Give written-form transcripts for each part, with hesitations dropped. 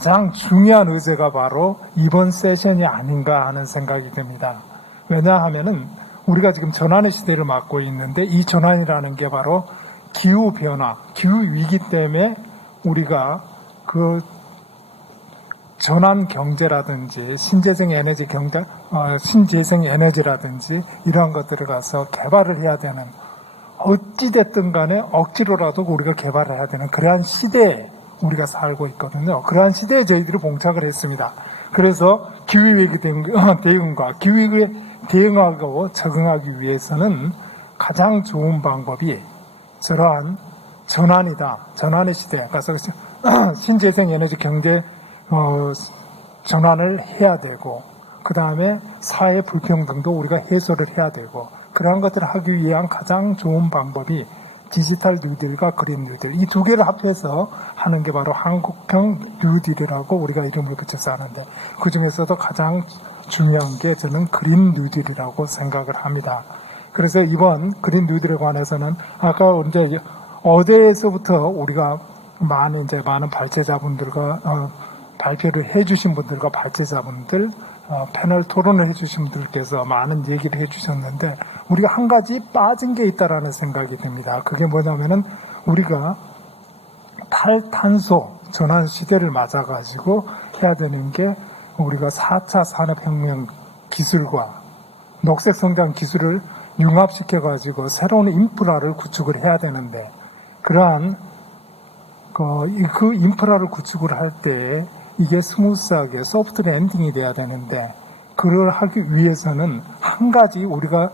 가장 중요한 의제가 바로 이번 세션이 아닌가 하는 생각이 듭니다. 왜냐하면은 우리가 지금 전환의 시대를 맞고 있는데 이 전환이라는 게 바로 기후변화, 기후위기 때문에 우리가 그 전환 경제라든지 신재생 에너지 경제, 신재생 에너지라든지 이러한 것들을 가서 개발을 해야 되는, 어찌됐든 간에 억지로라도 우리가 개발을 해야 되는 그러한 시대에 우리가 살고 있거든요. 그러한 시대에 저희들이 봉착을 했습니다. 그래서 기후위기 대응과 기후위기에 대응하고 적응하기 위해서는 가장 좋은 방법이 저러한 전환이다. 전환의 시대. 그래서 신재생 에너지 경제 전환을 해야 되고, 그 다음에 사회 불평등도 우리가 해소를 해야 되고, 그러한 것들을 하기 위한 가장 좋은 방법이 디지털 뉴딜과 그린 뉴딜, 이 두 개를 합해서 하는 게 바로 한국형 뉴딜이라고 우리가 이름을 붙여서 하는데, 그 중에서도 가장 중요한 게 저는 그린 뉴딜이라고 생각을 합니다. 그래서 이번 그린 뉴딜에 관해서는 아까 이제 어제에서부터 우리가 많은 발제자분들과 발표를 해주신 분들과 발제자분들, 패널 토론을 해주신 분들께서 많은 얘기를 해주셨는데, 우리가 한 가지 빠진 게 있다라는 생각이 듭니다. 그게 뭐냐면은 우리가 탈탄소 전환 시대를 맞아가지고 해야 되는 게, 우리가 4차 산업혁명 기술과 녹색 성장 기술을 융합시켜가지고 새로운 인프라를 구축을 해야 되는데, 그러한 그 인프라를 구축을 할 때 이게 스무스하게 소프트 랜딩이 돼야 되는데, 그걸 하기 위해서는 한 가지 우리가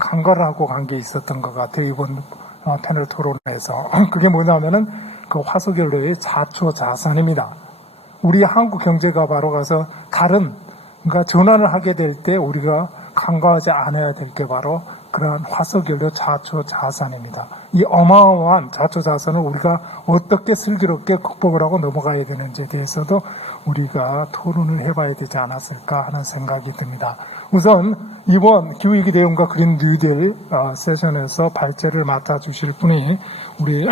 간과를 하고 간 게 있었던 것 같아요. 이번 패널 토론에서. 그게 뭐냐면은 그 화석연료의 자초자산입니다. 우리 한국 경제가 바로 가서 그러니까 전환을 하게 될 때 우리가 간과하지 않아야 될 게 바로 그러한 화석연료 자초자산입니다. 이 어마어마한 자초자산을 우리가 어떻게 슬기롭게 극복을 하고 넘어가야 되는지에 대해서도 우리가 토론을 해봐야 되지 않았을까 하는 생각이 듭니다. 우선 이번 기후위기 대응과 그린 뉴딜 세션에서 발제를 맡아주실 분이 우리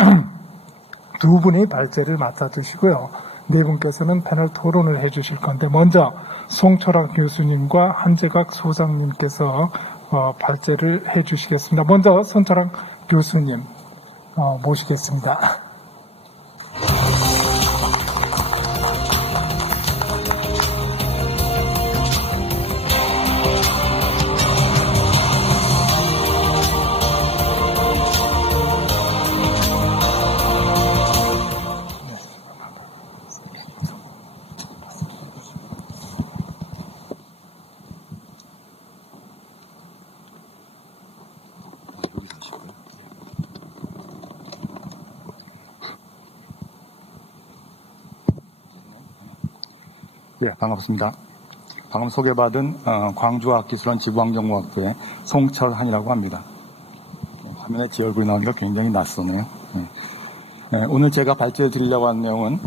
두 분이 발제를 맡아주시고요. 네 분께서는 패널 토론을 해주실 건데, 먼저 송철학 교수님과 한재각 소장님께서 발제를 해주시겠습니다. 먼저 송철학 교수님 모시겠습니다. 네, 반갑습니다. 방금 소개받은 광주과학기술원 지구환경공학부의 송철한이라고 합니다. 화면에 제 얼굴이 나오니까 굉장히 낯서네요. 네, 오늘 제가 발제해 드리려고 하는 내용은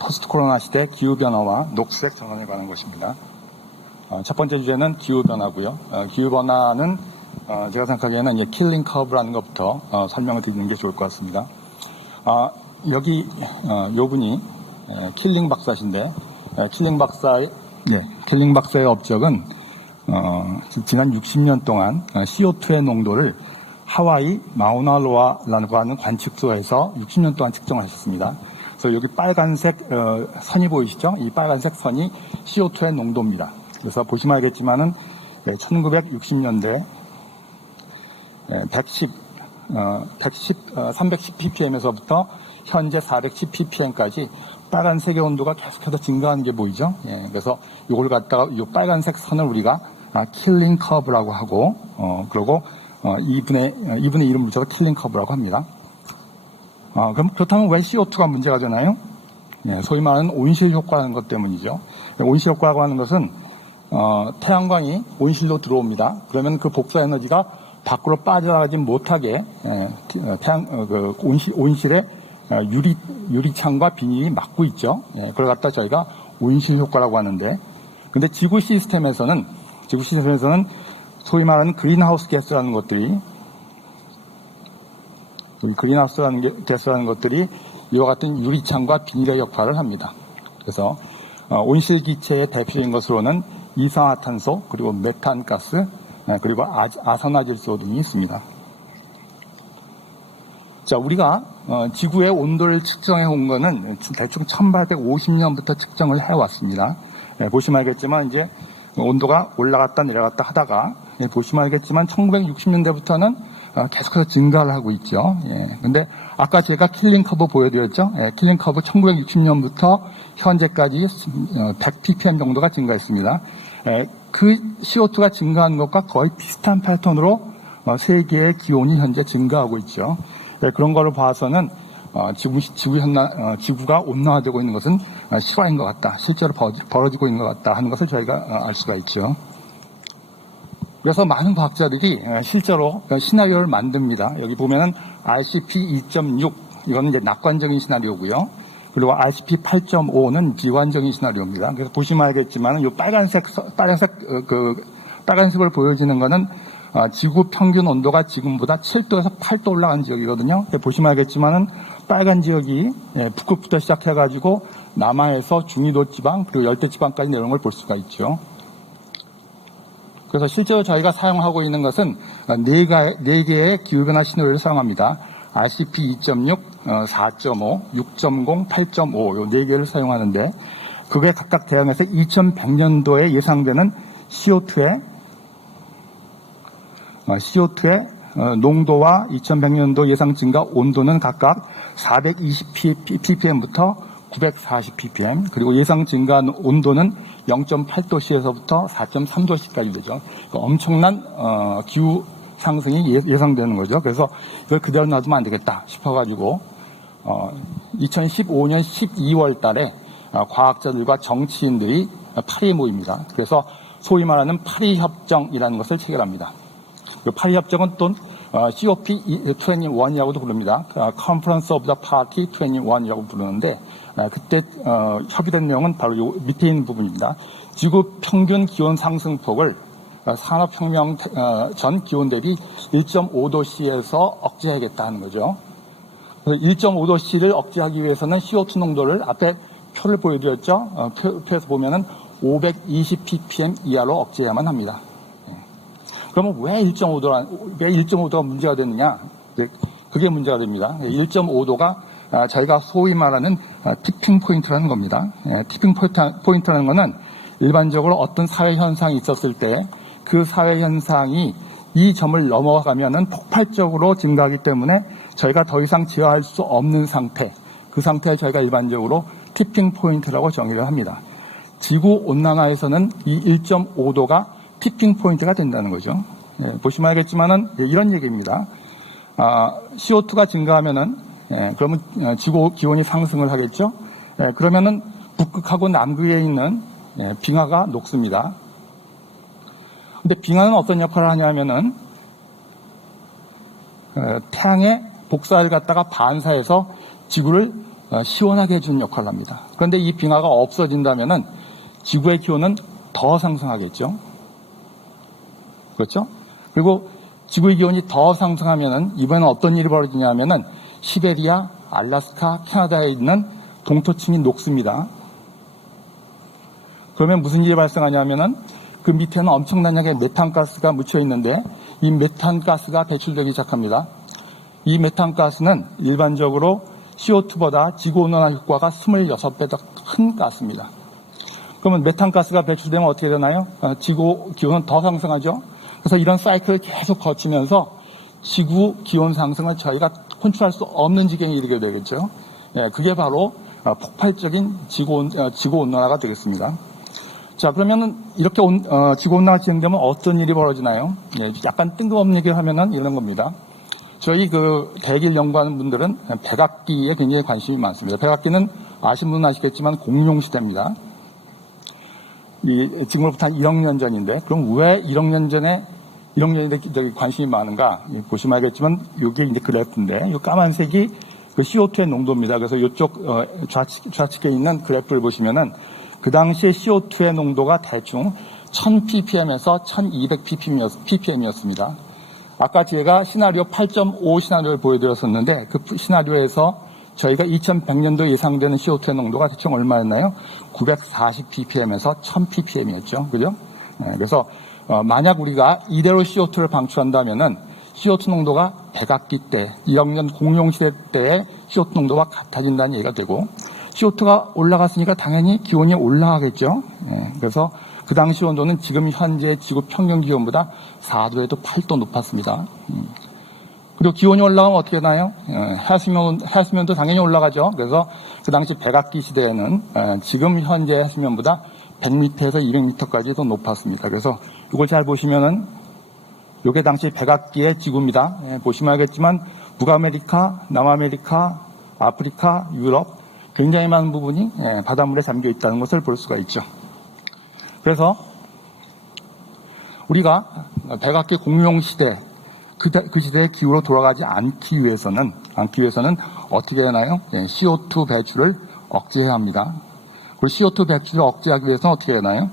포스트 코로나 시대 기후변화와 녹색 전환에 관한 것입니다. 첫 번째 주제는 기후변화고요. 기후변화는 제가 생각하기에는 킬링 커브라는 것부터 설명을 드리는 게 좋을 것 같습니다. 여기 요 분이 킬링 박사신데, 킬링 박사의 업적은 지난 60년 동안 CO2의 농도를 하와이 마우나로아라고 하는 관측소에서 60년 동안 측정을 하셨습니다. 그래서 여기 빨간색 선이 보이시죠? 이 빨간색 선이 CO2의 농도입니다. 그래서 보시면 알겠지만은 1960년대 310ppm에서부터 현재 410ppm까지 빨간색의 온도가 계속해서 증가하는 게 보이죠? 예, 그래서 이걸 갖다가 이 빨간색 선을 우리가 킬링 커브라고 하고, 그리고 이분의 이름을 붙여서 킬링 커브라고 합니다. 그럼 그렇다면 왜 CO2가 문제가 되나요? 예, 소위 말하는 온실 효과라는 것 때문이죠. 온실 효과라고 하는 것은 태양광이 온실로 들어옵니다. 그러면 그 복사 에너지가 밖으로 빠져나가지 못하게 온실에 유리창과 비닐이 막고 있죠. 예, 그걸 갖다 저희가 온실 효과라고 하는데, 근데 지구 시스템에서는 소위 말하는 그린하우스 가스라는 것들이 이와 같은 유리창과 비닐의 역할을 합니다. 그래서 온실기체의 대표적인 것으로는 이산화탄소, 그리고 메탄가스, 그리고 아산화질소 등이 있습니다. 자, 우리가 지구의 온도를 측정해 온 거는 대충 1850년부터 측정을 해왔습니다. 보시면 알겠지만 이제 온도가 올라갔다 내려갔다 하다가 보시면 알겠지만 1960년대부터는 계속해서 증가를 하고 있죠. 근데 아까 제가 킬링 커브 보여드렸죠. 킬링 커브 1960년부터 현재까지 100 ppm 정도가 증가했습니다. 그 CO2가 증가한 것과 거의 비슷한 패턴으로 세계의 기온이 현재 증가하고 있죠. 그런 거를 봐서는 지구가 온난화되고 있는 것은 실화인 것 같다. 실제로 벌어지고 있는 것 같다 하는 것을 저희가 알 수가 있죠. 그래서 많은 과학자들이 실제로 시나리오를 만듭니다. 여기 보면은 RCP 2.6 이거는 이제 낙관적인 시나리오고요. 그리고 RCP 8.5는 비관적인 시나리오입니다. 그래서 보시면 알겠지만 이 빨간색으로 보여지는 거는 지구 평균 온도가 지금보다 7도에서 8도 올라간 지역이거든요. 보시면 알겠지만은 빨간 지역이 북극부터 시작해가지고 남하에서 중위도 지방 그리고 열대 지방까지 내려오는 걸 볼 수가 있죠. 그래서 실제로 저희가 사용하고 있는 것은 네 개의 기후변화 신호를 사용합니다. RCP 2.6, 4.5, 6.0, 8.5 요 네 개를 사용하는데 그게 각각 대응해서 2100년도에 예상되는 CO2의 농도와 2100년도 예상 증가 온도는 각각 420 ppm부터 940 ppm 그리고 예상 증가 온도는 0.8도씨에서부터 4.3도씨까지 되죠. 엄청난 기후 상승이 예상되는 거죠. 그래서 이걸 그대로 놔두면 안 되겠다 싶어가지고 2015년 12월 달에 과학자들과 정치인들이 파리에 모입니다. 그래서 소위 말하는 파리협정이라는 것을 체결합니다. 그 파리협정은 또 COP21이라고도 부릅니다. Conference of the Party 21이라고 부르는데 그때 협의된 내용은 바로 요 밑에 있는 부분입니다. 지구 평균 기온 상승폭을 산업혁명 전 기온 대비 1.5도씨에서 억제하겠다는 거죠. 1.5도씨를 억제하기 위해서는 CO2 농도를 앞에 표를 보여드렸죠. 표에서 보면은 520 ppm 이하로 억제해야만 합니다. 그러면 왜 1.5도가 문제가 됐느냐? 그게 문제가 됩니다. 1.5도가 저희가 소위 말하는 티핑 포인트라는 겁니다. 티핑 포인트라는 거는 일반적으로 어떤 사회 현상이 있었을 때 그 사회 현상이 이 점을 넘어가면은 폭발적으로 증가하기 때문에 저희가 더 이상 제어할 수 없는 상태, 그 상태에 저희가 일반적으로 티핑 포인트라고 정의를 합니다. 지구 온난화에서는 이 1.5도가 티핑 포인트가 된다는 거죠. 보시면 알겠지만은 이런 얘기입니다. CO2가 증가하면은 그러면 지구 기온이 상승을 하겠죠. 그러면은 북극하고 남극에 있는 빙하가 녹습니다. 근데 빙하는 어떤 역할을 하냐면은 태양의 복사를 갖다가 반사해서 지구를 시원하게 해주는 역할을 합니다. 그런데 이 빙하가 없어진다면은 지구의 기온은 더 상승하겠죠. 그렇죠? 그리고 지구의 기온이 더 상승하면은 이번에는 어떤 일이 벌어지냐면은 시베리아, 알래스카, 캐나다에 있는 동토층이 녹습니다. 그러면 무슨 일이 발생하냐면은 그 밑에는 엄청난 양의 메탄가스가 묻혀 있는데 이 메탄가스가 배출되기 시작합니다. 이 메탄가스는 일반적으로 CO2보다 지구온난화 효과가 26배 더 큰 가스입니다. 그러면 메탄가스가 배출되면 어떻게 되나요? 지구 기온은 더 상승하죠. 그래서 이런 사이클을 계속 거치면서 지구 기온 상승을 저희가 컨트롤할 수 없는 지경에 이르게 되겠죠. 그게 바로 폭발적인 지구 온난화가 되겠습니다. 자, 그러면은 이렇게 지구 온난화가 진행되면 어떤 일이 벌어지나요? 약간 뜬금없는 얘기를 하면은 이런 겁니다. 저희 대기를 연구하는 분들은 백악기에 굉장히 관심이 많습니다. 백악기는 아시는 분은 아시겠지만 공룡 시대입니다. 지금으로부터 한 1억 년 전인데, 그럼 왜 1억 년 전에 관심이 많은가? 보시면 알겠지만, 이게 이제 그래프인데, 이 까만색이 그 CO2의 농도입니다. 그래서 이쪽 좌측에 있는 그래프를 보시면은, 그 당시에 CO2의 농도가 대충 1000ppm에서 1200 ppm이었습니다. 아까 제가 시나리오 8.5 시나리오를 보여드렸었는데, 그 시나리오에서 저희가 2100년도 예상되는 CO2의 농도가 대충 얼마였나요? 940 ppm에서 1000 ppm이었죠. 그죠? 그래서 만약 우리가 이대로 CO2를 방출한다면은 CO2 농도가 백악기 때, 1억 년 공룡시대 때의 CO2 농도와 같아진다는 얘기가 되고, CO2가 올라갔으니까 당연히 기온이 올라가겠죠. 그래서 그 당시 온도는 지금 현재 지구 평균 기온보다 4도에도 8도 높았습니다. 그리고 기온이 올라가면 어떻게 되나요? 해수면도 당연히 올라가죠. 그래서 그 당시 백악기 시대에는 지금 현재 해수면보다 100m에서 200m까지 더 높았습니다. 그래서 이걸 잘 보시면은 이게 당시 백악기의 지구입니다. 보시면 알겠지만 북아메리카, 남아메리카, 아프리카, 유럽 굉장히 많은 부분이 바닷물에 잠겨 있다는 것을 볼 수가 있죠. 그래서 우리가 백악기 공룡 시대 그 시대의 기후로 돌아가지 않기 위해서는 어떻게 하나요? CO2 배출을 억제해야 합니다. 그리고 CO2 배출을 억제하기 위해서는 어떻게 하나요?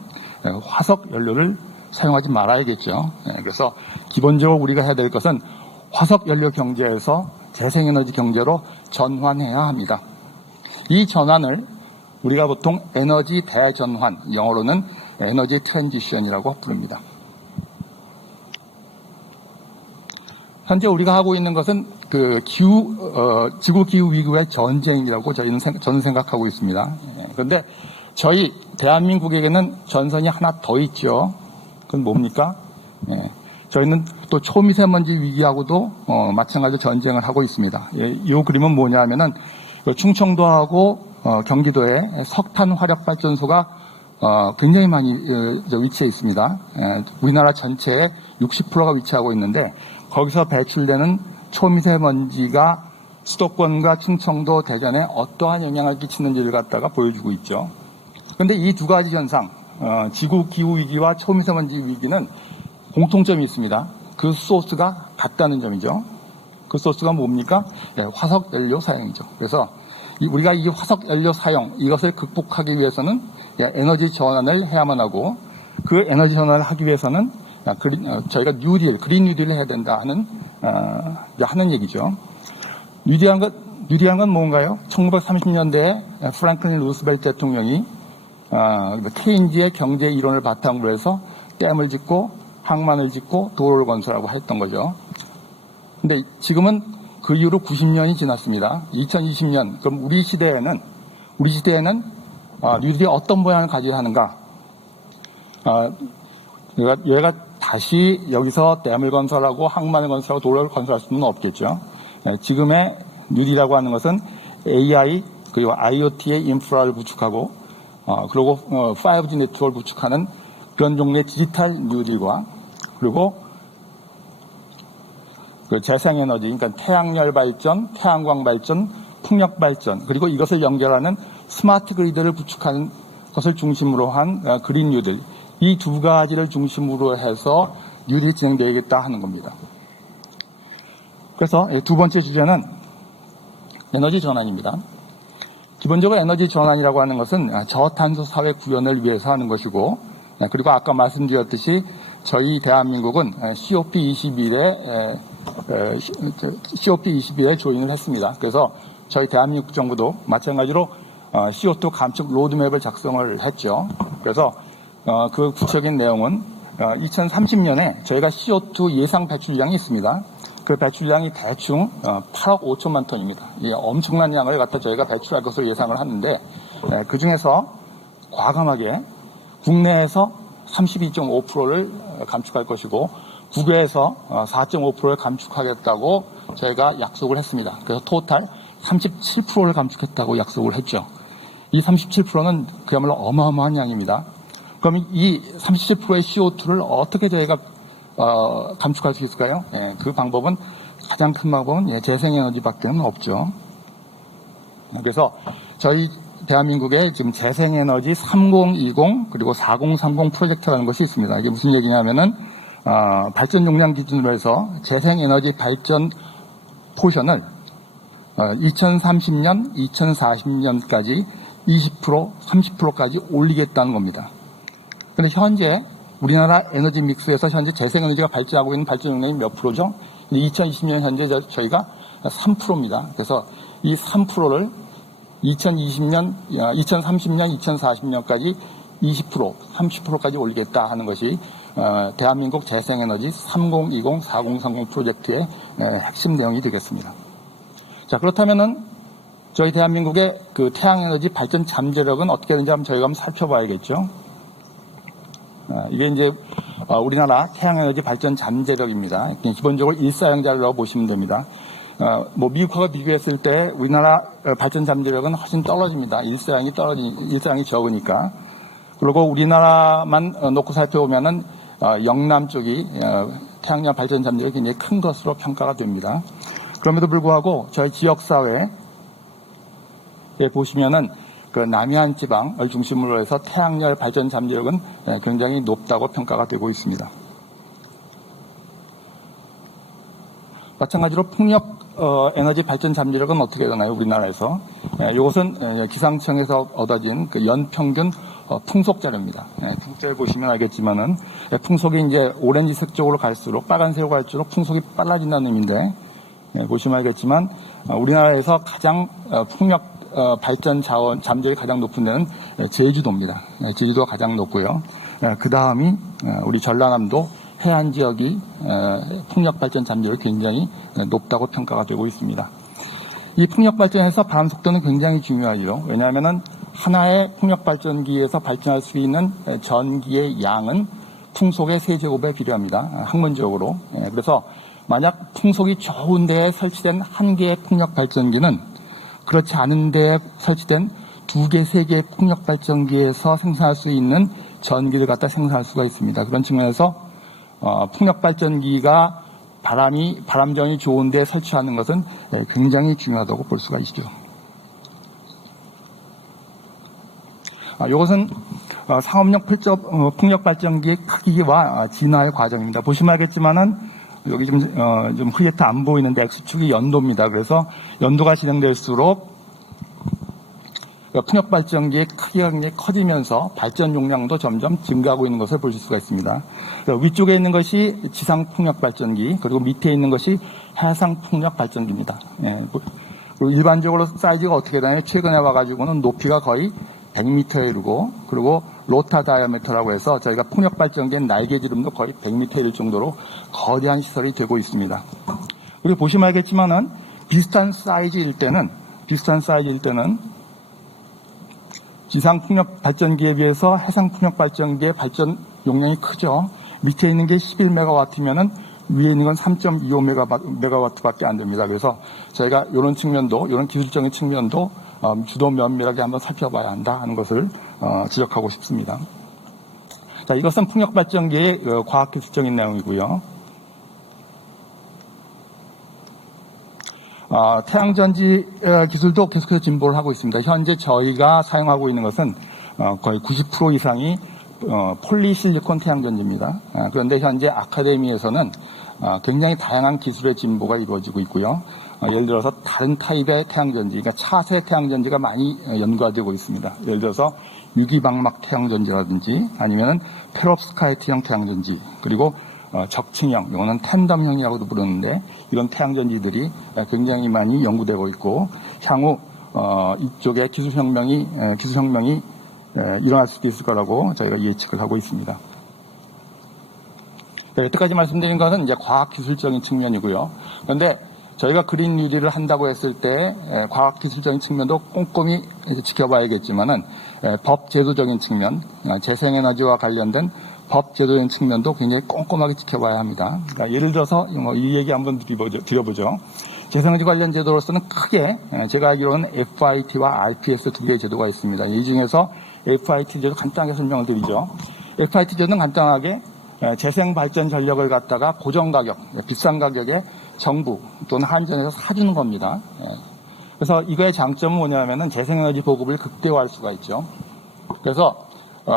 화석 연료를 사용하지 말아야겠죠. 그래서 기본적으로 우리가 해야 될 것은 화석 연료 경제에서 재생에너지 경제로 전환해야 합니다. 이 전환을 우리가 보통 에너지 대전환, 영어로는 에너지 트랜지션이라고 부릅니다. 현재 우리가 하고 있는 것은 그 지구 기후 위기의 전쟁이라고 저는 생각하고 있습니다. 그런데 저희 대한민국에게는 전선이 하나 더 있죠. 그건 뭡니까? 저희는 또 초미세먼지 위기하고도 마찬가지로 전쟁을 하고 있습니다. 이 그림은 뭐냐면은 충청도하고 경기도에 석탄 화력 발전소가 굉장히 많이 위치해 있습니다. 우리나라 전체의 60%가 위치하고 있는데 거기서 배출되는 초미세먼지가 수도권과 충청도, 대전에 어떠한 영향을 끼치는지를 갖다가 보여주고 있죠. 그런데 이 두 가지 현상, 지구 기후 위기와 초미세먼지 위기는 공통점이 있습니다. 그 소스가 같다는 점이죠. 그 소스가 뭡니까? 화석 연료 사용이죠. 그래서 우리가 이 화석 연료 사용, 이것을 극복하기 위해서는 에너지 전환을 해야만 하고, 그 에너지 전환을 하기 위해서는 저희가 그린 뉴딜을 해야 된다 하는 얘기죠. 뉴딜한 건 뭔가요? 1930년대에 프랭클린 루스벨트 대통령이 케인즈의 경제 이론을 바탕으로 해서 댐을 짓고 항만을 짓고 도로를 건설하고 했던 거죠. 근데 지금은 그 이후로 90년이 지났습니다. 2020년, 그럼 우리 시대에는 뉴딜이 어떤 모양을 가져야 하는가? 얘가 다시 여기서 댐을 건설하고 항만을 건설하고 도로를 건설할 수는 없겠죠. 지금의 뉴딜이라고 하는 것은 AI 그리고 IoT의 인프라를 구축하고 그리고 5G 네트워크를 구축하는 그런 종류의 디지털 뉴딜과 그리고 그 재생에너지, 그러니까 태양열 발전, 태양광 발전, 풍력 발전, 그리고 이것을 연결하는 스마트 그리드를 구축하는 것을 중심으로 한 그린 뉴딜, 이 두 가지를 중심으로 해서 뉴딜이 진행되겠다 하는 겁니다. 그래서 두 번째 주제는 에너지 전환입니다. 기본적으로 에너지 전환이라고 하는 것은 저탄소 사회 구현을 위해서 하는 것이고, 그리고 아까 말씀드렸듯이 저희 대한민국은 COP21에 조인을 했습니다. 그래서 저희 대한민국 정부도 마찬가지로 CO2 감축 로드맵을 작성을 했죠. 그래서 그 구체적인 내용은 2030년에 저희가 CO2 예상 배출량이 있습니다. 그 배출량이 대충 8억 5천만 톤입니다. 이 엄청난 양을 갖다 저희가 배출할 것으로 예상을 하는데 그 중에서 과감하게 국내에서 32.5%를 감축할 것이고 국외에서 4.5%를 감축하겠다고 저희가 약속을 했습니다. 그래서 토탈 37%를 감축했다고 약속을 했죠. 이 37%는 그야말로 어마어마한 양입니다. 그럼 이 37%의 CO2를 어떻게 저희가 감축할 수 있을까요? 그 방법은 가장 큰 방법은 재생에너지밖에는 없죠. 그래서 저희 대한민국에 지금 재생에너지 3020 그리고 4030 프로젝트라는 것이 있습니다. 이게 무슨 얘기냐면은 발전 용량 기준으로 해서 재생에너지 발전 포션을 2030년, 2040년까지 20%, 30%까지 올리겠다는 겁니다. 그런데 현재 우리나라 에너지 믹스에서 현재 재생에너지가 발전하고 있는 발전 용량이 몇 프로죠? 2020년 현재 저희가 3%입니다. 그래서 이 3%를 2030년, 2040년까지 20%, 30%까지 올리겠다 하는 것이 대한민국 재생에너지 3020, 4030 프로젝트의 핵심 내용이 되겠습니다. 자, 그렇다면은 저희 대한민국의 그 태양에너지 발전 잠재력은 어떻게 되는지 저희가 한번 살펴봐야겠죠. 이게 이제 우리나라 태양에너지 발전 잠재력입니다. 기본적으로 일사형자료라고 보시면 됩니다. 뭐 미국하고 비교했을 때 우리나라 발전 잠재력은 훨씬 떨어집니다. 일사형이 적으니까. 그리고 우리나라만 놓고 살펴보면은 영남 쪽이 태양력 발전 잠재력이 굉장히 큰 것으로 평가가 됩니다. 그럼에도 불구하고 저희 지역사회에 보시면은 그 남해안 지방을 중심으로 해서 태양열 발전 잠재력은 굉장히 높다고 평가가 되고 있습니다. 마찬가지로 풍력 에너지 발전 잠재력은 어떻게 되나요? 우리나라에서. 이것은 기상청에서 얻어진 그 연평균 풍속 자료입니다. 풍속자를 보시면 알겠지만은 풍속이 이제 오렌지색 쪽으로 갈수록 빨간색으로 갈수록 풍속이 빨라진다는 의미인데 보시면 알겠지만 우리나라에서 가장 풍력 발전 자원 잠재력이 가장 높은 데는 제주도입니다. 제주도가 가장 높고요. 그 다음이 우리 전라남도 해안 지역이 풍력 발전 잠재력이 굉장히 높다고 평가가 되고 있습니다. 이 풍력 발전에서 바람 속도는 굉장히 중요하죠. 왜냐하면은 하나의 풍력 발전기에서 발전할 수 있는 전기의 양은 풍속의 세제곱에 비례합니다. 학문적으로. 그래서 만약 풍속이 좋은 데에 설치된 한 개의 풍력 발전기는 그렇지 않은 데에 설치된 두 개, 세 개의 풍력 발전기에서 생산할 수 있는 전기를 갖다 생산할 수가 있습니다. 그런 측면에서 풍력 발전기가 바람전이 좋은 데에 설치하는 것은 굉장히 중요하다고 볼 수가 있죠. 이것은 상업용 풍력 발전기의 크기와 진화의 과정입니다. 보시면 알겠지만은 여기 좀 흐릿해 안 보이는데 X축이 연도입니다. 그래서 연도가 진행될수록 풍력 발전기의 크기가 굉장히 커지면서 발전 용량도 점점 증가하고 있는 것을 보실 수가 있습니다. 위쪽에 있는 것이 지상 풍력 발전기, 그리고 밑에 있는 것이 해상 풍력 발전기입니다. 그리고 일반적으로 사이즈가 어떻게 되냐면 최근에 와가지고는 높이가 거의 100m에 이르고, 그리고 로타 다이아미터라고 해서 저희가 풍력 발전기의 날개지름도 거의 100m에 이를 정도로 거대한 시설이 되고 있습니다. 그리고 보시면 알겠지만은 비슷한 사이즈일 때는 지상 풍력 발전기에 비해서 해상 풍력 발전기의 발전 용량이 크죠. 밑에 있는 게 11메가와트면은 위에 있는 건 3.25메가와트밖에 안 됩니다. 그래서 저희가 이런 측면도, 이런 기술적인 측면도 주도 면밀하게 한번 살펴봐야 한다 하는 것을 지적하고 싶습니다. 자, 이것은 풍력 발전기의 과학기술적인 내용이고요. 태양전지 기술도 계속해서 진보를 하고 있습니다. 현재 저희가 사용하고 있는 것은 거의 90% 이상이 폴리실리콘 태양전지입니다. 그런데 현재 아카데미에서는 굉장히 다양한 기술의 진보가 이루어지고 있고요. 예를 들어서 다른 타입의 태양전지, 그러니까 차세 태양전지가 많이 연구가 되고 있습니다. 예를 들어서 유기방막 태양전지라든지 아니면은 페롭스카이트형 태양전지, 그리고 적층형, 이거는 탠덤형이라고도 부르는데 이런 태양전지들이 굉장히 많이 연구되고 있고 향후 이쪽에 기술혁명이 일어날 수도 있을 거라고 저희가 예측을 하고 있습니다. 여태까지 말씀드린 것은 이제 과학기술적인 측면이고요. 그런데 저희가 그린 뉴딜을 한다고 했을 때 과학기술적인 측면도 꼼꼼히 지켜봐야겠지만은 법제도적인 측면, 재생에너지와 관련된 법제도적인 측면도 굉장히 꼼꼼하게 지켜봐야 합니다. 그러니까 예를 들어서 이 얘기 한번 드려보죠. 재생에너지 관련 제도로서는 크게 제가 알기로는 FIT와 RPS 두 개의 제도가 있습니다. 이 중에서 FIT 제도 간단하게 설명을 드리죠. FIT 제도는 간단하게 재생발전 전력을 갖다가 고정 가격, 비싼 가격에 정부 또는 한전에서 사주는 겁니다. 그래서 이거의 장점은 뭐냐면은 재생에너지 보급을 극대화할 수가 있죠. 그래서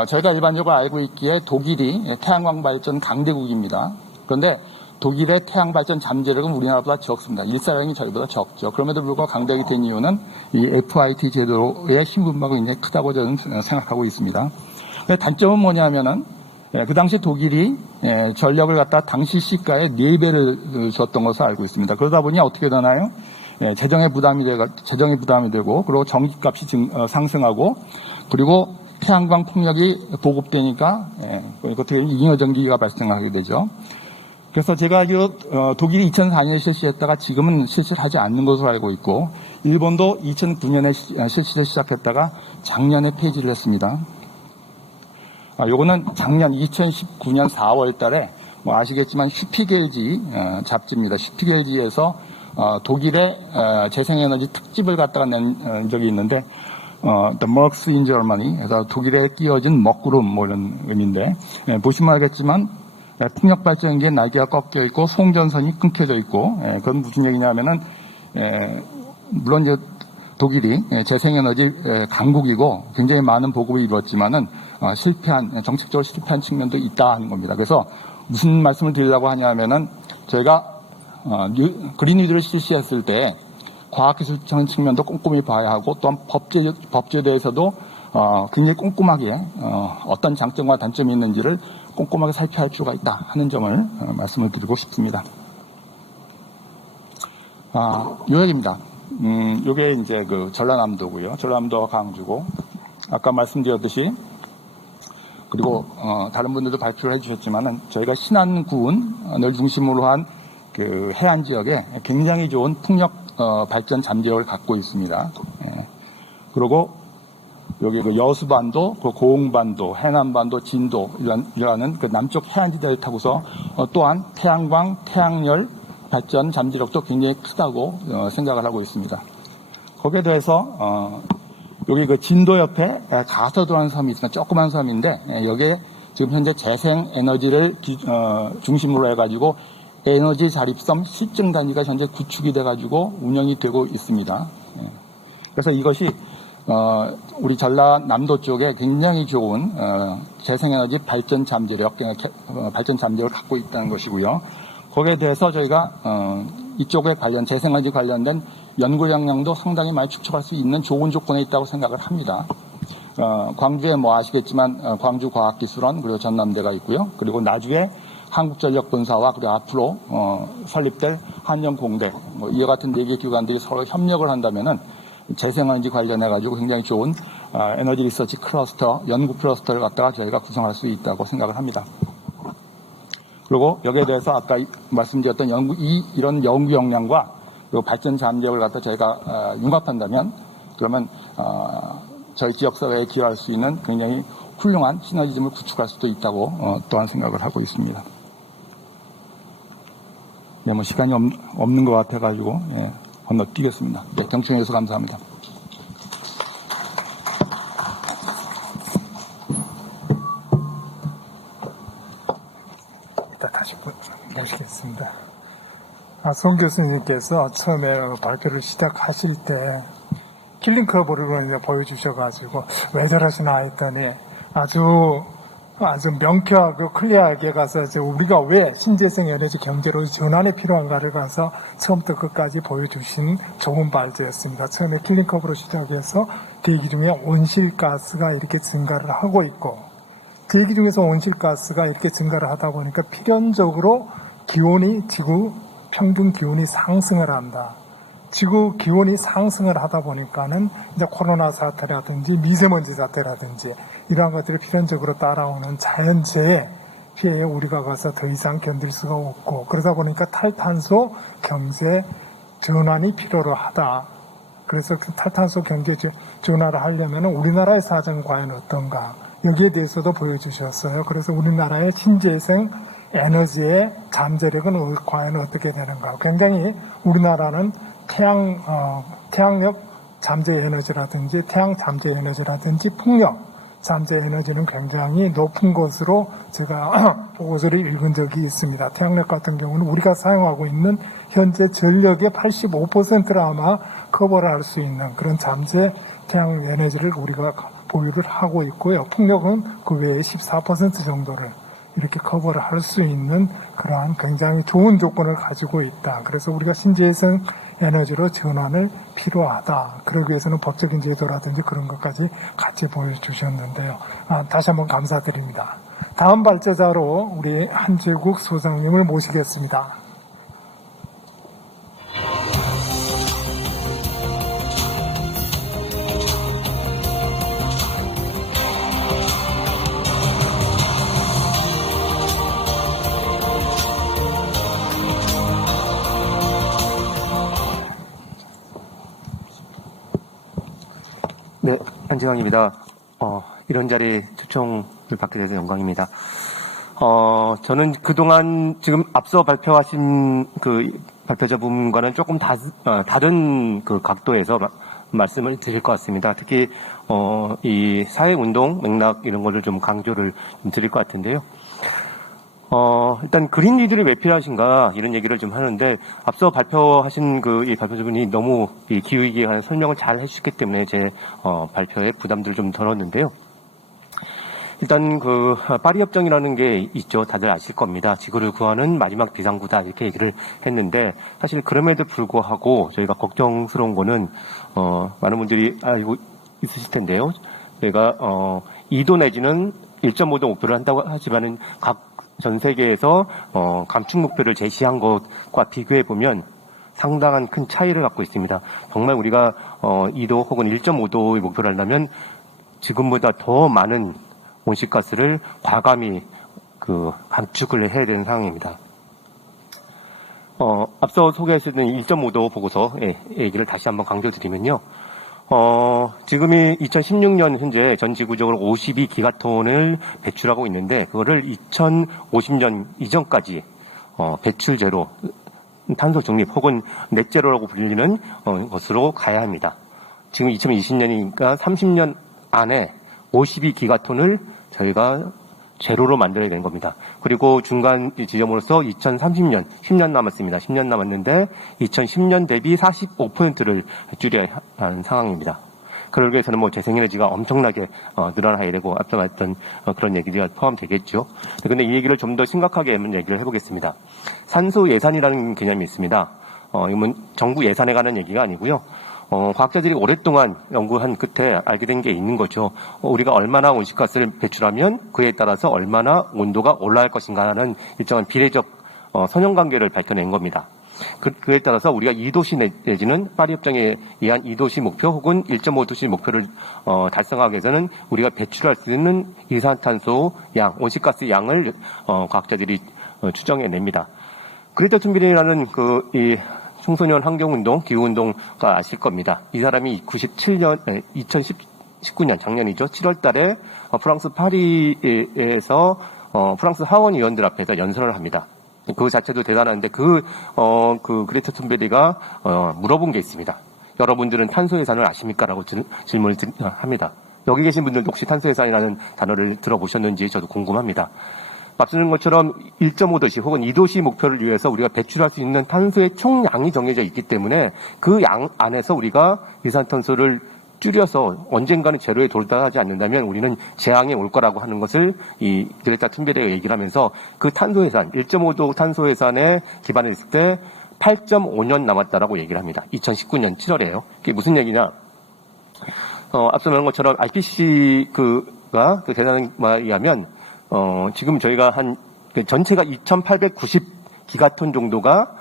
저희가 일반적으로 알고 있기에 독일이 태양광 발전 강대국입니다. 그런데 독일의 태양 발전 잠재력은 우리나라보다 적습니다. 일사량이 저희보다 적죠. 그럼에도 불구하고 강대국이 된 이유는 이 FIT 제도의 신분마가 굉장히 크다고 저는 생각하고 있습니다. 단점은 뭐냐면은 그 당시 독일이 전력을 갖다 당시 시가의 4배를 줬던 것을 알고 있습니다. 그러다 보니 어떻게 되나요? 재정의 부담이 되고 그리고 전기값이 상승하고 그리고 태양광 풍력이 보급되니까 어떻게 잉여전기가 발생하게 되죠. 그래서 제가 알기로 독일이 2004년에 실시했다가 지금은 실시를 하지 않는 것으로 알고 있고 일본도 2009년에 실시를 시작했다가 작년에 폐지를 했습니다. 요거는 작년 2019년 4월 달에 뭐 아시겠지만 슈피겔지 잡지입니다. 슈피겔지에서 독일의 재생에너지 특집을 갖다가 낸 적이 있는데 The Mercs in Germany 그래서 독일에 끼어진 먹구름 뭐 이런 의미인데 보시면 알겠지만 풍력 발전기에 날개가 꺾여 있고 송전선이 끊겨져 있고 그건 무슨 얘기냐면은 물론 이제 독일이 재생에너지 강국이고 굉장히 많은 보급을 이루었지만은 정책적으로 실패한 측면도 있다 하는 겁니다. 그래서 무슨 말씀을 드리려고 하냐면은 저희가 그린 뉴딜을 실시했을 때 과학기술적인 측면도 꼼꼼히 봐야 하고 또한 법제에 대해서도 굉장히 꼼꼼하게 어떤 장점과 단점이 있는지를 꼼꼼하게 살펴야 할 필요가 있다 하는 점을 말씀을 드리고 싶습니다. 요 얘기입니다. 요게 이제 그 전라남도고요. 전라남도와 강주고 아까 말씀드렸듯이 그리고 다른 분들도 발표를 해주셨지만은 저희가 신안군을 중심으로 한 그 해안 지역에 굉장히 좋은 풍력 발전 잠재력을 갖고 있습니다. 그리고 여기 그 여수반도, 그 고흥반도, 해남반도, 진도라는 그 남쪽 해안지대를 타고서 또한 태양광, 태양열 발전 잠재력도 굉장히 크다고 생각을 하고 있습니다. 거기에 대해서 여기 그 진도 옆에 가서도라는 섬이 있으니까 조그만 섬인데 여기에 지금 현재 재생에너지를 중심으로 해가지고 에너지 자립섬 실증 단지가 현재 구축이 돼가지고 운영이 되고 있습니다. 그래서 이것이 우리 전라남도 쪽에 굉장히 좋은 재생에너지 발전 잠재력을 갖고 있다는 것이고요. 거기에 대해서 저희가 이쪽에 재생에너지 관련된 연구 역량도 상당히 많이 축적할 수 있는 좋은 조건에 있다고 생각을 합니다. 광주에 뭐 아시겠지만 광주과학기술원 그리고 전남대가 있고요. 그리고 나주에 한국전력본사와 그리고 앞으로 설립될 한영공대 이와 같은 4개 기관들이 서로 협력을 한다면은 재생에너지 관련해 가지고 굉장히 좋은 에너지 리서치 클러스터, 연구 클러스터를 갖다가 저희가 구성할 수 있다고 생각을 합니다. 그리고 여기에 대해서 아까 말씀드렸던 이런 연구 역량과 그리고 발전 잠재력을 갖다 저희가 융합한다면 그러면 저희 지역사회에 기여할 수 있는 굉장히 훌륭한 시너지즘을 구축할 수도 있다고 또한 생각을 하고 있습니다. 뭐 시간이 없는 것 같아가지고 건너뛰겠습니다. 경청해 주셔서 감사합니다. 이따 다시 모시겠습니다. 송 교수님께서 처음에 발표를 시작하실 때 킬링 커브를 보여주셔가지고 왜 저러시나 했더니 아주 명쾌하고 클리어하게 가서 이제 우리가 왜 신재생 에너지 경제로 전환이 필요한가를 가서 처음부터 끝까지 보여주신 좋은 발제였습니다. 처음에 킬링 커브로 시작해서 대기 중에 온실가스가 이렇게 증가를 하고 있고 대기 중에서 온실가스가 이렇게 증가를 하다 보니까 필연적으로 지구 평균 기온이 상승을 한다. 지구 기온이 상승을 하다 보니까는 이제 코로나 사태라든지 미세먼지 사태라든지 이러한 것들이 필연적으로 따라오는 자연재해 피해에 우리가 가서 더 이상 견딜 수가 없고 그러다 보니까 탈탄소 경제 전환이 필요로 하다. 그래서 그 탈탄소 경제 전환을 하려면 우리나라의 사정은 과연 어떤가 여기에 대해서도 보여주셨어요. 그래서 우리나라의 신재생 에너지의 잠재력은 과연 어떻게 되는가. 굉장히 우리나라는 태양력 잠재 에너지라든지 태양 잠재 에너지라든지 풍력 잠재 에너지는 굉장히 높은 것으로 제가 보고서를 읽은 적이 있습니다. 태양력 같은 경우는 우리가 사용하고 있는 현재 전력의 85%를 아마 커버를 할 수 있는 그런 잠재 태양 에너지를 우리가 보유를 하고 있고요. 풍력은 그 외에 14% 정도를 이렇게 커버를 할 수 있는 그러한 굉장히 좋은 조건을 가지고 있다. 그래서 우리가 신재생 에너지로 전환을 필요하다. 그러기 위해서는 법적인 제도라든지 그런 것까지 같이 보여주셨는데요. 다시 한번 감사드립니다. 다음 발제자로 우리 한재국 소장님을 모시겠습니다. 네, 한지광입니다. 이런 자리 초청을 받게 돼서 영광입니다. 저는 그동안 지금 앞서 발표하신 그 발표자 부분과는 조금 다른 그 각도에서 말씀을 드릴 것 같습니다. 특히, 이 사회운동 맥락 이런 거를 좀 강조를 드릴 것 같은데요. 일단 그린 리들이 왜 필요하신가 이런 얘기를 좀 하는데 앞서 발표하신 그 이 발표자분이 너무 이 기후위기에 관한 설명을 잘 해주셨기 때문에 제 발표에 부담들을 좀 덜었는데요. 일단 그 파리 협정이라는 게 있죠. 다들 아실 겁니다. 지구를 구하는 마지막 비상구다 이렇게 얘기를 했는데 사실 그럼에도 불구하고 저희가 걱정스러운 거는 많은 분들이 알고 있으실 텐데요. 저희가 2도 내지는 1.5도 목표를 한다고 하지만은 각 전 세계에서 감축 목표를 제시한 것과 비교해 보면 상당한 큰 차이를 갖고 있습니다. 정말 우리가 2도 혹은 1.5도의 목표를 한다면 지금보다 더 많은 온실가스를 과감히 그 감축을 해야 되는 상황입니다. 앞서 소개해주신 1.5도 보고서 얘기를 다시 한번 강조드리면요. 지금이 2016년 현재 전 지구적으로 52기가톤을 배출하고 있는데 그거를 2050년 이전까지 배출 제로, 탄소 중립 혹은 넷제로라고 불리는 것으로 가야 합니다. 지금 2020년이니까 30년 안에 52기가톤을 저희가 제로로 만들어야 되는 겁니다. 그리고 중간 지점으로서 2030년, 10년 남았습니다. 10년 남았는데 2010년 대비 45%를 줄여야 하는 상황입니다. 그러기 위해서는 뭐 재생에너지가 엄청나게 늘어나야 되고 앞서 말했던 그런 얘기가 포함되겠죠. 그런데 이 얘기를 좀 더 심각하게 한번 얘기를 해보겠습니다. 산소 예산이라는 개념이 있습니다. 이건 정부 예산에 관한 얘기가 아니고요. 과학자들이 오랫동안 연구한 끝에 알게 된 게 있는 거죠. 우리가 얼마나 온실가스를 배출하면 그에 따라서 얼마나 온도가 올라갈 것인가 하는 일정한 비례적 선형관계를 밝혀낸 겁니다. 그에 따라서 우리가 2도시 내지는 파리 협정에 의한 2도시 목표 혹은 1.5도시 목표를 달성하기 위해서는 우리가 배출할 수 있는 이산화탄소 양, 온실가스 양을 과학자들이 추정해냅니다. 그레타 툰베리라는 이 청소년 환경운동, 기후운동가 아실 겁니다. 이 사람이 2019년 작년이죠. 7월 달에 프랑스 파리에서 프랑스 하원 의원들 앞에서 연설을 합니다. 그 자체도 대단한데 그 그레타 툰베리가 물어본 게 있습니다. 여러분들은 탄소 예산을 아십니까? 라고 질문을 합니다. 여기 계신 분들도 혹시 탄소 예산이라는 단어를 들어보셨는지 저도 궁금합니다. 앞서는 것처럼 1.5도시 혹은 2도시 목표를 위해서 우리가 배출할 수 있는 탄소의 총량이 정해져 있기 때문에 그 양 안에서 우리가 이산탄소를 줄여서 언젠가는 제로에 도달하지 않는다면 우리는 재앙에 올 거라고 하는 것을 이 그레타 툰베리가 얘기를 하면서 그 탄소 예산, 1.5도 탄소 예산에 기반을 했을 때 8.5년 남았다라고 얘기를 합니다. 2019년 7월에요. 그게 무슨 얘기냐? 앞서 말한 것처럼 IPCC가 그 대단한 말에 의하면 지금 저희가 전체가 2,890기가톤 정도가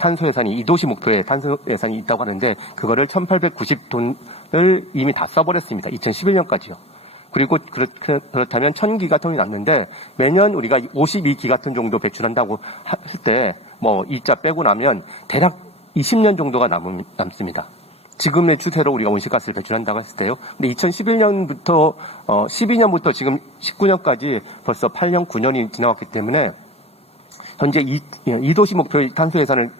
탄소 예산이 2도시 목표에 탄소 예산이 있다고 하는데 그거를 1,890톤을 이미 다 써버렸습니다. 2011년까지요. 그리고 그렇다면 1,000기가톤이 남는데 매년 우리가 52기가톤 정도 배출한다고 할 때 뭐 2자 빼고 나면 대략 20년 정도가 남습니다. 지금의 추세로 우리가 온실가스를 배출한다고 했을 때요. 근데 2011년부터 12년부터 지금 19년까지 벌써 8년, 9년이 지나왔기 때문에 현재 2도시 목표의 탄소 예산을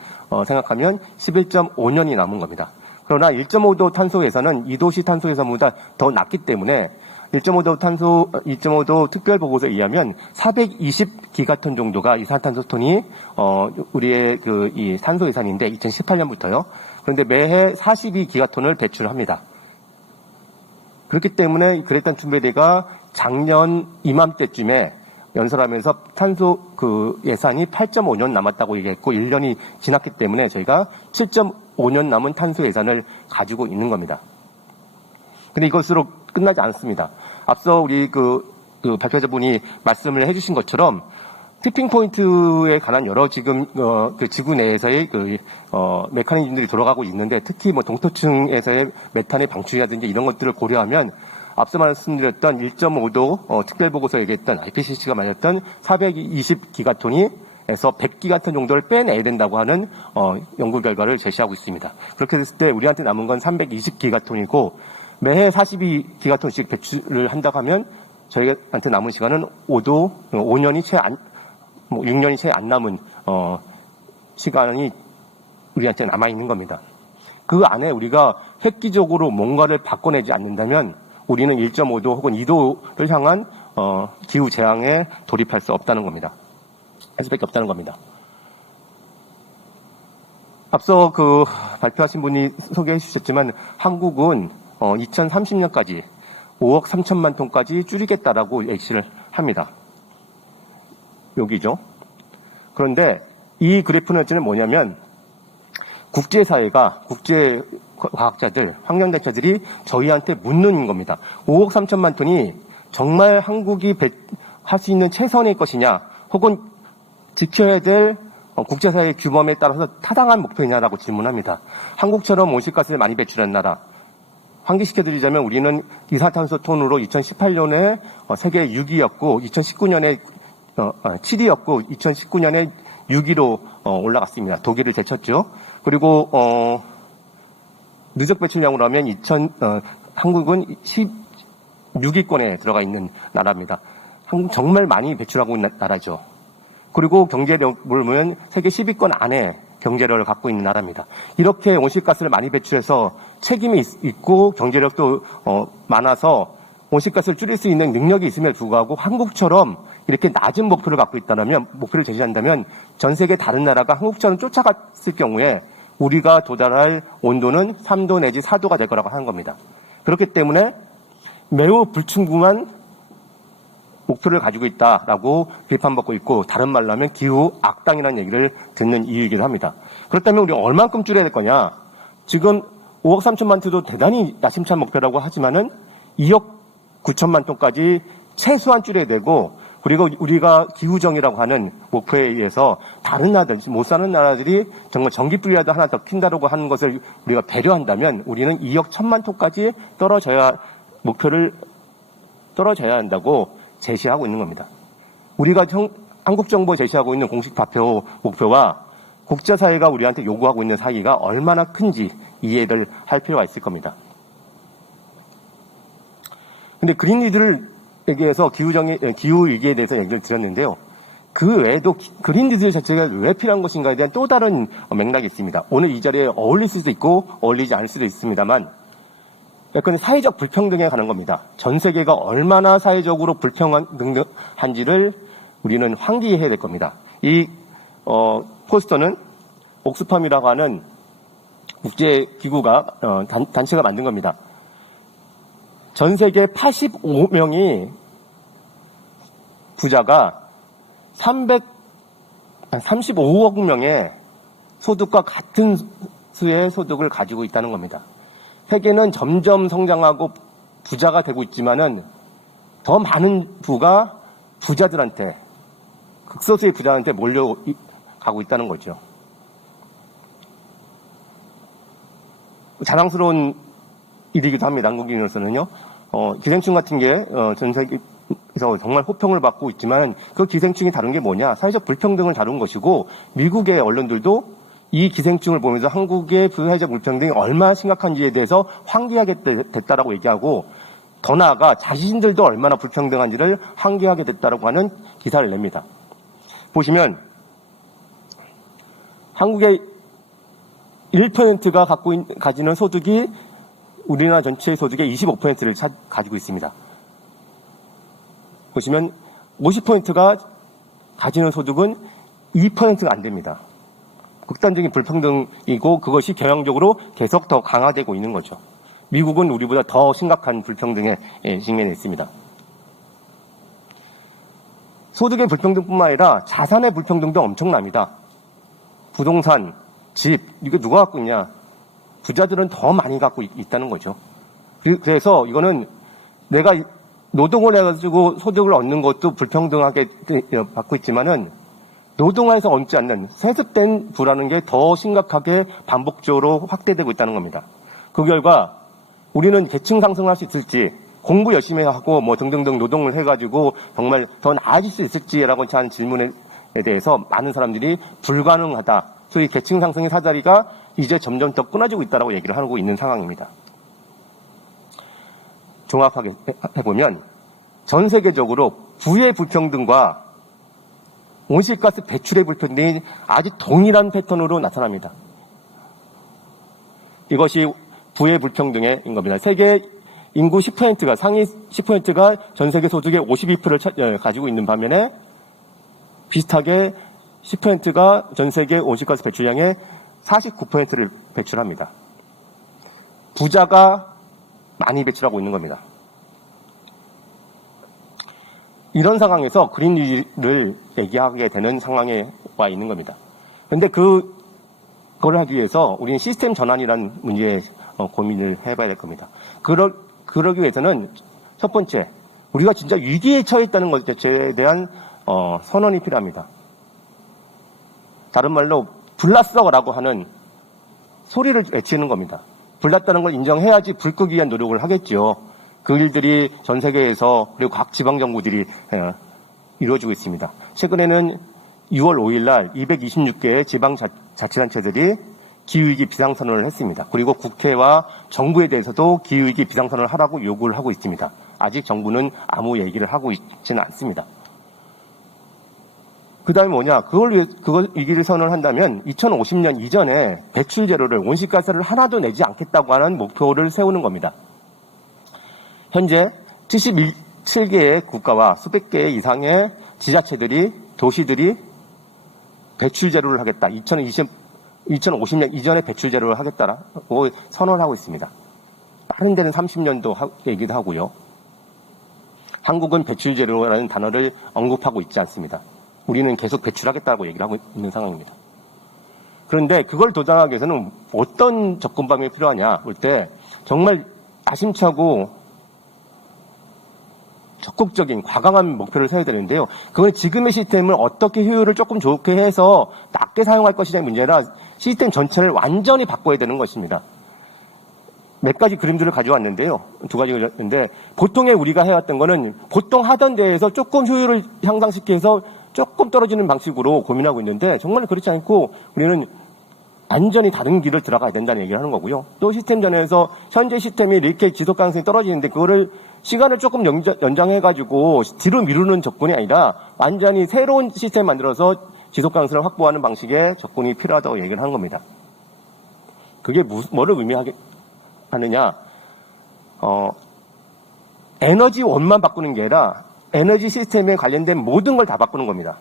생각하면 11.5년이 남은 겁니다. 그러나 1.5도 탄소 예산은 2도시 탄소 예산보다 더 낮기 때문에 2.5도 특별 보고서에 의하면 420기가톤 정도가 이산탄소톤이 우리의 이 탄소 예산인데 2018년부터요. 그런데 매해 42기가톤을 배출합니다. 그렇기 때문에 그레타 툰베리가 작년 이맘때쯤에 연설하면서 탄소 예산이 8.5년 남았다고 얘기했고 1년이 지났기 때문에 저희가 7.5년 남은 탄소 예산을 가지고 있는 겁니다. 근데 이것으로 끝나지 않습니다. 앞서 우리 발표자분이 말씀을 해주신 것처럼 티핑 포인트에 관한 여러 지금 그 지구 내에서의 메커니즘들이 돌아가고 있는데 특히 뭐 동토층에서의 메탄의 방출이라든지 이런 것들을 고려하면 앞서 말씀드렸던 1.5도 특별 보고서 얘기했던 IPCC가 말했던 420기가톤이 에서 100기가톤 정도를 빼내야 된다고 하는 연구 결과를 제시하고 있습니다. 그렇게 됐을 때 우리한테 남은 건 320기가톤이고 매해 42기가톤씩 배출을 한다고 하면 저희한테 남은 시간은 5년이 채 안, 6년이 채 안 남은 시간이 우리한테 남아 있는 겁니다. 그 안에 우리가 획기적으로 뭔가를 바꿔내지 않는다면 우리는 1.5도 혹은 2도를 향한 기후 재앙에 돌입할 수 없다는 겁니다. 할 수밖에 없다는 겁니다. 앞서 발표하신 분이 소개해 주셨지만 한국은 2030년까지 5억 3천만 톤까지 줄이겠다라고 예시를 합니다. 여기죠. 그런데 이 그래프는 뭐냐면 국제사회가 국제과학자들, 환경단체들이 저희한테 묻는 겁니다. 5억 3천만 톤이 정말 한국이 할 수 있는 최선의 것이냐 혹은 지켜야 될 국제사회의 규범에 따라서 타당한 목표냐라고 질문합니다. 한국처럼 온실가스를 많이 배출한 나라, 환기시켜드리자면 우리는 이산화탄소 톤으로 2018년에 세계 6위였고 2019년에 7위였고 2019년에 6위로 올라갔습니다. 독일을 제쳤죠. 그리고 누적 배출량으로 하면 한국은 16위권에 들어가 있는 나라입니다. 한국 정말 많이 배출하고 있는 나라죠. 그리고 경제력을 보면 세계 10위권 안에 경제력을 갖고 있는 나라입니다. 이렇게 온실가스를 많이 배출해서 책임이 있고 경제력도 많아서 온실가스를 줄일 수 있는 능력이 있음에도 불구하고 한국처럼 이렇게 낮은 목표를 제시한다면 전 세계 다른 나라가 한국처럼 쫓아갔을 경우에 우리가 도달할 온도는 3도 내지 4도가 될 거라고 하는 겁니다. 그렇기 때문에 매우 불충분한 목표를 가지고 있다라고 비판받고 있고 다른 말로 하면 기후 악당이라는 얘기를 듣는 이유이기도 합니다. 그렇다면 우리가 얼만큼 줄여야 될 거냐? 지금 5억 3천만 톤도 대단히 야심찬 목표라고 하지만은 2억 9천만 톤까지 최소한 줄여야 되고 그리고 우리가 기후정이라고 하는 목표에 의해서 다른 나라들, 못 사는 나라들이 정말 전기불이라도 하나 더 킨다라고 하는 것을 우리가 배려한다면 우리는 2억 1천만 톤까지 목표를 떨어져야 한다고 제시하고 있는 겁니다. 우리가 한국 정부가 제시하고 있는 공식 발표 목표와 국제사회가 우리한테 요구하고 있는 사이가 얼마나 큰지 이해를 할 필요가 있을 겁니다. 근데 그린리드를 얘기해서 기후 위기에 대해서 얘기를 드렸는데요. 그 외에도 그린리드 자체가 왜 필요한 것인가에 대한 또 다른 맥락이 있습니다. 오늘 이 자리에 어울릴 수도 있고 어울리지 않을 수도 있습니다만 약간 사회적 불평등에 관한 겁니다. 전 세계가 얼마나 사회적으로 불평한지를 우리는 환기해야 될 겁니다. 이 포스터는 옥스팜이라고 하는 국제기구가 단체가 만든 겁니다. 전 세계 85명이 부자가 35억 명의 소득과 같은 수의 소득을 가지고 있다는 겁니다. 세계는 점점 성장하고 부자가 되고 있지만은 더 많은 부가 부자들한테, 극소수의 부자한테 몰려가고 있다는 거죠. 자랑스러운 일이기도 합니다. 한국인으로서는요. 기생충 같은 게 전 세계에서 정말 호평을 받고 있지만 그 기생충이 다룬 게 뭐냐? 사회적 불평등을 다룬 것이고 미국의 언론들도 이 기생충을 보면서 한국의 사회적 불평등이 얼마나 심각한지에 대해서 환기하게 됐다라고 얘기하고 더 나아가 자신들도 얼마나 불평등한지를 환기하게 됐다라고 하는 기사를 냅니다. 보시면 한국의 1%가 가지는 소득이 우리나라 전체의 소득의 25%를 가지고 있습니다. 보시면 50%가 가지는 소득은 2%가 안 됩니다. 극단적인 불평등이고 그것이 경향적으로 계속 더 강화되고 있는 거죠. 미국은 우리보다 더 심각한 불평등에 직면해 있습니다. 소득의 불평등뿐만 아니라 자산의 불평등도 엄청납니다. 부동산, 집, 이거 누가 갖고 있냐? 부자들은 더 많이 갖고 있다는 거죠. 그래서 이거는 내가 노동을 해가지고 소득을 얻는 것도 불평등하게 받고 있지만은 노동에서 얻지 않는 세습된 부라는 게 더 심각하게 반복적으로 확대되고 있다는 겁니다. 그 결과 우리는 계층 상승을 할 수 있을지 공부 열심히 하고 뭐 등등등 노동을 해가지고 정말 더 나아질 수 있을지라고 하는 질문에 대해서 많은 사람들이 불가능하다. 소위 계층 상승의 사다리가 이제 점점 더 끊어지고 있다고 얘기를 하고 있는 상황입니다. 종합하게 해보면 전 세계적으로 부의 불평등과 온실가스 배출의 불평등이 아주 동일한 패턴으로 나타납니다. 이것이 부의 불평등인 겁니다. 세계 인구 10%가 상위 10%가 전 세계 소득의 52%를 가지고 있는 반면에 비슷하게 10%가 전 세계 온실가스 배출량의 49%를 배출합니다. 부자가 많이 배출하고 있는 겁니다. 이런 상황에서 그린딜을 얘기하게 되는 상황에 와 있는 겁니다. 그런데 그걸 하기 위해서 우리는 시스템 전환이라는 문제에 고민을 해봐야 될 겁니다. 그러기 위해서는 첫 번째, 우리가 진짜 위기에 처해 있다는 것에 대한 선언이 필요합니다. 다른 말로 불났어라고 하는 소리를 외치는 겁니다. 불났다는 걸 인정해야지 불 끄기 위한 노력을 하겠죠. 그 일들이 전 세계에서 그리고 각 지방정부들이 이루어지고 있습니다. 최근에는 6월 5일 날 226개의 지방자치단체들이 기후위기 비상선언을 했습니다. 그리고 국회와 정부에 대해서도 기후위기 비상선언을 하라고 요구를 하고 있습니다. 아직 정부는 아무 얘기를 하고 있지는 않습니다. 그 다음에 뭐냐, 그걸 위기를 선언을 한다면 2050년 이전에 배출 제로를, 온실가스를 하나도 내지 않겠다고 하는 목표를 세우는 겁니다. 현재 77개의 국가와 수백 개 이상의 지자체들이, 도시들이 배출 제로를 하겠다. 2050년 이전에 배출 제로를 하겠다라고 선언을 하고 있습니다. 다른 데는 30년도 얘기도 하고요. 한국은 배출 제로라는 단어를 언급하고 있지 않습니다. 우리는 계속 배출하겠다고 얘기를 하고 있는 상황입니다. 그런데 그걸 도달하기 위해서는 어떤 접근 방법이 필요하냐 볼 때 정말 야심차고 적극적인 과감한 목표를 세워야 되는데요. 그건 지금의 시스템을 어떻게 효율을 조금 좋게 해서 낮게 사용할 것이냐의 문제라 시스템 전체를 완전히 바꿔야 되는 것입니다. 몇 가지 그림들을 가져왔는데요. 두 가지가 있는데 보통에 우리가 해왔던 거는 보통 하던 데에서 조금 효율을 향상시켜서 조금 떨어지는 방식으로 고민하고 있는데 정말 그렇지 않고 우리는 완전히 다른 길을 들어가야 된다는 얘기를 하는 거고요. 또 시스템 전에서 현재 시스템이 이렇게 지속 가능성이 떨어지는데 그거를 시간을 조금 연장해가지고 뒤로 미루는 접근이 아니라 완전히 새로운 시스템 만들어서 지속 가능성을 확보하는 방식의 접근이 필요하다고 얘기를 하는 겁니다. 그게 뭐를 의미하느냐? 에너지 원만 바꾸는 게 아니라 에너지 시스템에 관련된 모든 걸 다 바꾸는 겁니다.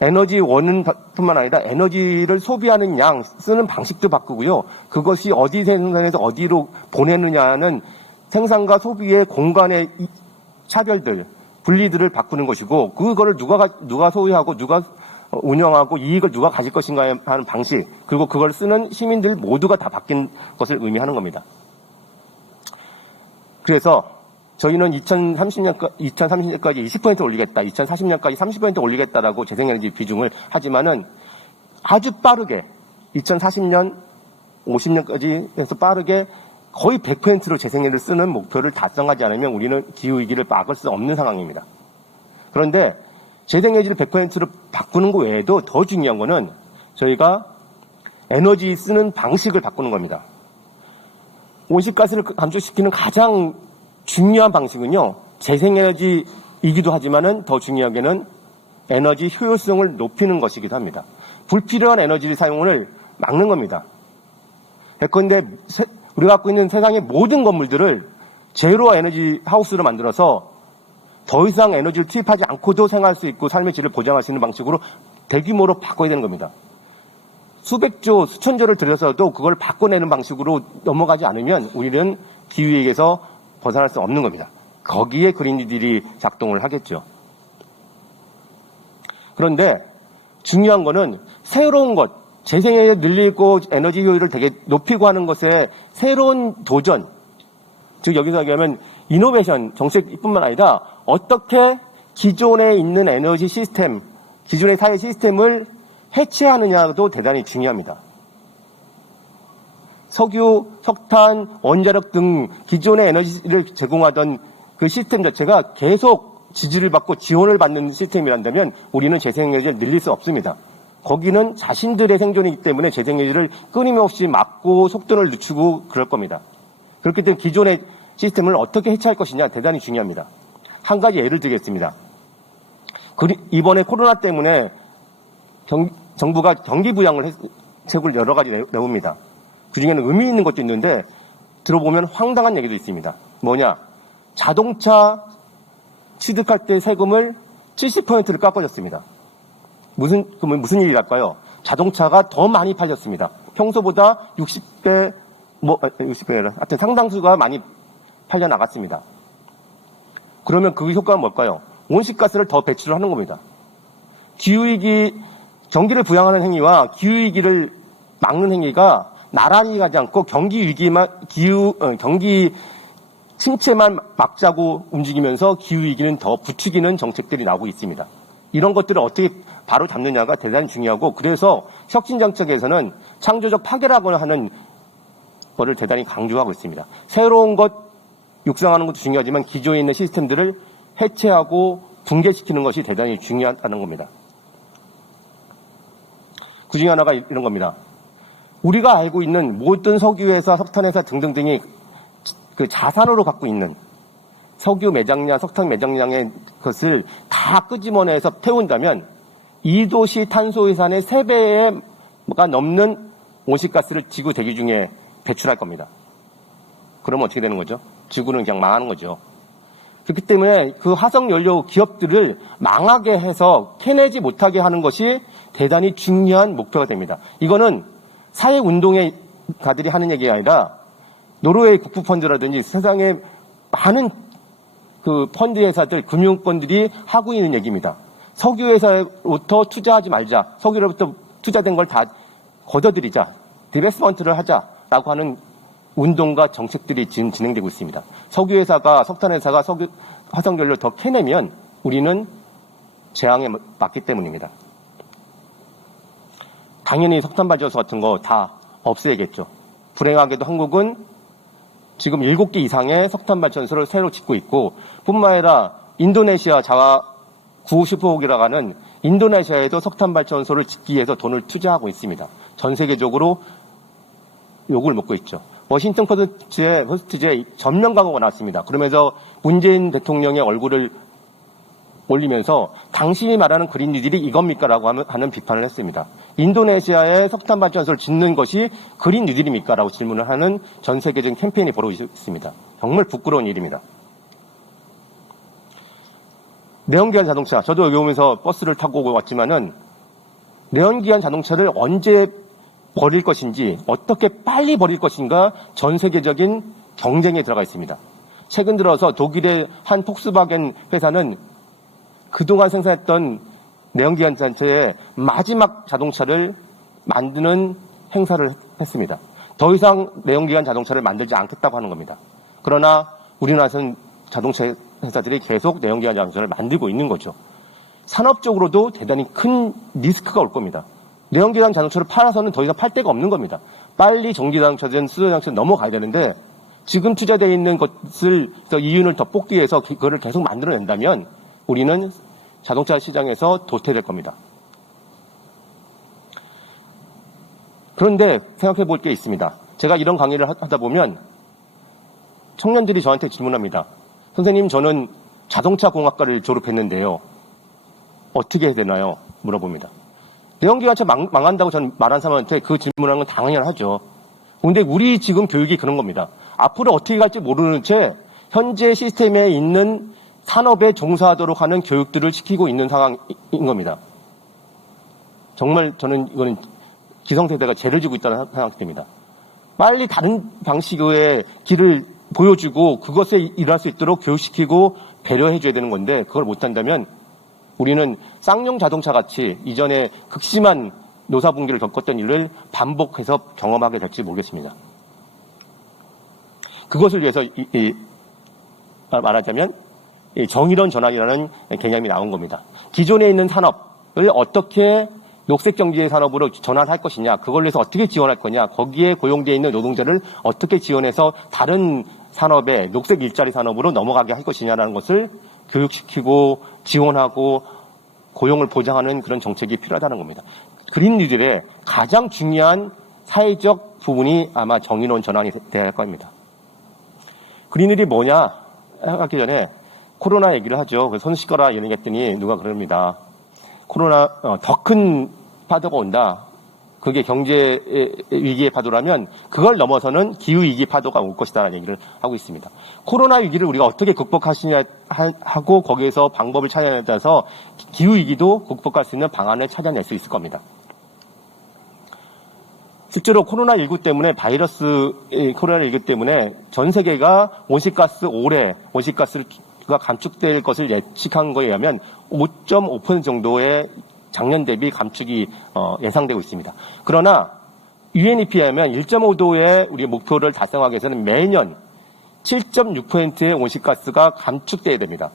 에너지 원은 뿐만 아니라 에너지를 소비하는 양, 쓰는 방식도 바꾸고요. 그것이 어디 생산해서 어디로 보내느냐는 생산과 소비의 공간의 차별들, 분리들을 바꾸는 것이고 그거를 누가 소유하고 누가 운영하고 이익을 누가 가질 것인가 하는 방식, 그리고 그걸 쓰는 시민들 모두가 다 바뀐 것을 의미하는 겁니다. 그래서 저희는 2030년까지 20% 올리겠다, 2040년까지 30% 올리겠다라고 재생에너지 비중을 하지만은 아주 빠르게 2040년, 50년까지 해서 빠르게 거의 100%로 재생에너지를 쓰는 목표를 달성하지 않으면 우리는 기후위기를 막을 수 없는 상황입니다. 그런데 재생에너지를 100%로 바꾸는 것 외에도 더 중요한 거는 저희가 에너지 쓰는 방식을 바꾸는 겁니다. 온실가스를 감축시키는 가장 중요한 방식은요, 재생에너지이기도 하지만은 더 중요하게는 에너지 효율성을 높이는 것이기도 합니다. 불필요한 에너지 사용을 막는 겁니다. 그런데 우리가 갖고 있는 세상의 모든 건물들을 제로 에너지 하우스로 만들어서 더 이상 에너지를 투입하지 않고도 생활할 수 있고 삶의 질을 보장할 수 있는 방식으로 대규모로 바꿔야 되는 겁니다. 수백조, 수천조를 들여서도 그걸 바꿔내는 방식으로 넘어가지 않으면 우리는 기후위기에서 벗어날 수 없는 겁니다. 거기에 그린딜이 작동을 하겠죠. 그런데 중요한 거는 새로운 것, 재생에너지 늘리고 에너지 효율을 되게 높이고 하는 것에 새로운 도전, 즉 여기서 얘기하면 이노베이션, 정책뿐만 아니라 어떻게 기존에 있는 에너지 시스템, 기존의 사회 시스템을 해체하느냐도 대단히 중요합니다. 석유, 석탄, 원자력 등 기존의 에너지를 제공하던 그 시스템 자체가 계속 지지를 받고 지원을 받는 시스템이란다면 우리는 재생에너지를 늘릴 수 없습니다. 거기는 자신들의 생존이기 때문에 재생에너지를 끊임없이 막고 속도를 늦추고 그럴 겁니다. 그렇기 때문에 기존의 시스템을 어떻게 해체할 것이냐 대단히 중요합니다. 한 가지 예를 들겠습니다. 이번에 코로나 때문에 정부가 경기 부양을 책을 여러 가지 내옵니다. 그중에는 의미 있는 것도 있는데 들어보면 황당한 얘기도 있습니다. 뭐냐? 자동차 취득할 때 세금을 70%를 깎아줬습니다. 무슨 일이랄까요? 자동차가 더 많이 팔렸습니다. 평소보다 60배라, 하여튼 상당수가 많이 팔려 나갔습니다. 그러면 그 효과는 뭘까요? 온실가스를 더 배출을 하는 겁니다. 경기를 부양하는 행위와 기후위기를 막는 행위가 나란히 가지 않고 경기 침체만 막자고 움직이면서 기후위기는 더 부추기는 정책들이 나오고 있습니다. 이런 것들을 어떻게 바로 잡느냐가 대단히 중요하고, 그래서 혁신정책에서는 창조적 파괴라고 하는 것을 대단히 강조하고 있습니다. 새로운 것 육성하는 것도 중요하지만 기존에 있는 시스템들을 해체하고 붕괴시키는 것이 대단히 중요하다는 겁니다. 그 중에 하나가 이런 겁니다. 우리가 알고 있는 모든 석유회사, 석탄회사 등등등이 그 자산으로 갖고 있는 석유 매장량, 석탄 매장량의 것을 다 끄집어내서 태운다면 2도시 탄소회산의 3배가 넘는 온실가스를 지구 대기 중에 배출할 겁니다. 그러면 어떻게 되는 거죠? 지구는 그냥 망하는 거죠. 그렇기 때문에 그 화석연료 기업들을 망하게 해서 캐내지 못하게 하는 것이 대단히 중요한 목표가 됩니다. 이거는 사회운동의 가들이 하는 얘기가 아니라 노르웨이 국부펀드라든지 세상에 많은 그 펀드 회사들, 금융권들이 하고 있는 얘기입니다. 석유회사로부터 투자하지 말자. 석유로부터 투자된 걸 다 걷어들이자. 디베스먼트를 하자라고 하는 운동과 정책들이 지금 진행되고 있습니다. 석유회사가, 석탄회사가 화석연료를 더 캐내면 우리는 재앙에 맞기 때문입니다. 당연히 석탄발전소 같은 거 다 없애야겠죠. 불행하게도 한국은 지금 7개 이상의 석탄발전소를 새로 짓고 있고, 뿐만 아니라 인도네시아 자와 90억이라고 하는 인도네시아에도 석탄발전소를 짓기 위해서 돈을 투자하고 있습니다. 전 세계적으로 욕을 먹고 있죠. 워싱턴 포스트지에 전면 광고가 나왔습니다. 그러면서 문재인 대통령의 얼굴을 올리면서 당신이 말하는 그린 뉴딜이 이겁니까? 라고 하는 비판을 했습니다. 인도네시아에 석탄발전소를 짓는 것이 그린 뉴딜입니까? 라고 질문을 하는 전 세계적인 캠페인이 벌어지고 있습니다. 정말 부끄러운 일입니다. 내연기관 자동차, 저도 여기 오면서 버스를 타고 왔지만은 내연기관 자동차를 언제 버릴 것인지, 어떻게 빨리 버릴 것인가 전 세계적인 경쟁에 들어가 있습니다. 최근 들어서 독일의 한 폭스바겐 회사는 그동안 생산했던 내연기관 자동차의 마지막 자동차를 만드는 행사를 했습니다. 더 이상 내연기관 자동차를 만들지 않겠다고 하는 겁니다. 그러나 우리나라에서는 자동차 회사들이 계속 내연기관 자동차를 만들고 있는 거죠. 산업적으로도 대단히 큰 리스크가 올 겁니다. 내연기관 자동차를 팔아서는 더 이상 팔 데가 없는 겁니다. 빨리 전기자동차든 수소자동차든 넘어가야 되는데, 지금 투자되어 있는 것을, 이윤을 더 뽑기 위해서 그거를 계속 만들어낸다면 우리는 자동차 시장에서 도태될 겁니다. 그런데 생각해 볼 게 있습니다. 제가 이런 강의를 하다 보면 청년들이 저한테 질문합니다. 선생님, 저는 자동차 공학과를 졸업했는데요. 어떻게 해야 되나요? 물어봅니다. 내연기관차 망한다고 저는 말한 사람한테 그 질문하는 건 당연하죠. 그런데 우리 지금 교육이 그런 겁니다. 앞으로 어떻게 갈지 모르는 채 현재 시스템에 있는 산업에 종사하도록 하는 교육들을 시키고 있는 상황인 겁니다. 정말 저는 이거는 기성세대가 죄를 지고 있다는 생각이 듭니다. 빨리 다른 방식의 길을 보여주고 그것에 일할 수 있도록 교육시키고 배려해줘야 되는 건데, 그걸 못한다면 우리는 쌍용 자동차 같이 이전에 극심한 노사분기를 겪었던 일을 반복해서 경험하게 될지 모르겠습니다. 그것을 위해서 말하자면 정의로운 전환이라는 개념이 나온 겁니다. 기존에 있는 산업을 어떻게 녹색경제 산업으로 전환할 것이냐, 그걸 위해서 어떻게 지원할 거냐, 거기에 고용되어 있는 노동자를 어떻게 지원해서 다른 산업에 녹색 일자리 산업으로 넘어가게 할 것이냐라는 것을 교육시키고 지원하고 고용을 보장하는 그런 정책이 필요하다는 겁니다. 그린 뉴딜의 가장 중요한 사회적 부분이 아마 정의로운 전환이 돼야 할 겁니다. 그린일이 뭐냐 하기 전에 코로나 얘기를 하죠. 그래서 손 씻거라 이런 했더니 누가 그럽니다. 코로나 더 큰 파도가 온다. 그게 경제 위기의 파도라면 그걸 넘어서는 기후 위기 파도가 올 것이다라는 얘기를 하고 있습니다. 코로나 위기를 우리가 어떻게 극복하시냐 하고 거기에서 방법을 찾아내에 따라서 기후 위기도 극복할 수 있는 방안을 찾아낼 수 있을 겁니다. 실제로 코로나19 때문에 코로나19 때문에 전 세계가 올해 온실가스가 감축될 것을 예측한 거에 의하면 5.5% 정도의 작년 대비 감축이 예상되고 있습니다. 그러나 UNEP에 하면 1.5도의 우리 목표를 달성하기 위해서는 매년 7.6%의 온실가스가 감축돼야 됩니다.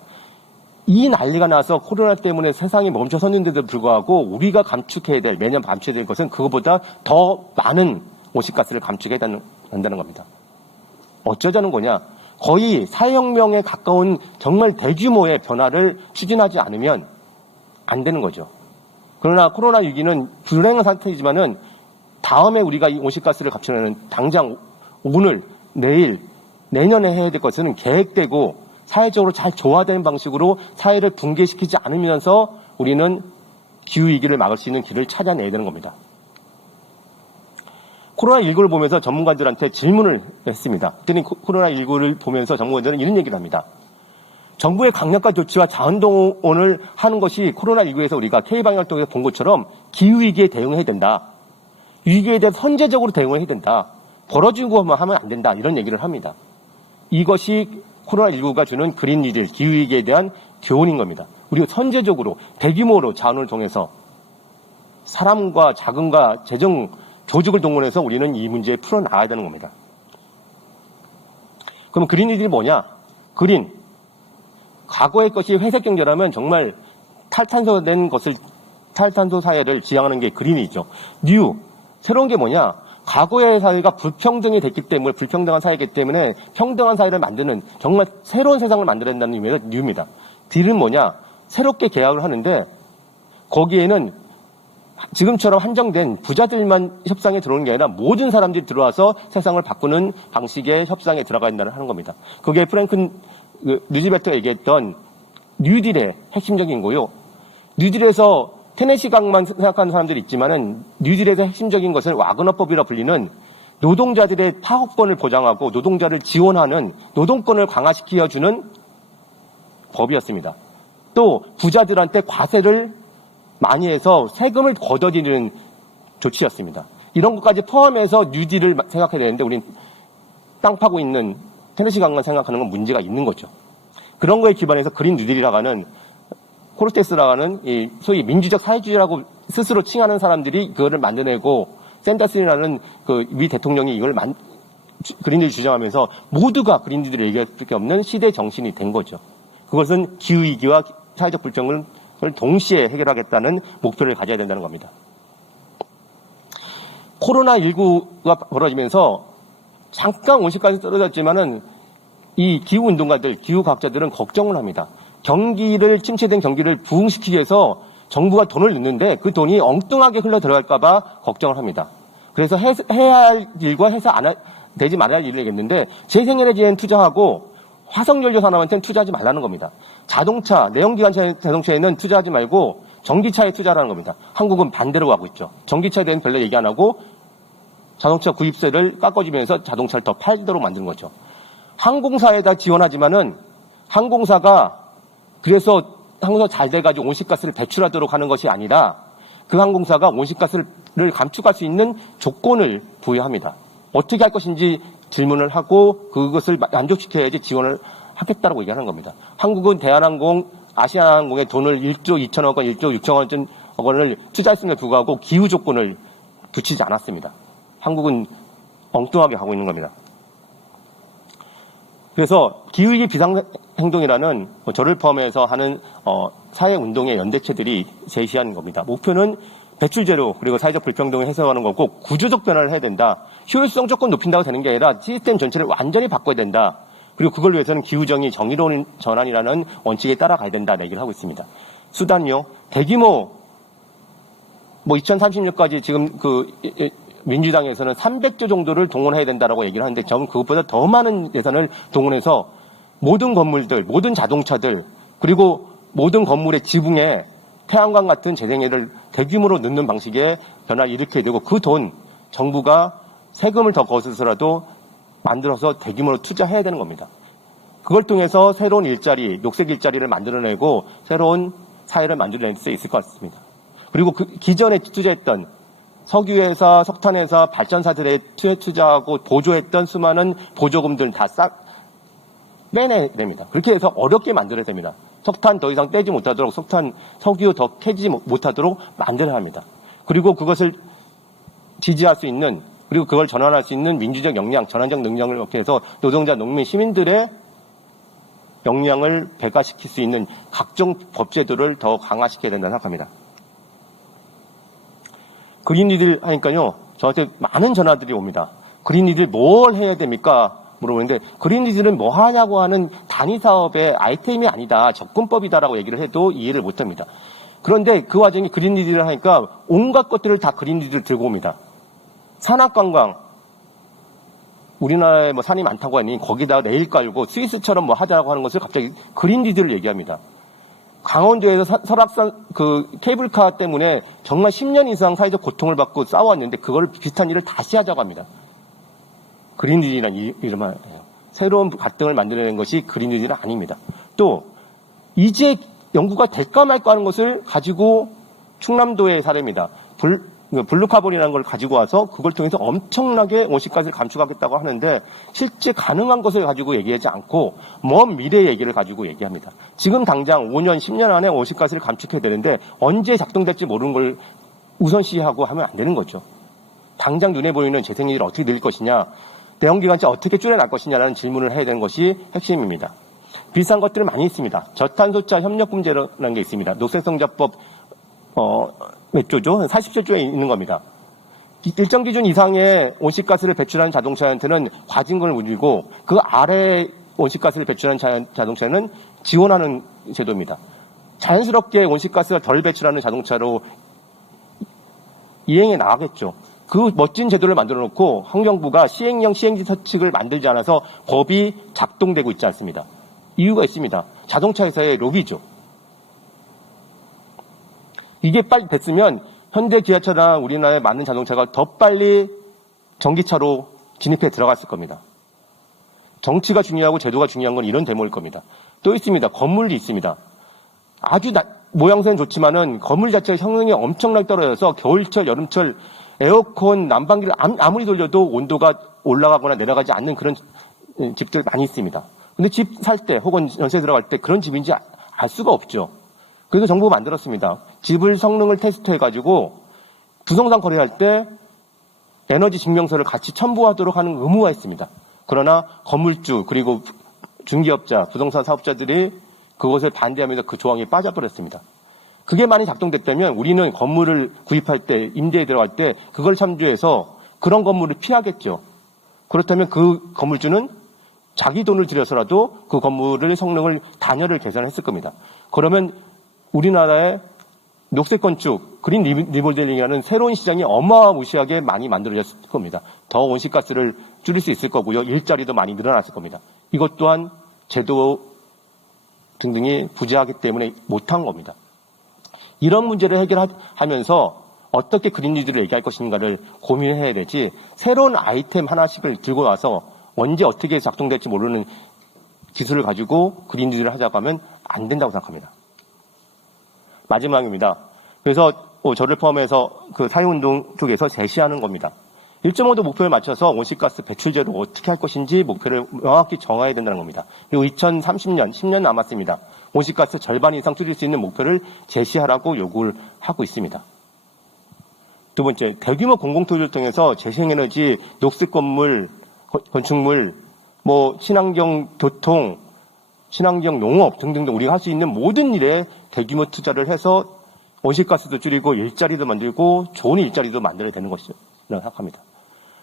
이 난리가 나서 코로나 때문에 세상이 멈춰섰는데도 불구하고 우리가 감축해야 될, 매년 감축해야 될 것은 그것보다 더 많은 온실가스를 감축해야 한다는 겁니다. 어쩌자는 거냐? 거의 사회혁명에 가까운 정말 대규모의 변화를 추진하지 않으면 안 되는 거죠. 그러나 코로나 위기는 불행한 상태이지만은 다음에 우리가 이 온실가스를 감축하는 당장 오늘, 내일, 내년에 해야 될 것은 계획되고 사회적으로 잘 조화된 방식으로 사회를 붕괴시키지 않으면서 우리는 기후위기를 막을 수 있는 길을 찾아내야 되는 겁니다. 코로나19를 보면서 전문가들한테 질문을 했습니다. 그랬더니 코로나19를 보면서 전문가들은 이런 얘기를 합니다. 정부의 강력한 조치와 자원동원을 하는 것이 코로나19에서 우리가 K방역을 통해서 본 것처럼 기후위기에 대응해야 된다. 위기에 대해 선제적으로 대응을 해야 된다. 벌어진 것만 하면 안 된다. 이런 얘기를 합니다. 이것이 코로나19가 주는 그린 뉴딜, 기후위기에 대한 교훈인 겁니다. 우리가 선제적으로 대규모로 자원을 통해서 사람과 자금과 재정, 조직을 동원해서 우리는 이 문제에 풀어나가야 되는 겁니다. 그럼 그린 뉴딜이 뭐냐? 그린. 과거의 것이 회색 경제라면 정말 탈탄소 사회를 지향하는 게 그린이죠. 뉴. 새로운 게 뭐냐? 과거의 사회가 불평등이 됐기 때문에, 불평등한 사회이기 때문에 평등한 사회를 만드는 정말 새로운 세상을 만들어야 된다는 의미가 뉴입니다. 딜은 뭐냐? 새롭게 계약을 하는데 거기에는 지금처럼 한정된 부자들만 협상에 들어오는 게 아니라 모든 사람들이 들어와서 세상을 바꾸는 방식의 협상에 들어가 있다는 겁니다. 그게 프랭클 루즈벨트가 얘기했던 뉴딜의 핵심적인 거요. 뉴딜에서 테네시 강만 생각하는 사람들이 있지만은 뉴딜에서 핵심적인 것은 와그너법이라 불리는 노동자들의 파업권을 보장하고 노동자를 지원하는 노동권을 강화시켜주는 법이었습니다. 또 부자들한테 과세를 많이 해서 세금을 걷어들이는 조치였습니다. 이런 것까지 포함해서 뉴딜을 생각해야 되는데 우리는 땅 파고 있는 테네시 강만 생각하는 건 문제가 있는 거죠. 그런 거에 기반해서 그린 뉴딜이라고 하는 코르테스라고 하는 이 소위 민주적 사회주의라고 스스로 칭하는 사람들이 그거를 만들어내고 샌더슨이라는 그 미 대통령이 이걸 그린딜을 주장하면서 모두가 그린딜을 얘기할 수밖에 없는 시대 정신이 된 거죠. 그것은 기후위기와 사회적 불평을 동시에 해결하겠다는 목표를 가져야 된다는 겁니다. 코로나19가 벌어지면서 잠깐 온실가스 떨어졌지만은 이 기후운동가들, 기후과학자들은 걱정을 합니다. 침체된 경기를 부흥시키기 위해서 정부가 돈을 넣는데 그 돈이 엉뚱하게 흘러 들어갈까봐 걱정을 합니다. 그래서 해야 할 일과 해서 되지 말아야 할 일을 얘기했는데 재생에너지에는 투자하고 화석연료 산업한테는 투자하지 말라는 겁니다. 자동차, 내연기관 자동차에는 투자하지 말고 전기차에 투자하라는 겁니다. 한국은 반대로 가고 있죠. 전기차에 대한 별로 얘기 안 하고 자동차 구입세를 깎아주면서 자동차를 더 팔도록 만드는 거죠. 항공사에다 지원하지만은 항공사가 잘 돼가지고 온실가스를 배출하도록 하는 것이 아니라 그 항공사가 온실가스를 감축할 수 있는 조건을 부여합니다. 어떻게 할 것인지 질문을 하고 그것을 만족시켜야지 지원을 하겠다고 얘기하는 겁니다. 한국은 대한항공, 아시아항공에 돈을 1조 2천억 원, 1조 6천억 원을 투자했음에도 불구하고 기후 조건을 붙이지 않았습니다. 한국은 엉뚱하게 가고 있는 겁니다. 그래서 기후위기 비상행동이라는 저를 포함해서 하는 사회운동의 연대체들이 제시한 겁니다. 목표는 배출 제로 그리고 사회적 불평등을 해소하는 거고 구조적 변화를 해야 된다. 효율성 조건 높인다고 되는 게 아니라 시스템 전체를 완전히 바꿔야 된다. 그리고 그걸 위해서는 기후정의 정의로운 전환이라는 원칙에 따라가야 된다. 얘기를 하고 있습니다. 수단요. 대규모 2030년까지 지금 민주당에서는 300조 정도를 동원해야 된다라고 얘기를 하는데 저는 그것보다 더 많은 예산을 동원해서 모든 건물들, 모든 자동차들, 그리고 모든 건물의 지붕에 태양광 같은 재생에너지를 대규모로 넣는 방식의 변화를 일으켜야 되고 그 돈 정부가 세금을 더 거둬서라도 만들어서 대규모로 투자해야 되는 겁니다. 그걸 통해서 새로운 일자리, 녹색 일자리를 만들어내고 새로운 사회를 만들어낼 수 있을 것 같습니다. 그리고 그 기존에 투자했던 석유회사, 석탄회사, 발전사들에 투자하고 보조했던 수많은 보조금들 다 싹 빼내야 됩니다. 그렇게 해서 어렵게 만들어야 됩니다. 석탄 더 이상 떼지 못하도록 석유 더 캐지 못하도록 만들어야 합니다. 그리고 그것을 지지할 수 있는 그리고 그걸 전환할 수 있는 민주적 역량, 전환적 능력을 얻기 위해서 노동자, 농민, 시민들의 역량을 배가시킬 수 있는 각종 법제도를 더 강화시켜야 된다고 생각합니다. 그린니들 하니까요, 저한테 많은 전화들이 옵니다. 그린니들 뭘 해야 됩니까? 물어보는데 그린니들은 뭐 하냐고 하는 단위 사업의 아이템이 아니다. 접근법이다라고 얘기를 해도 이해를 못합니다. 그런데 그 와중에 그린니들을 하니까 온갖 것들을 다 그린니들 들고 옵니다. 산악관광, 우리나라에 뭐 산이 많다고 하니 거기다가 레일 깔고 스위스처럼 뭐 하자고 하는 것을 갑자기 그린니들을 얘기합니다. 강원도에서 설악산 그 케이블카 때문에 정말 10년 이상 사회적 고통을 받고 싸웠는데 그걸 비슷한 일을 다시 하자고 합니다. 그린니들이라는 이름을 새로운 갈등을 만들어낸 것이 그린니들은 아닙니다. 또 이제 연구가 될까 말까 하는 것을 가지고 충남도의 사례입니다. 블루카본이라는 걸 가지고 와서 그걸 통해서 엄청나게 온실가스를 감축하겠다고 하는데 실제 가능한 것을 가지고 얘기하지 않고 먼 미래 얘기를 가지고 얘기합니다. 지금 당장 5년, 10년 안에 온실가스를 감축해야 되는데 언제 작동될지 모르는 걸 우선시하고 하면 안 되는 거죠. 당장 눈에 보이는 재생에너지를 어떻게 늘 것이냐, 내연기관차 어떻게 줄여날 것이냐라는 질문을 해야 되는 것이 핵심입니다. 비슷한 것들은 많이 있습니다. 저탄소차 협력금제라는 게 있습니다. 녹색성장법 몇 조죠? 40조에 있는 겁니다. 일정 기준 이상의 온실가스를 배출하는 자동차한테는 과징금을 물리고 그 아래 온실가스를 배출하는 자동차는 지원하는 제도입니다. 자연스럽게 온실가스가 덜 배출하는 자동차로 이행해 나가겠죠. 그 멋진 제도를 만들어 놓고 환경부가 시행령 시행지 서칙을 만들지 않아서 법이 작동되고 있지 않습니다. 이유가 있습니다. 자동차 회사의 로비죠. 이게 빨리 됐으면 현대 기아차나 우리나라의 많은 자동차가 더 빨리 전기차로 진입해 들어갔을 겁니다. 정치가 중요하고 제도가 중요한 건 이런 대목일 겁니다. 또 있습니다. 건물이 있습니다. 아주 모양새는 좋지만은 건물 자체의 성능이 엄청나게 떨어져서 겨울철, 여름철 에어컨, 난방기를 아무리 돌려도 온도가 올라가거나 내려가지 않는 그런 집들 많이 있습니다. 근데 집 살 때 혹은 전세 들어갈 때 그런 집인지 알 수가 없죠. 그래서 정부가 만들었습니다. 집을 성능을 테스트해가지고 부동산 거래할 때 에너지 증명서를 같이 첨부하도록 하는 의무가 있습니다. 그러나 건물주 그리고 중개업자, 부동산 사업자들이 그것을 반대하면서 그 조항이 빠져버렸습니다. 그게 많이 작동됐다면 우리는 건물을 구입할 때, 임대에 들어갈 때 그걸 참조해서 그런 건물을 피하겠죠. 그렇다면 그 건물주는 자기 돈을 들여서라도 그 건물의 성능을 단열을 계산했을 겁니다. 그러면 우리나라의 녹색 건축, 그린 리모델링이라는 새로운 시장이 어마무시하게 많이 만들어졌을 겁니다. 더 온실가스를 줄일 수 있을 거고요. 일자리도 많이 늘어났을 겁니다. 이것 또한 제도 등등이 부재하기 때문에 못한 겁니다. 이런 문제를 해결하면서 어떻게 그린니들을 얘기할 것인가를 고민해야 되지 새로운 아이템 하나씩을 들고 와서 언제 어떻게 작동될지 모르는 기술을 가지고 그린니들을 하자고 하면 안 된다고 생각합니다. 마지막입니다. 그래서 저를 포함해서 그 사회운동 쪽에서 제시하는 겁니다. 1.5도 목표를 맞춰서 온실가스 배출제로 어떻게 할 것인지 목표를 명확히 정해야 된다는 겁니다. 그리고 2030년, 10년 남았습니다. 온실가스 절반 이상 줄일 수 있는 목표를 제시하라고 요구를 하고 있습니다. 두 번째, 대규모 공공토지를 통해서 재생에너지, 녹색 건물, 건축물, 친환경 교통, 친환경 농업 등등등 우리가 할 수 있는 모든 일에 대규모 투자를 해서 온실가스도 줄이고 일자리도 만들고 좋은 일자리도 만들어야 되는 것이라고 생각합니다.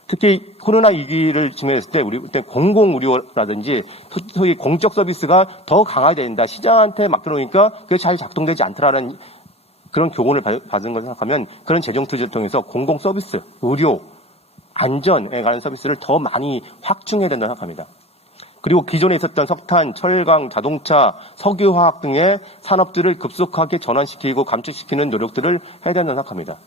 특히 코로나 위기를 직면했을 때 우리 공공의료라든지 소위 공적 서비스가 더 강화돼야 된다. 시장한테 맡겨놓으니까 그게 잘 작동되지 않더라는 그런 교훈을 받은 걸 생각하면 그런 재정 투자를 통해서 공공 서비스, 의료, 안전에 관한 서비스를 더 많이 확충해야 된다고 생각합니다. 그리고 기존에 있었던 석탄, 철강, 자동차, 석유화학 등의 산업들을 급속하게 전환시키고 감축시키는 노력들을 해야 된다고 생각합니다.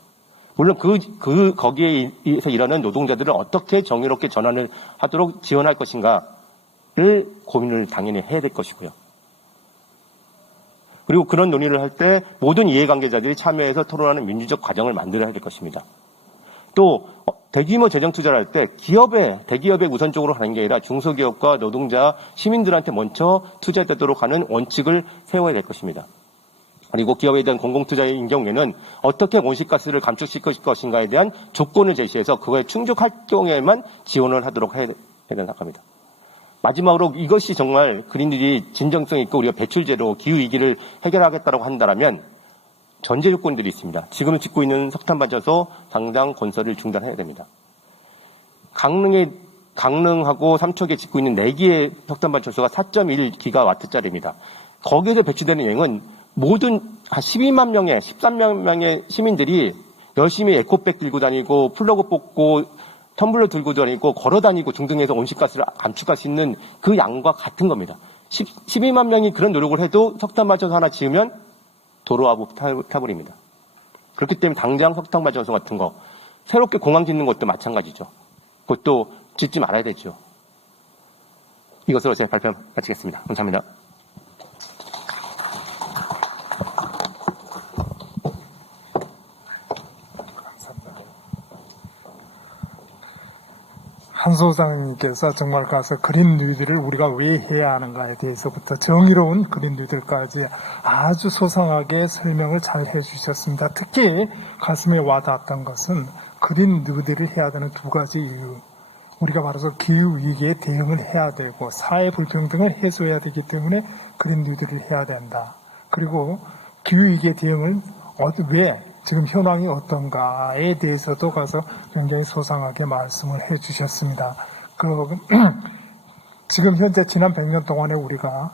물론 거기에서 일하는 노동자들을 어떻게 정의롭게 전환을 하도록 지원할 것인가를 고민을 당연히 해야 될 것이고요. 그리고 그런 논의를 할 때 모든 이해관계자들이 참여해서 토론하는 민주적 과정을 만들어야 될 것입니다. 또 대규모 재정 투자를 할 때 대기업에 우선적으로 가는 게 아니라 중소기업과 노동자, 시민들한테 먼저 투자되도록 하는 원칙을 세워야 될 것입니다. 그리고 기업에 대한 공공투자인 경우에는 어떻게 온실가스를 감축시킬 것인가에 대한 조건을 제시해서 그거에 충족할 경우에만 지원을 하도록 해야 된다고 생각합니다. 마지막으로 이것이 정말 그린딜이 진정성 있고 우리가 배출제로 기후위기를 해결하겠다고 한다면 전제 조건들이 있습니다. 지금 짓고 있는 석탄발전소 당장 건설을 중단해야 됩니다. 강릉하고 삼척에 짓고 있는 4기의 석탄발전소가 4.1기가와트짜리입니다. 거기에서 배출되는 양은 모든 12만 명의 13만 명의 시민들이 열심히 에코백 들고 다니고 플러그 뽑고 텀블러 들고 다니고 걸어 다니고 등등해서 온실가스를 감축할 수 있는 그 양과 같은 겁니다. 12만 명이 그런 노력을 해도 석탄발전소 하나 지으면 도로하고 타버립니다. 그렇기 때문에 당장 석탄발전소 같은 거 새롭게 공항 짓는 것도 마찬가지죠. 그것도 짓지 말아야 되죠. 이것으로 제 발표 마치겠습니다. 감사합니다. 한 소장님께서 정말 가서 그린 뉴딜을 우리가 왜 해야 하는가에 대해서부터 정의로운 그린 뉴딜까지 아주 소상하게 설명을 잘 해주셨습니다. 특히 가슴에 와닿았던 것은 그린 뉴딜을 해야 되는 2가지 이유. 우리가 바로 기후위기에 대응을 해야 되고 사회 불평등을 해소해야 되기 때문에 그린 뉴딜을 해야 된다. 그리고 기후위기에 대응을 왜 지금 현황이 어떤가에 대해서도 가서 굉장히 소상하게 말씀을 해 주셨습니다. 지금 현재 지난 100년 동안에 우리가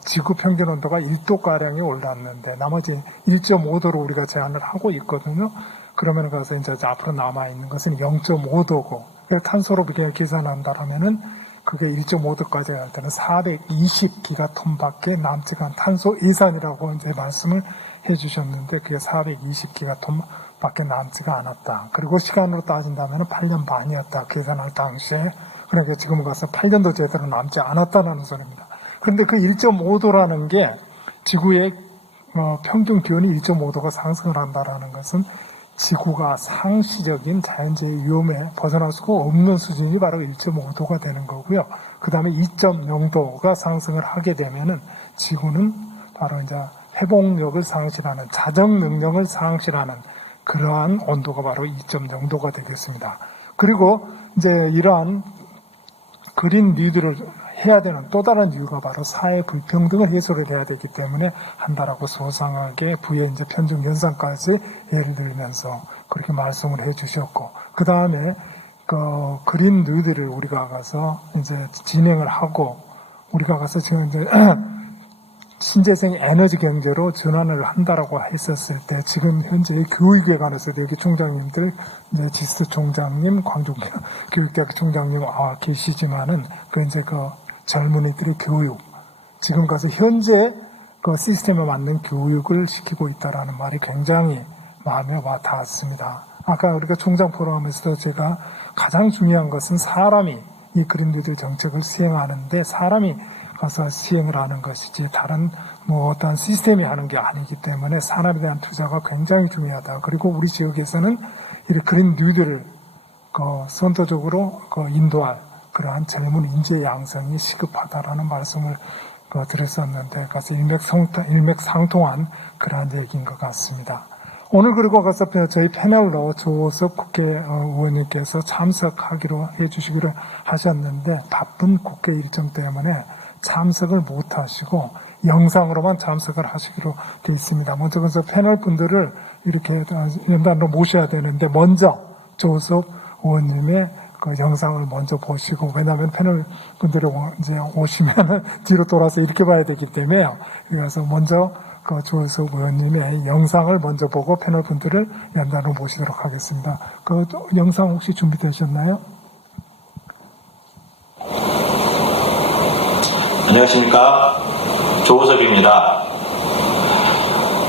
지구 평균 온도가 1도가량이 올랐는데 나머지 1.5도로 우리가 제한을 하고 있거든요. 그러면 가서 이제 앞으로 남아있는 것은 0.5도고 탄소로 그냥 계산한다라면은 그게 1.5도까지 할 때는 420기가톤밖에 남지가 않은 탄소 예산이라고 이제 말씀을 해주셨는데 그게 420기가톤밖에 남지가 않았다. 그리고 시간으로 따진다면 8년 반이었다. 계산할 당시에. 그러니까 지금 가서 8년도 제대로 남지 않았다는 소리입니다. 그런데 그 1.5도라는 게 지구의 평균 기온이 1.5도가 상승을 한다라는 것은 지구가 상시적인 자연재해 위험에 벗어날 수가 없는 수준이 바로 1.5도가 되는 거고요. 그 다음에 2.0도가 상승을 하게 되면은 지구는 바로 이제 회복력을 상실하는, 자정 능력을 상실하는 그러한 온도가 바로 2.0도가 되겠습니다. 그리고 이제 이러한 그린 뉴딜을 해야 되는 또 다른 이유가 바로 사회 불평등을 해소를 해야 되기 때문에 한다라고 소상하게 부의 이제 편중 현상까지 예를 들면서 그렇게 말씀을 해 주셨고, 그 다음에 그린 뉴딜을 우리가 가서 이제 진행을 하고 우리가 가서 지금 이제 신재생 에너지 경제로 전환을 한다라고 했었을 때 지금 현재 교육에 관해서 여기 총장님들, 지스 총장님, 광주교육대학 총장님 계시지만은 이제 젊은이들의 교육, 지금 가서 현재 시스템에 맞는 교육을 시키고 있다라는 말이 굉장히 마음에 와 닿았습니다. 아까 우리가 총장 포럼에서 제가 가장 중요한 것은 사람이 이 그린 뉴딜 정책을 시행하는데 사람이 가서 시행을 하는 것이지 다른 어떤 시스템이 하는 게 아니기 때문에 산업에 대한 투자가 굉장히 중요하다. 그리고 우리 지역에서는 이 그린 뉴딜을 선도적으로 인도할 그러한 젊은 인재 양성이 시급하다라는 말씀을 드렸었는데 가서 일맥상통한 그러한 얘기인 것 같습니다. 오늘 그리고 가서 저희 패널로 조호석 국회의원님께서 참석하기로 해주시기로 하셨는데 바쁜 국회 일정 때문에 참석을 못 하시고 영상으로만 참석을 하시기로 돼 있습니다. 먼저 그래서 패널 분들을 이렇게 연단으로 모셔야 되는데 먼저 조호석 의원님의 그 영상을 먼저 보시고, 왜냐하면 패널 분들이 이제 오시면은 뒤로 돌아서 이렇게 봐야 되기 때문에, 그래서 먼저 그 조효석 의원님의 영상을 먼저 보고 패널 분들을 연단으로 모시도록 하겠습니다. 그 영상 혹시 준비되셨나요? 안녕하십니까. 조호석입니다.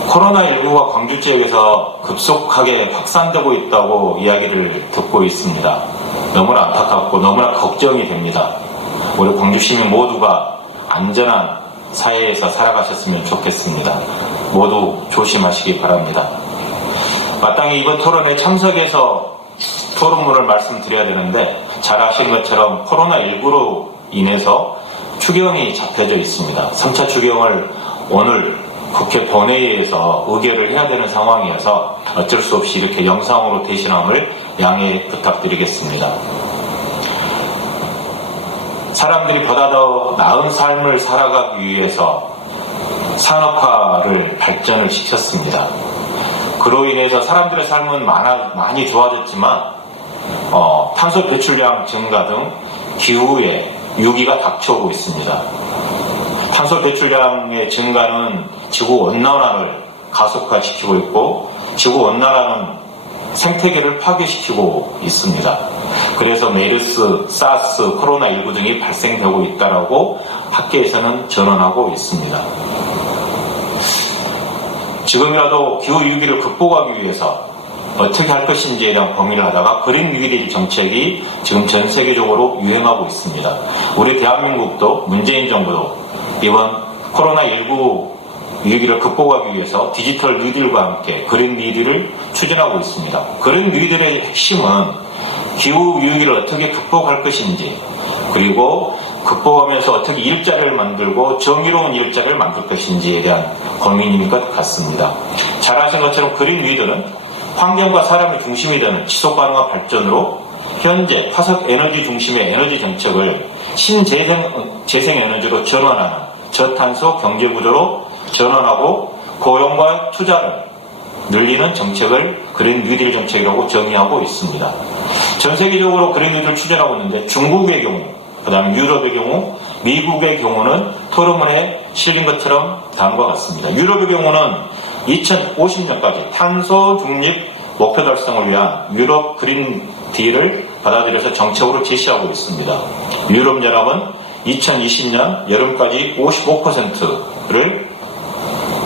코로나19가 광주 지역에서 급속하게 확산되고 있다고 이야기를 듣고 있습니다. 너무나 안타깝고 너무나 걱정이 됩니다. 우리 광주 시민 모두가 안전한 사회에서 살아가셨으면 좋겠습니다. 모두 조심하시기 바랍니다. 마땅히 이번 토론에 참석해서 토론문을 말씀드려야 되는데, 잘 아시는 것처럼 코로나19로 인해서 추경이 잡혀져 있습니다. 3차 추경을 오늘 국회 본회의에서 의결을 해야 되는 상황이어서 어쩔 수 없이 이렇게 영상으로 대신함을 양해 부탁드리겠습니다. 사람들이 보다 더 나은 삶을 살아가기 위해서 산업화를 발전을 시켰습니다. 그로 인해서 사람들의 삶은 많이 좋아졌지만 탄소 배출량 증가 등 기후에 위기가 닥쳐오고 있습니다. 탄소 배출량의 증가는 지구 온난화를 가속화시키고 있고, 지구 온난화는 생태계를 파괴시키고 있습니다. 그래서 메르스, 사스, 코로나19 등이 발생되고 있다라고 학계에서는 전언하고 있습니다. 지금이라도 기후 위기를 극복하기 위해서 어떻게 할 것인지에 대한 고민을 하다가 그린 뉴딜 정책이 지금 전 세계적으로 유행하고 있습니다. 우리 대한민국도, 문재인 정부도 이번 코로나19 위기를 극복하기 위해서 디지털 뉴딜과 함께 그린 뉴딜을 추진하고 있습니다. 그린 뉴딜의 핵심은 기후 위기를 어떻게 극복할 것인지, 그리고 극복하면서 어떻게 일자리를 만들고 정의로운 일자리를 만들 것인지에 대한 고민인 것 같습니다. 잘 아시는 것처럼 그린 뉴딜은 환경과 사람이 중심이 되는 지속가능한 발전으로 현재 화석 에너지 중심의 에너지 정책을 신재생 에너지로 전환하는 저탄소 경제 구조로 전환하고 고용과 투자를 늘리는 정책을 그린 뉴딜 정책이라고 정의하고 있습니다. 전 세계적으로 그린 뉴딜을 추진하고 있는데, 중국의 경우, 그 다음에 유럽의 경우, 미국의 경우는 토론문에 실린 것처럼 다음과 같습니다. 유럽의 경우는 2050년까지 탄소 중립 목표 달성을 위한 유럽 그린 딜을 받아들여서 정책으로 제시하고 있습니다. 유럽연합은 2020년 여름까지 55%를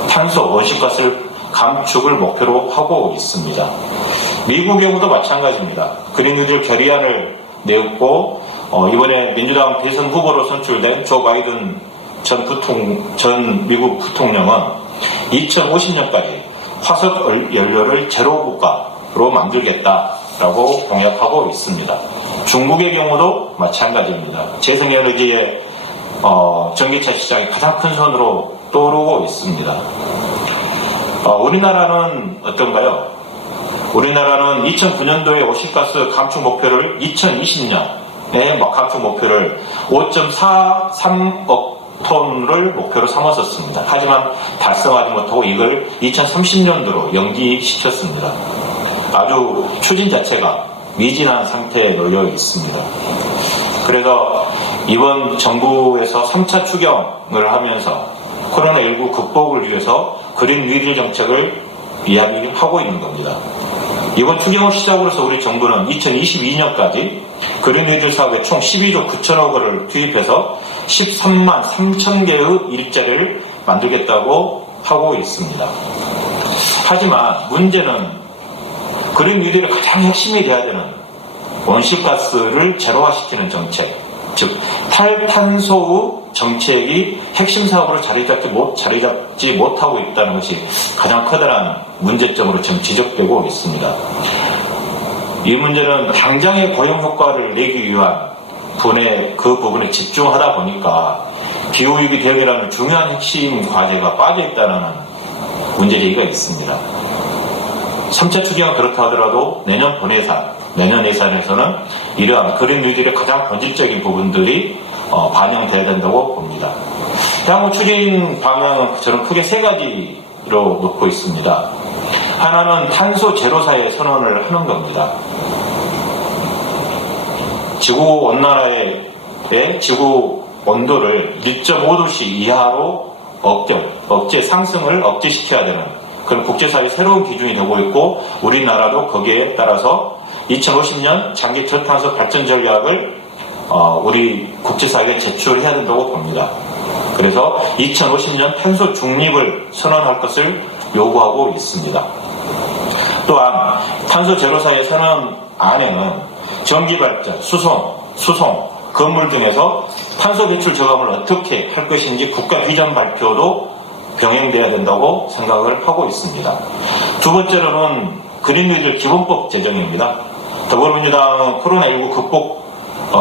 탄소 온실가스를 감축을 목표로 하고 있습니다. 미국의 경우도 마찬가지입니다. 그린 뉴딜 결의안을 내었고, 이번에 민주당 대선 후보로 선출된 조 바이든 전 미국 부통령은 2050년까지 화석 연료를 제로 국가로 만들겠다라고 공약하고 있습니다. 중국의 경우도 마찬가지입니다. 재생에너지의 전기차 시장이 가장 큰 선으로 떠오르고 있습니다. 우리나라는 어떤가요? 우리나라는 2009년도에 오실가스 감축 목표를 2020년에 감축 목표를 5.43억 톤을 목표로 삼았었습니다. 하지만 달성하지 못하고 이걸 2030년도로 연기시켰습니다. 아주 추진 자체가 미진한 상태에 놓여 있습니다. 그래서 이번 정부에서 3차 추경을 하면서 코로나19 극복을 위해서 그린 뉴딜 정책을 이야기하고 있는 겁니다. 이번 추경을 시작으로 해서 우리 정부는 2022년까지 그린 뉴딜 사업에 총 12조 9천억 원을 투입해서 13만 3천 개의 일자리를 만들겠다고 하고 있습니다. 하지만 문제는 그린 뉴딜의 가장 핵심이 돼야 되는 온실가스를 제로화시키는 정책, 즉 탈탄소의 정책이 핵심 사업으로 자리 잡지 못하고 있다는 것이 가장 커다란 문제점으로 지금 지적되고 있습니다. 이 문제는 당장의 고용 효과를 내기 위한 그 부분에 집중하다 보니까 기후위기 대응이라는 중요한 핵심 과제가 빠져있다는 문제제기가 있습니다. 3차 추경은 그렇다 하더라도 내년 예산에서는 이러한 그린 뉴딜의 가장 본질적인 부분들이 반영돼야 된다고 봅니다. 향후 추진 방향은 저는 크게 세 가지로 놓고 있습니다. 하나는 탄소 제로 사회 선언을 하는 겁니다. 지구 온난화의 지구 온도를 1.5도씨 이하로 억제 상승을 억제시켜야 되는 그런 국제사회의 새로운 기준이 되고 있고, 우리나라도 거기에 따라서 2050년 장기 저탄소 발전 전략을 우리 국제사회에 제출해야 된다고 봅니다. 그래서 2050년 탄소 중립을 선언할 것을 요구하고 있습니다. 또한 탄소 제로사의 선언 안에는 전기발전, 수송, 건물 등에서 탄소 배출 저감을 어떻게 할 것인지 국가 비전 발표도 병행돼야 된다고 생각을 하고 있습니다. 두 번째로는 그린뉴딜 기본법 제정입니다. 더불어민주당은 코로나19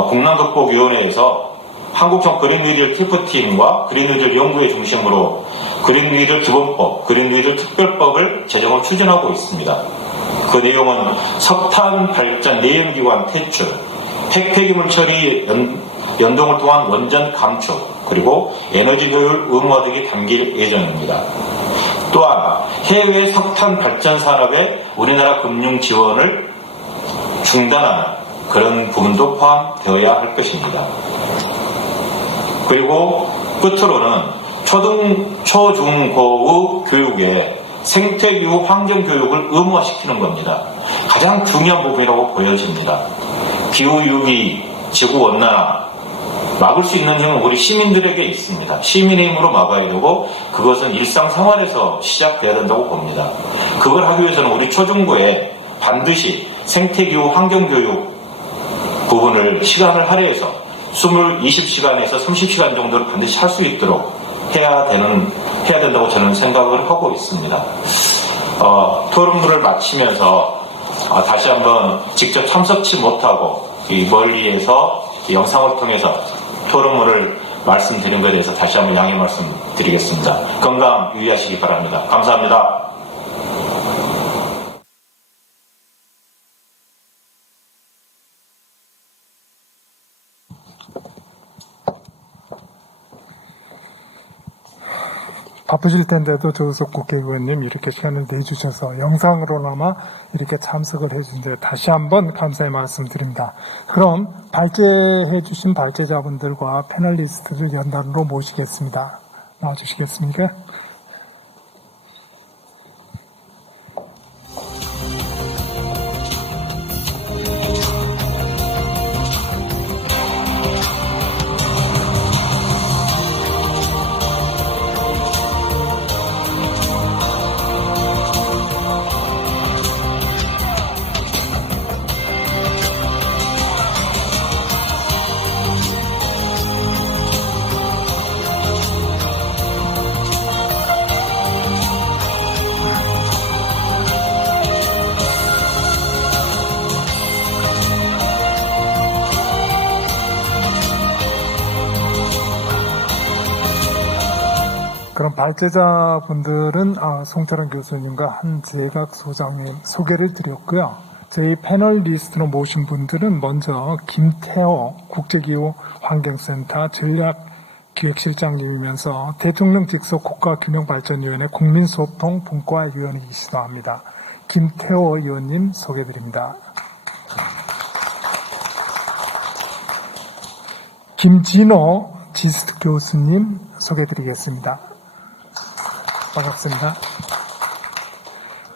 국난극복위원회에서 한국형 그린뉴딜 TF팀과 그린뉴딜 연구회 중심으로 그린뉴딜 기본법, 그린뉴딜 특별법을 제정을 추진하고 있습니다. 그 내용은 석탄 발전 내연기관 퇴출, 핵폐기물 처리 연동을 통한 원전 감축, 그리고 에너지 효율 의무화 등이 담길 예정입니다. 또한 해외 석탄 발전 산업에 우리나라 금융 지원을 중단하는 그런 부분도 포함되어야 할 것입니다. 그리고 끝으로는 초중고의 교육에 생태기후 환경교육을 의무화시키는 겁니다. 가장 중요한 부분이라고 보여집니다. 기후위기, 지구온난화 막을 수 있는 힘은 우리 시민들에게 있습니다. 시민의 힘으로 막아야 되고, 그것은 일상생활에서 시작돼야 된다고 봅니다. 그걸 하기 위해서는 우리 초중고에 반드시 생태기후 환경교육 부분을 시간을 할애해서 20시간에서 30시간 정도를 반드시 할 수 있도록 해야 된다고 저는 생각을 하고 있습니다. 토론을 마치면서 다시 한번 직접 참석치 못하고 이 멀리에서 영상을 통해서 토론을 말씀드린 것에 대해서 다시 한번 양해 말씀드리겠습니다. 건강 유의하시기 바랍니다. 감사합니다. 바쁘실 텐데도 조석 국회의원님 이렇게 시간을 내주셔서 영상으로나마 이렇게 참석을 해주신 데 다시 한번 감사의 말씀드립니다. 그럼 발제해 주신 발제자분들과 패널리스트를 연단으로 모시겠습니다. 나와주시겠습니까? 그럼 발제자분들은 송철원 교수님과 한재각 소장님 소개를 드렸고요. 저희 패널리스트로 모신 분들은 먼저 김태호 국제기후 환경센터 전략기획실장님이면서 대통령 직속 국가균형발전위원회 국민소통 분과위원이시기도 합니다. 김태호 의원님 소개드립니다. 김진호 지스트 교수님 소개드리겠습니다. 반갑습니다.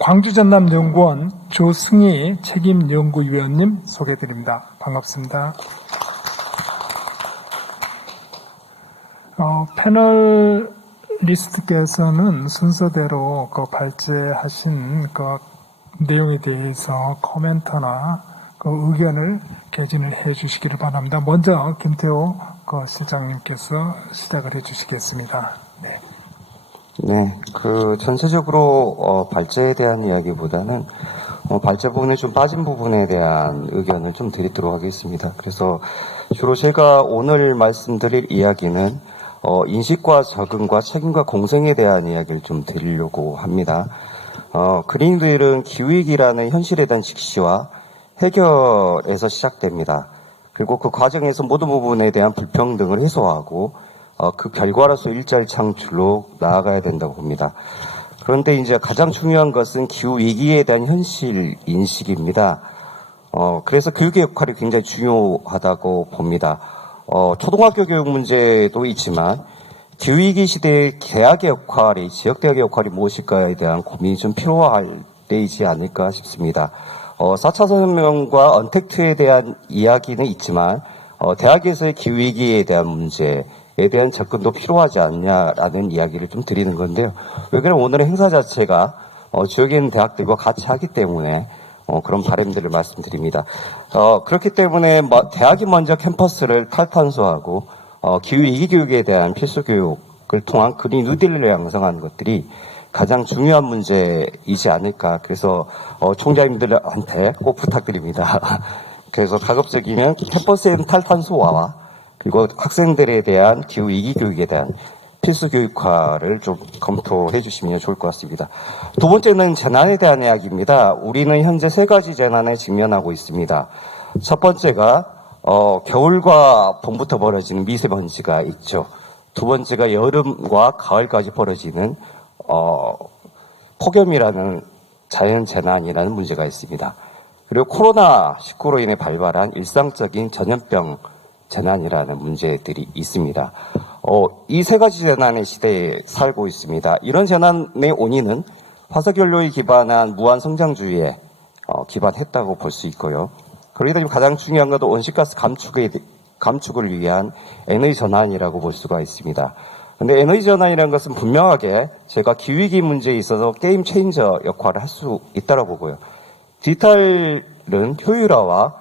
광주전남연구원 조승희 책임연구위원님 소개드립니다. 반갑습니다. 패널리스트께서는 순서대로 발제하신 내용에 대해서 코멘터나 의견을 개진을 해 주시기를 바랍니다. 먼저 김태호 실장님께서 시작을 해 주시겠습니다. 네. 네, 전체적으로, 발제에 대한 이야기보다는, 발제 부분에 좀 빠진 부분에 대한 의견을 좀 드리도록 하겠습니다. 그래서 주로 제가 오늘 말씀드릴 이야기는, 인식과 적응과 책임과 공생에 대한 이야기를 좀 드리려고 합니다. 그린뉴딜은 기후위기라는 현실에 대한 직시와 해결에서 시작됩니다. 그리고 그 과정에서 모든 부분에 대한 불평등을 해소하고, 그 결과로서 일자리 창출로 나아가야 된다고 봅니다. 그런데 이제 가장 중요한 것은 기후 위기에 대한 현실 인식입니다. 그래서 교육의 역할이 굉장히 중요하다고 봅니다. 초등학교 교육 문제도 있지만 기후위기 시대의 대학의 역할이, 지역대학의 역할이 무엇일까에 대한 고민이 좀 필요할 때이지 않을까 싶습니다. 4차 산업혁명과 언택트에 대한 이야기는 있지만 대학에서의 기후위기에 대한 문제에 대한 접근도 필요하지 않냐라는 이야기를 좀 드리는 건데요. 왜 그러면 오늘의 행사 자체가 지역에 있는 대학들과 같이 하기 때문에 그런 바람들을 말씀드립니다. 그렇기 때문에 대학이 먼저 캠퍼스를 탈탄소하고 기후위기 교육에 대한 필수 교육을 통한 그린 뉴딜을 양성하는 것들이 가장 중요한 문제이지 않을까. 그래서 총장님들한테 꼭 부탁드립니다. 그래서 가급적이면 캠퍼스의 탈탄소화와 그리고 학생들에 대한 기후위기 교육에 대한 필수 교육화를 좀 검토해 주시면 좋을 것 같습니다. 두 번째는 재난에 대한 이야기입니다. 우리는 현재 세 가지 재난에 직면하고 있습니다. 첫 번째가 겨울과 봄부터 벌어지는 미세먼지가 있죠. 두 번째가 여름과 가을까지 벌어지는 폭염이라는 자연 재난이라는 문제가 있습니다. 그리고 코로나19로 인해 발발한 일상적인 전염병 재난이라는 문제들이 있습니다. 이 세 가지 재난의 시대에 살고 있습니다. 이런 재난의 원인은 화석연료에 기반한 무한성장주의에 기반했다고 볼 수 있고요. 그러기 때문에 가장 중요한 것도 온실가스 감축을 위한 에너지 전환이라고 볼 수가 있습니다. 그런데 에너지 전환이라는 것은 분명하게 제가 기후위기 문제에 있어서 게임 체인저 역할을 할 수 있다고 보고요. 디지털은 효율화와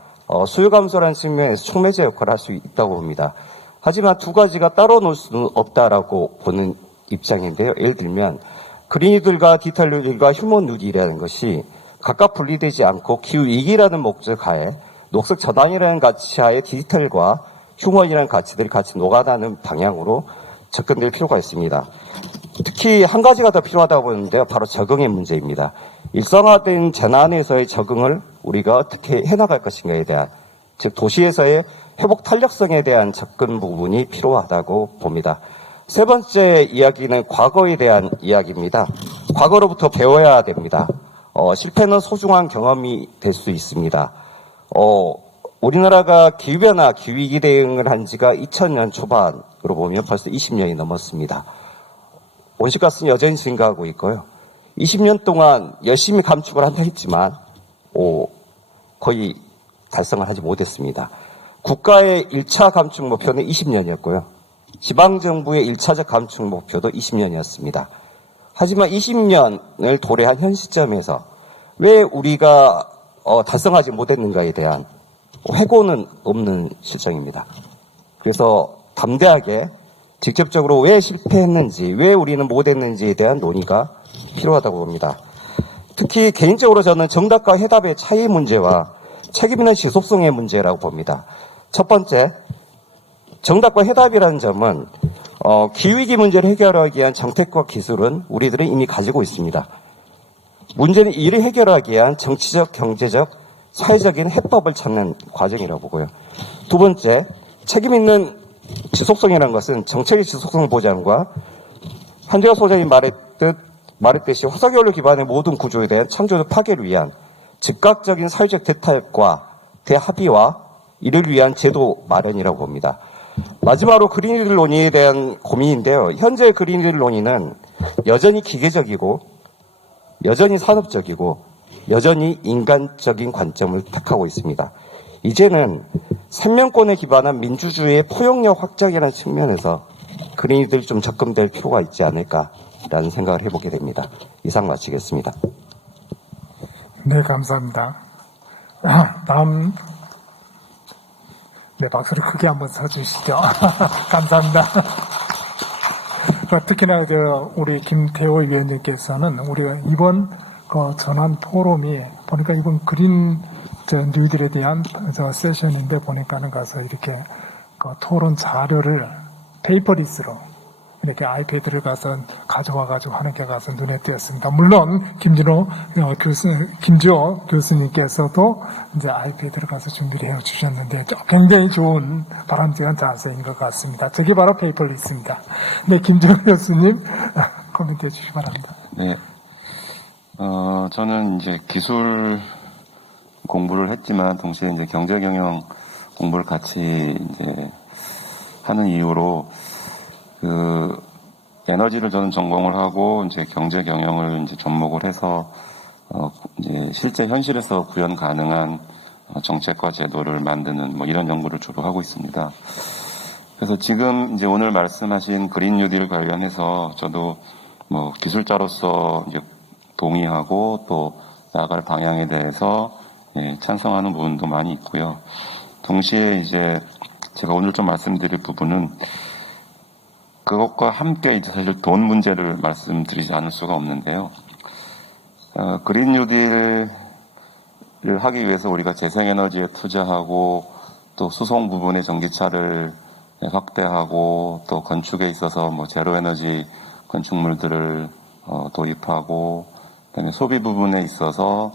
수요 감소라는 측면에서 촉매제 역할을 할 수 있다고 봅니다. 하지만 두 가지가 따로 놓을 수는 없다라고 보는 입장인데요. 예를 들면 그린이들과 디지털 뉴딜과 휴먼 뉴딜이라는 것이 각각 분리되지 않고 기후위기라는 목적 하에 녹색 전환이라는 가치 하에 디지털과 휴먼이라는 가치들이 같이 녹아나는 방향으로 접근될 필요가 있습니다. 특히 한 가지가 더 필요하다고 보는데요. 바로 적응의 문제입니다. 일상화된 재난에서의 적응을 우리가 어떻게 해나갈 것인가에 대한, 즉 도시에서의 회복 탄력성에 대한 접근 부분이 필요하다고 봅니다. 세 번째 이야기는 과거에 대한 이야기입니다. 과거로부터 배워야 됩니다. 실패는 소중한 경험이 될 수 있습니다. 우리나라가 기후변화, 기후위기 대응을 한 지가 2000년 초반으로 보면 벌써 20년이 넘었습니다. 온실가스는 여전히 증가하고 있고요. 20년 동안 열심히 감축을 한다 했지만 거의 달성을 하지 못했습니다. 국가의 1차 감축 목표는 20년이었고요. 지방정부의 1차적 감축 목표도 20년이었습니다. 하지만 20년을 도래한 현 시점에서 왜 우리가 달성하지 못했는가에 대한 회고는 없는 실정입니다. 그래서 담대하게 직접적으로 왜 실패했는지, 왜 우리는 못했는지에 대한 논의가 필요하다고 봅니다. 특히 개인적으로 저는 정답과 해답의 차이 문제와 책임 있는 지속성의 문제라고 봅니다. 첫 번째, 정답과 해답이라는 점은 기후위기 문제를 해결하기 위한 정책과 기술은 우리들은 이미 가지고 있습니다. 문제는 이를 해결하기 위한 정치적, 경제적, 사회적인 해법을 찾는 과정이라고 보고요. 두 번째, 책임 있는 지속성이라는 것은 정책의 지속성 보장과 한재화 소장이 말했듯이 화석연료 기반의 모든 구조에 대한 창조적 파괴를 위한 즉각적인 사회적 대탈과 대합의와 이를 위한 제도 마련이라고 봅니다. 마지막으로 그린뉴딜 논의에 대한 고민인데요. 현재 그린뉴딜 논의는 여전히 기계적이고 여전히 산업적이고 여전히 인간적인 관점을 택하고 있습니다. 이제는 생명권에 기반한 민주주의의 포용력 확장이라는 측면에서 그린뉴딜이 좀 접근될 필요가 있지 않을까라는 생각을 해보게 됩니다. 이상 마치겠습니다. 네, 감사합니다. 다음, 네, 박수를 크게 한번 쳐주시죠. 감사합니다. 특히나 우리 김태호 위원님께서는 우리가 이번 전환 포럼이 보니까 이번 그린 뉴딜에 대한 세션인데 보니까는 가서 이렇게 토론 자료를 페이퍼리스로 이렇게 아이패드를 가서 가져와가지고 하는 게 가서 눈에 띄었습니다. 물론 김주호 교수님께서도 이제 아이패드를 가서 준비를 해주셨는데 굉장히 좋은 바람직한 자세인 것 같습니다. 저게 바로 페이퍼리스입니다. 네, 김주호 교수님 코멘트해 주시기 바랍니다. 네, 저는 이제 기술 공부를 했지만 동시에 이제 경제 경영 공부를 같이 이제 하는 이유로 그 에너지를 저는 전공을 하고 이제 경제 경영을 이제 접목을 해서 이제 실제 현실에서 구현 가능한 정책과 제도를 만드는 뭐 이런 연구를 주로 하고 있습니다. 그래서 지금 이제 오늘 말씀하신 그린 뉴딜 관련해서 저도 뭐 기술자로서 이제 동의하고 또 나아갈 방향에 대해서 찬성하는 부분도 많이 있고요. 동시에 이제 제가 오늘 좀 말씀드릴 부분은 그것과 함께 이제 사실 돈 문제를 말씀드리지 않을 수가 없는데요. 그린 뉴딜을 하기 위해서 우리가 재생에너지에 투자하고 또 수송 부분의 전기차를 확대하고 또 건축에 있어서 뭐 제로에너지 건축물들을 도입하고 그다음에 소비 부분에 있어서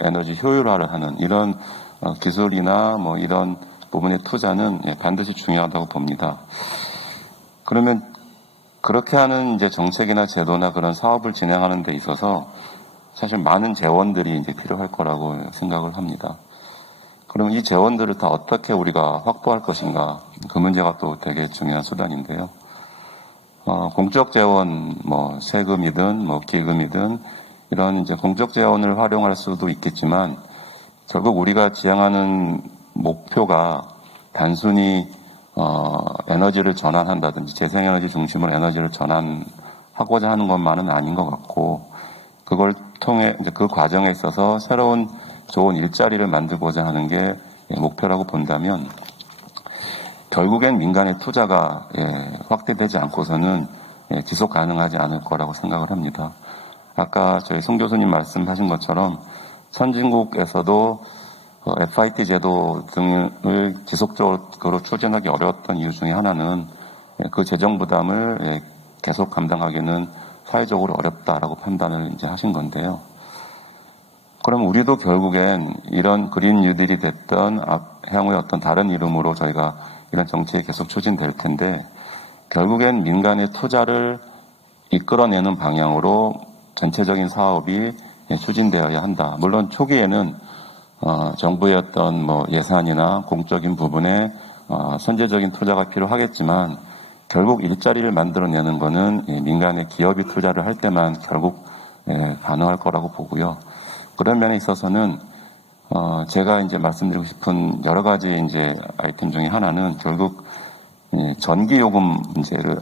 에너지 효율화를 하는 이런 기술이나 뭐 이런 부분의 투자는 반드시 중요하다고 봅니다. 그러면 그렇게 하는 이제 정책이나 제도나 그런 사업을 진행하는 데 있어서 사실 많은 재원들이 이제 필요할 거라고 생각을 합니다. 그럼 이 재원들을 다 어떻게 우리가 확보할 것인가? 그 문제가 또 되게 중요한 수단인데요. 공적 재원, 뭐 세금이든 뭐 기금이든 이런 이제 공적 재원을 활용할 수도 있겠지만 결국 우리가 지향하는 목표가 단순히 에너지를 전환한다든지 재생에너지 중심으로 에너지를 전환하고자 하는 것만은 아닌 것 같고 그걸 통해 이제 그 과정에 있어서 새로운 좋은 일자리를 만들고자 하는 게 목표라고 본다면 결국엔 민간의 투자가 확대되지 않고서는 지속 가능하지 않을 거라고 생각을 합니다. 아까 저희 송 교수님 말씀하신 것처럼 선진국에서도 FIT 제도 등을 지속적으로 추진하기 어려웠던 이유 중에 하나는 그 재정 부담을 계속 감당하기는 사회적으로 어렵다라고 판단을 이제 하신 건데요. 그럼 우리도 결국엔 이런 그린 뉴딜이 됐던 향후의 어떤 다른 이름으로 저희가 이런 정책이 계속 추진될 텐데 결국엔 민간의 투자를 이끌어내는 방향으로 전체적인 사업이 추진되어야 한다. 물론 초기에는 정부의 어떤 뭐 예산이나 공적인 부분에 선제적인 투자가 필요하겠지만 결국 일자리를 만들어내는 거는 민간의 기업이 투자를 할 때만 결국 가능할 거라고 보고요. 그런 면에 있어서는 제가 이제 말씀드리고 싶은 여러 가지 이제 아이템 중에 하나는 결국 전기요금 문제를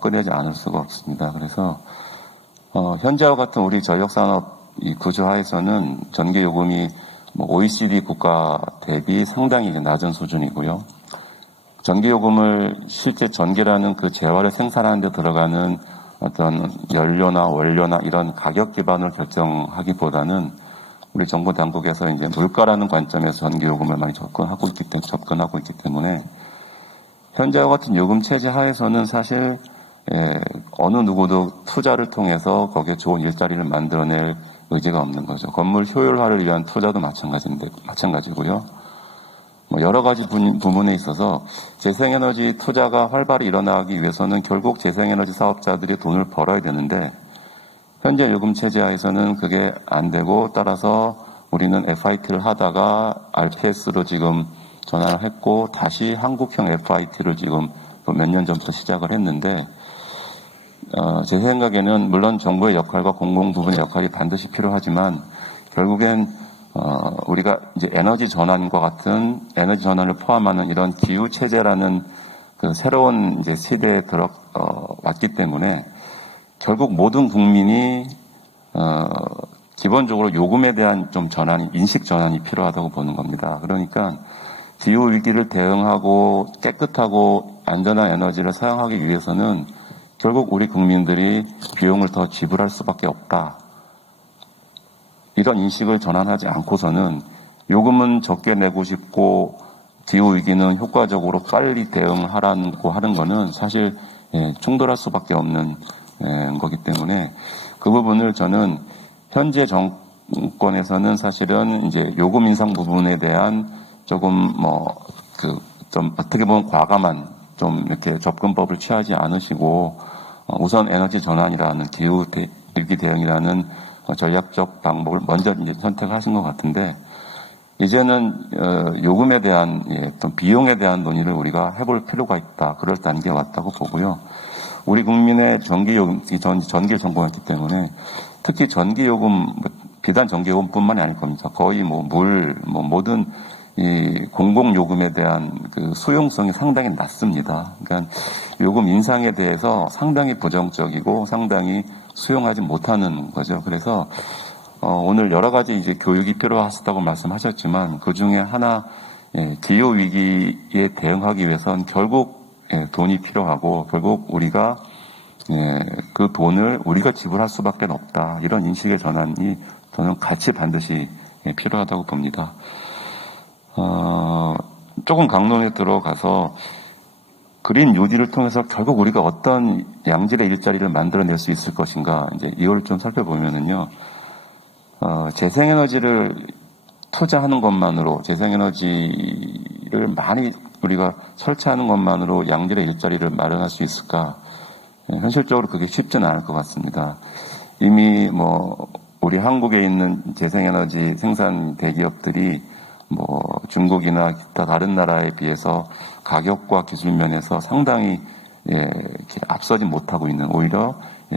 꺼내지 않을 수가 없습니다. 그래서 현재와 같은 우리 전력산업 이 구조하에서는 전기요금이 뭐 OECD 국가 대비 상당히 이제 낮은 수준이고요. 전기요금을 실제 전기라는 그 재화를 생산하는 데 들어가는 어떤 연료나 원료나 이런 가격 기반을 결정하기보다는 우리 정부 당국에서 이제 물가라는 관점에서 전기요금을 많이 접근하고 있기 때문에 현재와 같은 요금 체제 하에서는 사실 어느 누구도 투자를 통해서 거기에 좋은 일자리를 만들어낼 의지가 없는 거죠. 건물 효율화를 위한 투자도 마찬가지고요. 뭐 여러 가지 부분에 있어서 재생에너지 투자가 활발히 일어나기 위해서는 결국 재생에너지 사업자들이 돈을 벌어야 되는데 현재 요금 체제 하에서는 그게 안 되고 따라서 우리는 FIT를 하다가 RPS로 지금 전환을 했고 다시 한국형 FIT를 지금 몇 년 전부터 시작을 했는데 제 생각에는 물론 정부의 역할과 공공 부분의 역할이 반드시 필요하지만 결국엔 우리가 이제 에너지 전환과 같은 에너지 전환을 포함하는 이런 기후 체제라는 그 새로운 이제 시대에 왔기 때문에 결국 모든 국민이 기본적으로 요금에 대한 좀 전환이 인식 전환이 필요하다고 보는 겁니다. 그러니까 기후 위기를 대응하고 깨끗하고 안전한 에너지를 사용하기 위해서는 결국 우리 국민들이 비용을 더 지불할 수밖에 없다. 이런 인식을 전환하지 않고서는 요금은 적게 내고 싶고 기후 위기는 효과적으로 빨리 대응하라고 하는 거는 사실 충돌할 수밖에 없는 거기 때문에 그 부분을 저는 현재 정권에서는 사실은 이제 요금 인상 부분에 대한 조금 좀 어떻게 보면 과감한 좀 이렇게 접근법을 취하지 않으시고 우선 에너지 전환이라는 기후 위기 대응이라는 전략적 방법을 먼저 이제 선택하신 것 같은데, 이제는 요금에 대한 어떤 비용에 대한 논의를 우리가 해볼 필요가 있다. 그럴 단계에 왔다고 보고요. 우리 국민의 전기요금이 전기를 전공했기 때문에 특히 전기요금, 비단 전기요금뿐만이 아닐 겁니다. 거의 모든 이 공공요금에 대한 그 수용성이 상당히 낮습니다. 그러니까 요금 인상에 대해서 상당히 부정적이고 상당히 수용하지 못하는 거죠. 그래서 오늘 여러 가지 이제 교육이 필요하시다고 말씀하셨지만 그 중에 하나 기후 위기에 대응하기 위해서는 결국 돈이 필요하고 결국 우리가 그 돈을 우리가 지불할 수밖에 없다. 이런 인식의 전환이 저는 같이 반드시 필요하다고 봅니다. 조금 강론에 들어가서 그린 뉴딜을 통해서 결국 우리가 어떤 양질의 일자리를 만들어낼 수 있을 것인가 이제 이걸 좀 살펴보면은요. 재생에너지를 투자하는 것만으로 재생에너지를 많이 우리가 설치하는 것만으로 양질의 일자리를 마련할 수 있을까? 현실적으로 그게 쉽지는 않을 것 같습니다. 이미 우리 한국에 있는 재생에너지 생산 대기업들이 중국이나 기타 다른 나라에 비해서 가격과 기술 면에서 상당히 이렇게 앞서지 못하고 있는 오히려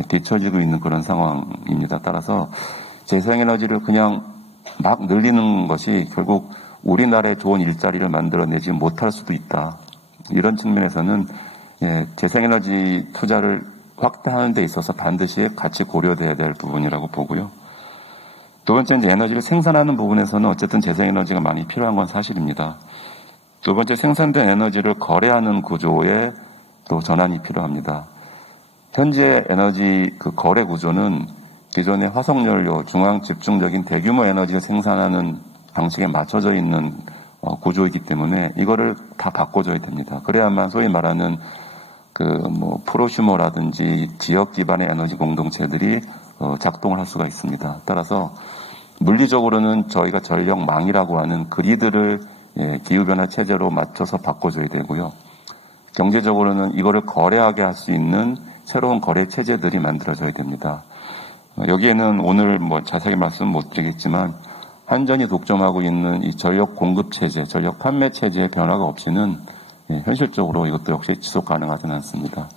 뒤처지고 있는 그런 상황입니다. 따라서 재생에너지를 그냥 막 늘리는 것이 결국 우리나라에 좋은 일자리를 만들어내지 못할 수도 있다. 이런 측면에서는 재생에너지 투자를 확대하는 데 있어서 반드시 같이 고려돼야 될 부분이라고 보고요. 두 번째, 이제 에너지를 생산하는 부분에서는 어쨌든 재생에너지가 많이 필요한 건 사실입니다. 두 번째, 생산된 에너지를 거래하는 구조에 또 전환이 필요합니다. 현재 에너지 그 거래 구조는 기존의 화석연료, 중앙 집중적인 대규모 에너지를 생산하는 방식에 맞춰져 있는 구조이기 때문에 이거를 다 바꿔줘야 됩니다. 그래야만 소위 말하는 프로슈머라든지 지역 기반의 에너지 공동체들이 작동을 할 수가 있습니다. 따라서 물리적으로는 저희가 전력망이라고 하는 그리드를 기후변화 체제로 맞춰서 바꿔줘야 되고요. 경제적으로는 이거를 거래하게 할 수 있는 새로운 거래 체제들이 만들어져야 됩니다. 여기에는 오늘 자세하게 말씀 못 드리겠지만 한전이 독점하고 있는 이 전력 공급 체제, 전력 판매 체제의 변화가 없이는 현실적으로 이것도 역시 지속 가능하지는 않습니다.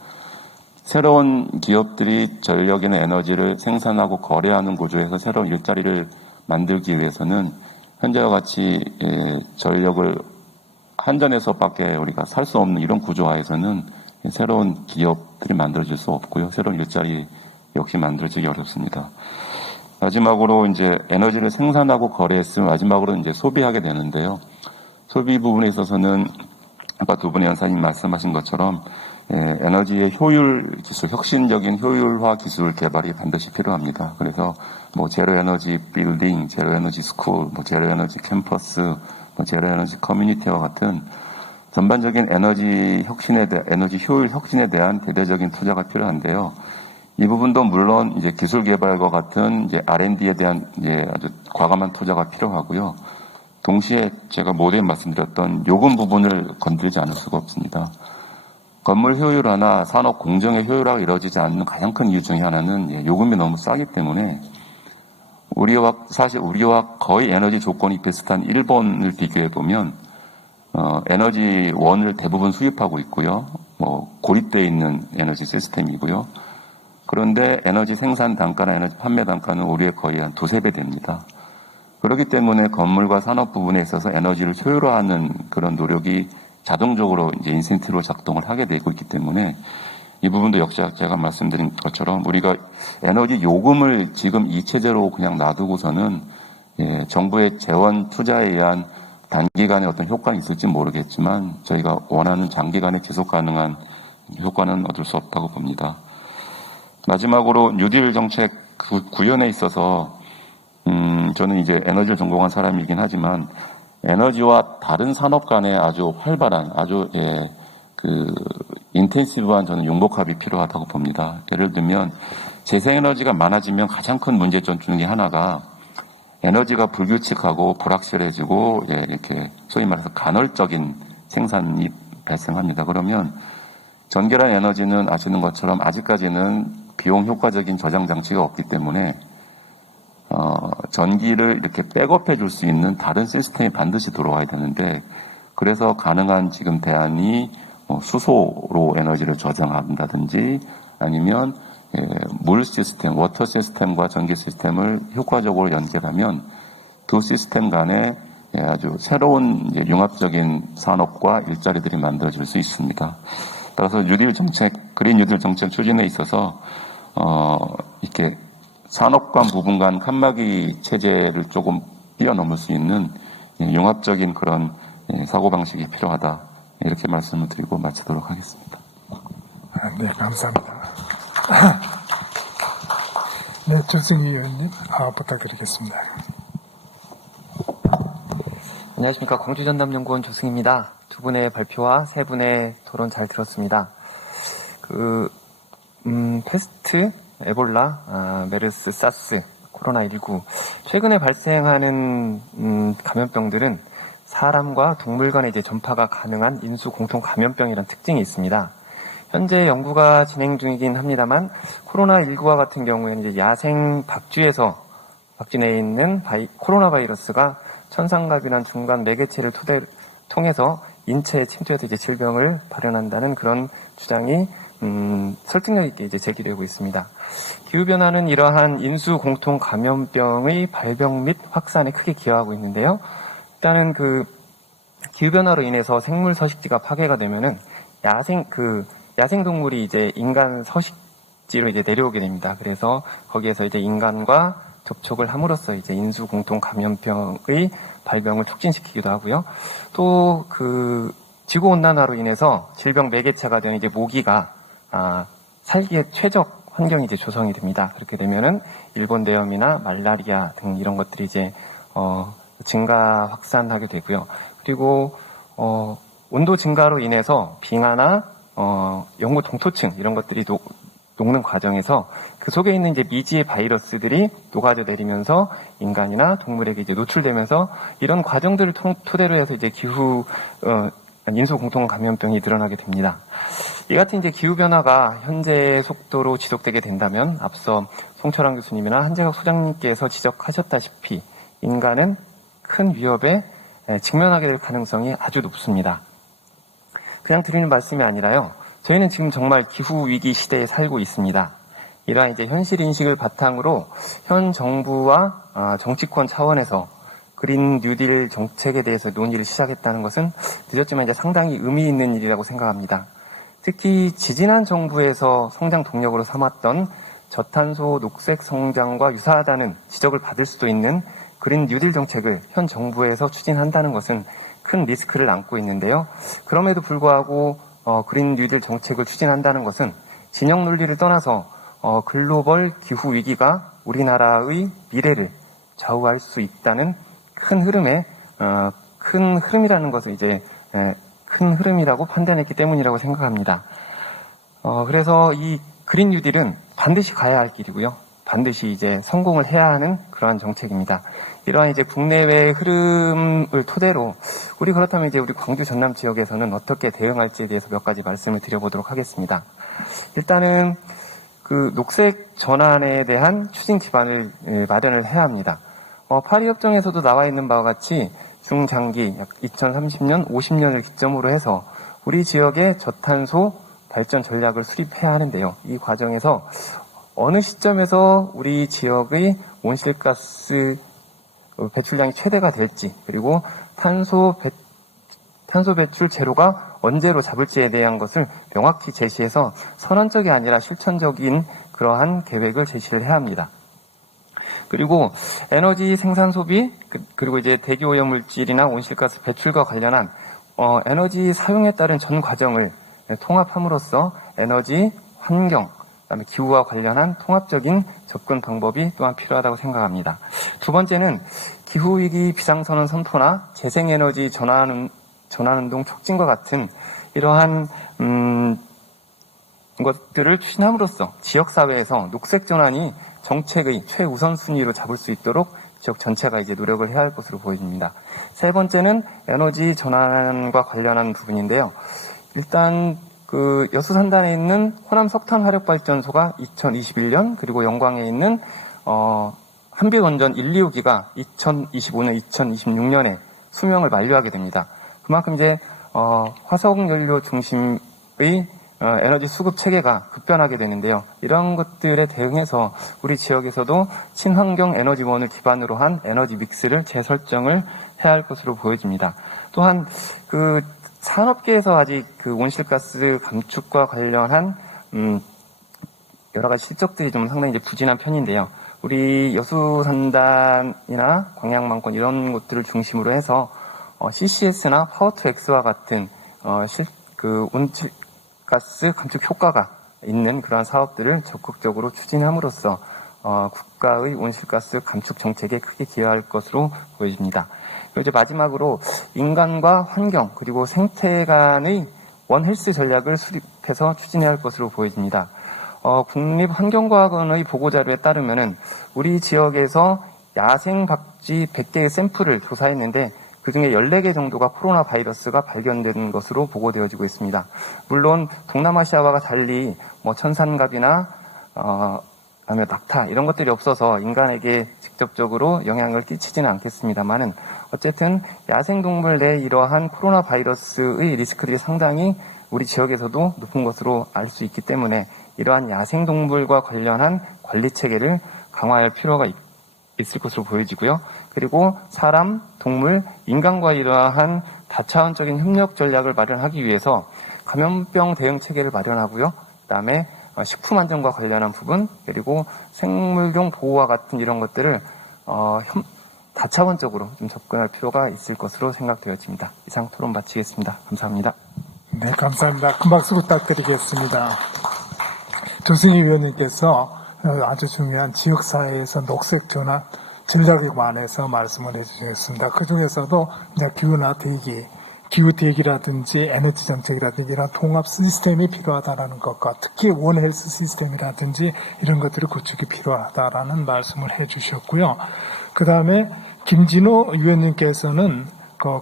새로운 기업들이 전력이나 에너지를 생산하고 거래하는 구조에서 새로운 일자리를 만들기 위해서는 현재와 같이 전력을 한전에서밖에 우리가 살 수 없는 이런 구조화에서는 새로운 기업들이 만들어질 수 없고요. 새로운 일자리 역시 만들어지기 어렵습니다. 마지막으로 이제 에너지를 생산하고 거래했으면 마지막으로 이제 소비하게 되는데요. 소비 부분에 있어서는 아까 두 분의 연사님 말씀하신 것처럼 에너지의 효율 기술, 혁신적인 효율화 기술 개발이 반드시 필요합니다. 그래서 제로 에너지 빌딩, 제로 에너지 스쿨, 제로 에너지 캠퍼스, 제로 에너지 커뮤니티와 같은 전반적인 에너지 효율 혁신에 대한 대대적인 투자가 필요한데요. 이 부분도 물론 이제 기술 개발과 같은 이제 R&D에 대한 아주 과감한 투자가 필요하고요. 동시에 제가 모두에 말씀드렸던 요금 부분을 건들지 않을 수가 없습니다. 건물 효율화나 산업 공정의 효율화가 이루어지지 않는 가장 큰 이유 중에 하나는 요금이 너무 싸기 때문에 우리와 거의 에너지 조건이 비슷한 일본을 비교해 보면 에너지원을 대부분 수입하고 있고요. 고립되어 있는 에너지 시스템이고요. 그런데 에너지 생산 단가나 에너지 판매 단가는 우리의 거의 한 2~3배 됩니다. 그렇기 때문에 건물과 산업 부분에 있어서 에너지를 효율화하는 그런 노력이 자동적으로 이제 인센티브로 작동을 하게 되고 있기 때문에 이 부분도 역시 제가 말씀드린 것처럼 우리가 에너지 요금을 지금 이 체제로 그냥 놔두고서는 정부의 재원 투자에 의한 단기간에 어떤 효과는 있을지 모르겠지만 저희가 원하는 장기간에 지속 가능한 효과는 얻을 수 없다고 봅니다. 마지막으로 뉴딜 정책 구현에 있어서 저는 이제 에너지를 전공한 사람이긴 하지만 에너지와 다른 산업 간에 아주 활발한 아주 인텐시브한 저는 융복합이 필요하다고 봅니다. 예를 들면 재생에너지가 많아지면 가장 큰 문제점 중에 하나가 에너지가 불규칙하고 불확실해지고 이렇게 소위 말해서 간헐적인 생산이 발생합니다. 그러면 전기란 에너지는 아시는 것처럼 아직까지는 비용 효과적인 저장 장치가 없기 때문에 전기를 이렇게 백업해 줄 수 있는 다른 시스템이 반드시 들어와야 되는데, 그래서 가능한 지금 대안이 수소로 에너지를 저장한다든지 아니면 물 시스템, 워터 시스템과 전기 시스템을 효과적으로 연결하면 두 시스템 간에 아주 새로운 융합적인 산업과 일자리들이 만들어질 수 있습니다. 따라서 뉴딜 정책, 그린 뉴딜 정책 추진에 있어서 이렇게 산업 간 부분 간 칸막이 체제를 조금 뛰어넘을 수 있는 융합적인 그런 사고방식이 필요하다. 이렇게 말씀을 드리고 마치도록 하겠습니다. 네, 감사합니다. 네, 조승희 의원님, 부탁드리겠습니다. 안녕하십니까. 광주전남연구원 조승입니다. 두 분의 발표와 세 분의 토론 잘 들었습니다. 패스트, 에볼라, 메르스, 사스, 코로나19 최근에 발생하는 감염병들은 사람과 동물 간의 이제 전파가 가능한 인수 공통 감염병이라는 특징이 있습니다. 현재 연구가 진행 중이긴 합니다만 코로나19와 같은 경우에는 이제 야생 박쥐 내에 있는 코로나 바이러스가 천상갑이란 중간 매개체를 통해서 인체에 침투해서 이제 질병을 발현한다는 그런 주장이 설득력 있게 이제 제기되고 있습니다. 기후변화는 이러한 인수 공통 감염병의 발병 및 확산에 크게 기여하고 있는데요. 일단은 기후변화로 인해서 생물 서식지가 파괴가 되면은 야생동물이 이제 인간 서식지로 이제 내려오게 됩니다. 그래서 거기에서 이제 인간과 접촉을 함으로써 이제 인수 공통 감염병의 발병을 촉진시키기도 하고요. 또 지구 온난화로 인해서 질병 매개체가 된 이제 모기가 살기에 최적 환경이 이제 조성이 됩니다. 그렇게 되면은 일본대염이나 말라리아 등 이런 것들이 이제 증가 확산하게 되고요. 그리고 온도 증가로 인해서 빙하나 영구 동토층 이런 것들이 녹는 과정에서 그 속에 있는 이제 미지의 바이러스들이 녹아져 내리면서 인간이나 동물에게 이제 노출되면서 이런 과정들을 토대로 해서 이제 인수 공통 감염병이 늘어나게 됩니다. 이 같은 이제 기후 변화가 현재의 속도로 지속되게 된다면 앞서 송철환 교수님이나 한재갑 소장님께서 지적하셨다시피 인간은 큰 위협에 직면하게 될 가능성이 아주 높습니다. 그냥 드리는 말씀이 아니라요. 저희는 지금 정말 기후 위기 시대에 살고 있습니다. 이러한 이제 현실 인식을 바탕으로 현 정부와 정치권 차원에서 그린 뉴딜 정책에 대해서 논의를 시작했다는 것은 늦었지만 이제 상당히 의미 있는 일이라고 생각합니다. 특히 지지난 정부에서 성장 동력으로 삼았던 저탄소 녹색 성장과 유사하다는 지적을 받을 수도 있는 그린 뉴딜 정책을 현 정부에서 추진한다는 것은 큰 리스크를 안고 있는데요. 그럼에도 불구하고 그린 뉴딜 정책을 추진한다는 것은 진영 논리를 떠나서 글로벌 기후 위기가 우리나라의 미래를 좌우할 수 있다는 큰 흐름이라는 것을 이제 큰 흐름이라고 판단했기 때문이라고 생각합니다. 그래서 이 그린 뉴딜은 반드시 가야 할 길이고요. 반드시 이제 성공을 해야 하는 그러한 정책입니다. 이러한 이제 국내외 흐름을 토대로 그렇다면 이제 우리 광주 전남 지역에서는 어떻게 대응할지에 대해서 몇 가지 말씀을 드려보도록 하겠습니다. 일단은 녹색 전환에 대한 추진 기반을 마련을 해야 합니다. 파리협정에서도 나와 있는 바와 같이 중장기 약 2030년, 50년을 기점으로 해서 우리 지역의 저탄소 발전 전략을 수립해야 하는데요. 이 과정에서 어느 시점에서 우리 지역의 온실가스 배출량이 최대가 될지, 그리고 탄소 배출 제로가 언제로 잡을지에 대한 것을 명확히 제시해서 선언적이 아니라 실천적인 그러한 계획을 제시를 해야 합니다. 그리고 에너지 생산 소비, 그리고 이제 대기 오염 물질이나 온실가스 배출과 관련한 에너지 사용에 따른 전 과정을 통합함으로써 에너지, 환경, 그다음에 기후와 관련한 통합적인 접근 방법이 또한 필요하다고 생각합니다. 두 번째는 기후위기 비상선언 선포나 재생에너지 전환운동 촉진과 같은 이러한 것들을 추진함으로써 지역사회에서 녹색 전환이 정책의 최우선 순위로 잡을 수 있도록 지역 전체가 이제 노력을 해야 할 것으로 보입니다. 세 번째는 에너지 전환과 관련한 부분인데요. 일단 여수 산단에 있는 호남 석탄 화력 발전소가 2021년, 그리고 영광에 있는 한빛원전 1, 2호기가 2025년, 2026년에 수명을 만료하게 됩니다. 그만큼 이제 화석연료 중심의 에너지 수급 체계가 급변하게 되는데요. 이런 것들에 대응해서 우리 지역에서도 친환경 에너지원을 기반으로 한 에너지 믹스를 재설정을 해야 할 것으로 보여집니다. 또한 그 산업계에서 아직 그 온실가스 감축과 관련한 여러 가지 실적들이 좀 상당히 이제 부진한 편인데요. 우리 여수산단이나 광양망권 이런 곳들을 중심으로 해서 CCS나 파워2X와 같은 그 온실가스 감축 효과가 있는 그러한 사업들을 적극적으로 추진함으로써 국가의 온실가스 감축 정책에 크게 기여할 것으로 보여집니다. 그리고 이제 마지막으로 인간과 환경 그리고 생태 간의 원헬스 전략을 수립해서 추진해야 할 것으로 보여집니다. 국립환경과학원의 보고자료에 따르면은 우리 지역에서 야생 박쥐 100개의 샘플을 조사했는데 그중에 14개 정도가 코로나 바이러스가 발견된 것으로 보고되어지고 있습니다. 물론 동남아시아와 달리 천산갑이나 그다음에 낙타 이런 것들이 없어서 인간에게 직접적으로 영향을 끼치지는 않겠습니다만은 어쨌든 야생동물 내 이러한 코로나 바이러스의 리스크들이 상당히 우리 지역에서도 높은 것으로 알 수 있기 때문에 이러한 야생동물과 관련한 관리 체계를 강화할 필요가 있을 것으로 보여지고요. 그리고 사람, 동물, 인간과 이러한 다차원적인 협력 전략을 마련하기 위해서 감염병 대응 체계를 마련하고요. 그다음에 식품 안전과 관련한 부분, 그리고 생물종 보호와 같은 이런 것들을 다차원적으로 좀 접근할 필요가 있을 것으로 생각되어집니다. 이상 토론 마치겠습니다. 감사합니다. 네, 감사합니다. 큰 박수 부탁드리겠습니다. 조승희 위원님께서 아주 중요한 지역사회에서 녹색 전환 전략에 관해서 말씀을 해주셨습니다. 그 중에서도 이제 기후 대기라든지 에너지 정책이라든지 이런 통합 시스템이 필요하다라는 것과 특히 원헬스 시스템이라든지 이런 것들이 구축이 필요하다라는 말씀을 해주셨고요. 그 다음에 김진호 위원님께서는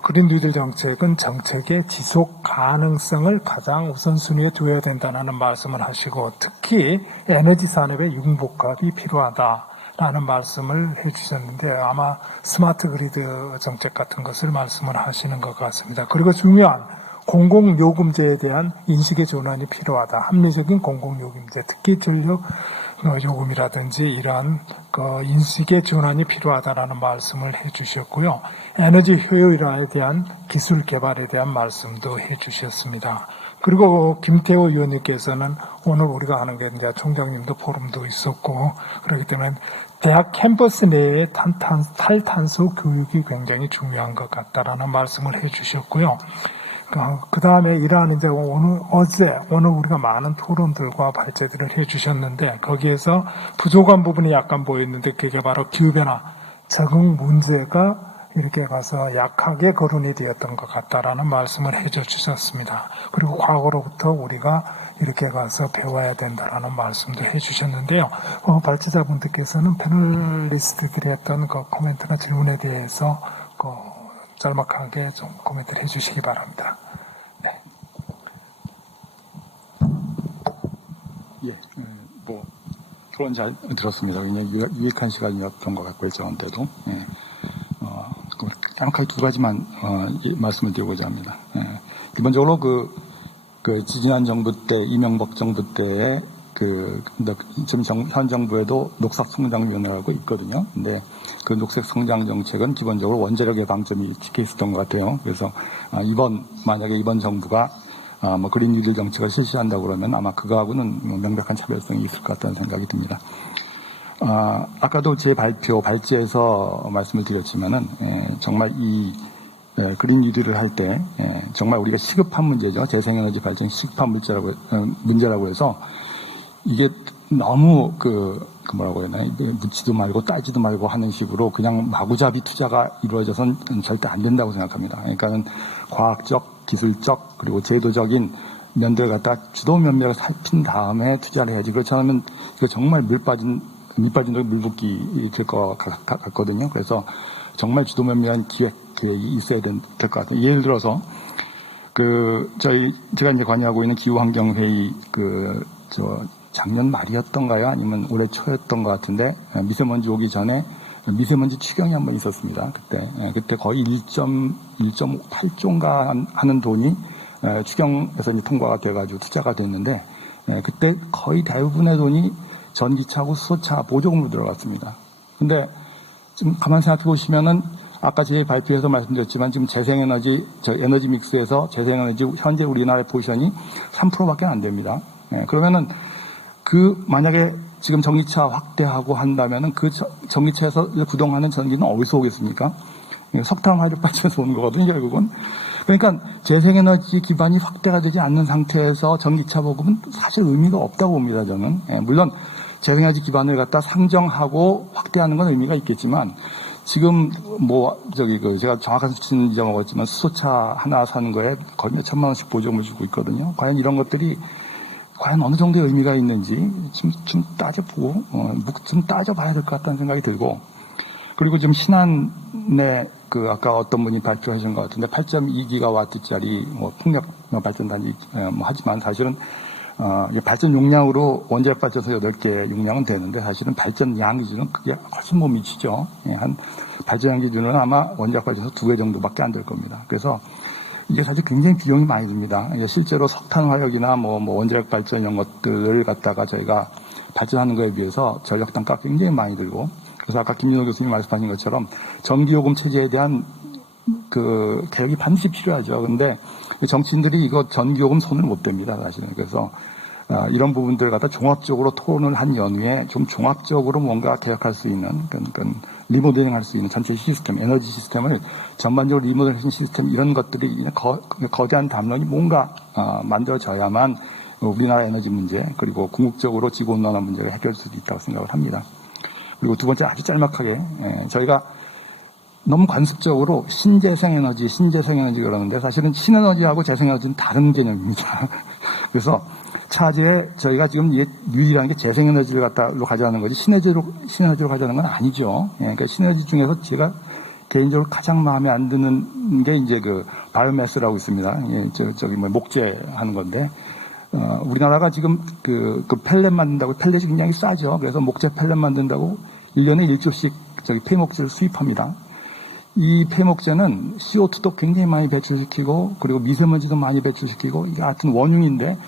그린 뉴딜 정책은 정책의 지속 가능성을 가장 우선순위에 두어야 된다는 말씀을 하시고 특히 에너지 산업의 융복합이 필요하다라는 말씀을 해주셨는데 아마 스마트 그리드 정책 같은 것을 말씀을 하시는 것 같습니다. 그리고 중요한 공공요금제에 대한 인식의 전환이 필요하다. 합리적인 공공요금제, 특히 전력 요금이라든지 이러한 인식의 전환이 필요하다라는 말씀을 해주셨고요. 에너지 효율화에 대한 기술 개발에 대한 말씀도 해주셨습니다. 그리고 김태호 의원님께서는 오늘 우리가 하는 게 이제 총장님도 포럼도 있었고 그렇기 때문에 대학 캠퍼스 내에 탈탄소 교육이 굉장히 중요한 것 같다라는 말씀을 해주셨고요. 그 다음에 이러한 이제 오늘 우리가 많은 토론들과 발제들을 해주셨는데 거기에서 부족한 부분이 약간 보였는데 그게 바로 기후변화 적응 문제가 이렇게 가서 약하게 거론이 되었던 것 같다라는 말씀을 해주셨습니다. 그리고 과거로부터 우리가 이렇게 가서 배워야 된다라는 말씀도 해주셨는데요. 발제자분들께서는 패널리스트들이 했던 그 코멘트나 질문에 대해서 짤막하게 좀 코멘트를 해주시기 바랍니다. 네. 예, 토론 잘 들었습니다. 굉장히 유익한 시간이었던 것 같고요, 저한테도. 예. 정확하게 두 가지만 말씀을 드리고자 합니다. 예. 기본적으로 지지난 정부 때 이명박 정부 때에 지금 현 정부에도 녹색성장위원회라고 있거든요. 근데 그 녹색성장 정책은 기본적으로 원자력에 방점이 찍혀 있었던 것 같아요. 그래서 만약에 이번 정부가 그린 뉴딜 정책을 실시한다고 그러면 아마 그거하고는 명백한 차별성이 있을 것 같다는 생각이 듭니다. 아까도 제 발제에서 말씀을 드렸지만은 정말 이 그린 뉴딜을 할 때 정말 우리가 시급한 문제죠. 재생에너지 발전 시급한 문제라고 해서 이게 너무 뭐라고 해야 되나 묻지도 말고 따지도 말고 하는 식으로 그냥 마구잡이 투자가 이루어져선 절대 안 된다고 생각합니다. 그러니까는 과학적, 기술적 그리고 제도적인 면들을 갖다 주도 면밀하게 살핀 다음에 투자를 해야지. 그렇지 않으면 이거 정말 밑 빠진 물붓기 될 것 같거든요. 그래서 정말 주도 면밀한 기획이 있어야 될 것 같아요. 예를 들어서 제가 이제 관여하고 있는 기후환경회의 작년 말이었던가요? 아니면 올해 초였던 것 같은데 미세먼지 오기 전에 미세먼지 추경이 한번 있었습니다. 그때 거의 1.8조인가 하는 돈이 추경에서 이제 통과가 돼가지고 투자가 됐는데, 그때 거의 대부분의 돈이 전기차하고 수소차 보조금으로 들어갔습니다. 근데 좀 가만 생각해 보시면은 아까 제 발표에서 말씀드렸지만 지금 재생에너지, 에너지 믹스에서 재생에너지 현재 우리나라의 포지션이 3%밖에 안 됩니다. 그러면은 만약에 지금 전기차 확대하고 한다면은 그 전기차에서 구동하는 전기는 어디서 오겠습니까? 석탄 화력 발전에서 오는 거거든요, 결국은. 그러니까 재생에너지 기반이 확대가 되지 않는 상태에서 전기차 보급은 사실 의미가 없다고 봅니다, 저는. 물론 재생에너지 기반을 갖다 상정하고 확대하는 건 의미가 있겠지만 지금 제가 정확한 수치는 잊어먹었지만 수소차 하나 사는 거에 거의 몇 천만 원씩 보조금을 주고 있거든요. 과연 이런 것들이 과연 어느 정도의 의미가 있는지 좀 따져보고, 좀 따져봐야 될 것 같다는 생각이 들고, 그리고 지금 신안에 아까 어떤 분이 발표하신 것 같은데 8.2기가와트짜리 풍력 발전단지 하지만 사실은 발전 용량으로 원자력 발전소 8개 용량은 되는데 사실은 발전량 기준은 그게 훨씬 못 미치죠. 한 발전량 기준은 아마 원자력 발전소 2개 정도밖에 안 될 겁니다. 그래서 이게 사실 굉장히 비용이 많이 듭니다. 실제로 석탄 화력이나 원자력 발전 이런 것들을 갖다가 저희가 발전하는 거에 비해서 전력 단가가 굉장히 많이 들고, 그래서 아까 김윤호 교수님 말씀하신 것처럼 전기요금 체제에 대한 개혁이 반드시 필요하죠. 그런데 정치인들이 이거 전기요금 손을 못 댑니다, 사실은. 그래서 이런 부분들을 갖다 종합적으로 토론을 한 연후에 좀 종합적으로 뭔가 개혁할 수 있는, 리모델링 할 수 있는 전체 시스템, 에너지 시스템을 전반적으로 리모델링 시스템 이런 것들이 거대한 담론이 뭔가 만들어져야만 우리나라 에너지 문제 그리고 궁극적으로 지구온난화 문제가 해결될 수 있다고 생각을 합니다. 그리고 두 번째 아주 짤막하게 저희가 너무 관습적으로 신재생에너지 그러는데 사실은 신에너지하고 재생에너지는 다른 개념입니다. 그래서 차제에 저희가 지금 유일한 게 재생에너지를 갖다로 가져가는 거지 신에너지로 가져가는 건 아니죠. 그러니까 신에너지 중에서 제가 개인적으로 가장 마음에 안 드는 게 이제 바이오매스라고 있습니다. 목재 하는 건데 우리나라가 지금 펠렛 만든다고 펠렛이 굉장히 싸죠. 그래서 목재 펠렛 만든다고 1년에 1조씩 폐목재를 수입합니다. 이 폐목재는 CO2도 굉장히 많이 배출시키고 그리고 미세먼지도 많이 배출시키고 이게 하여튼 원흉인데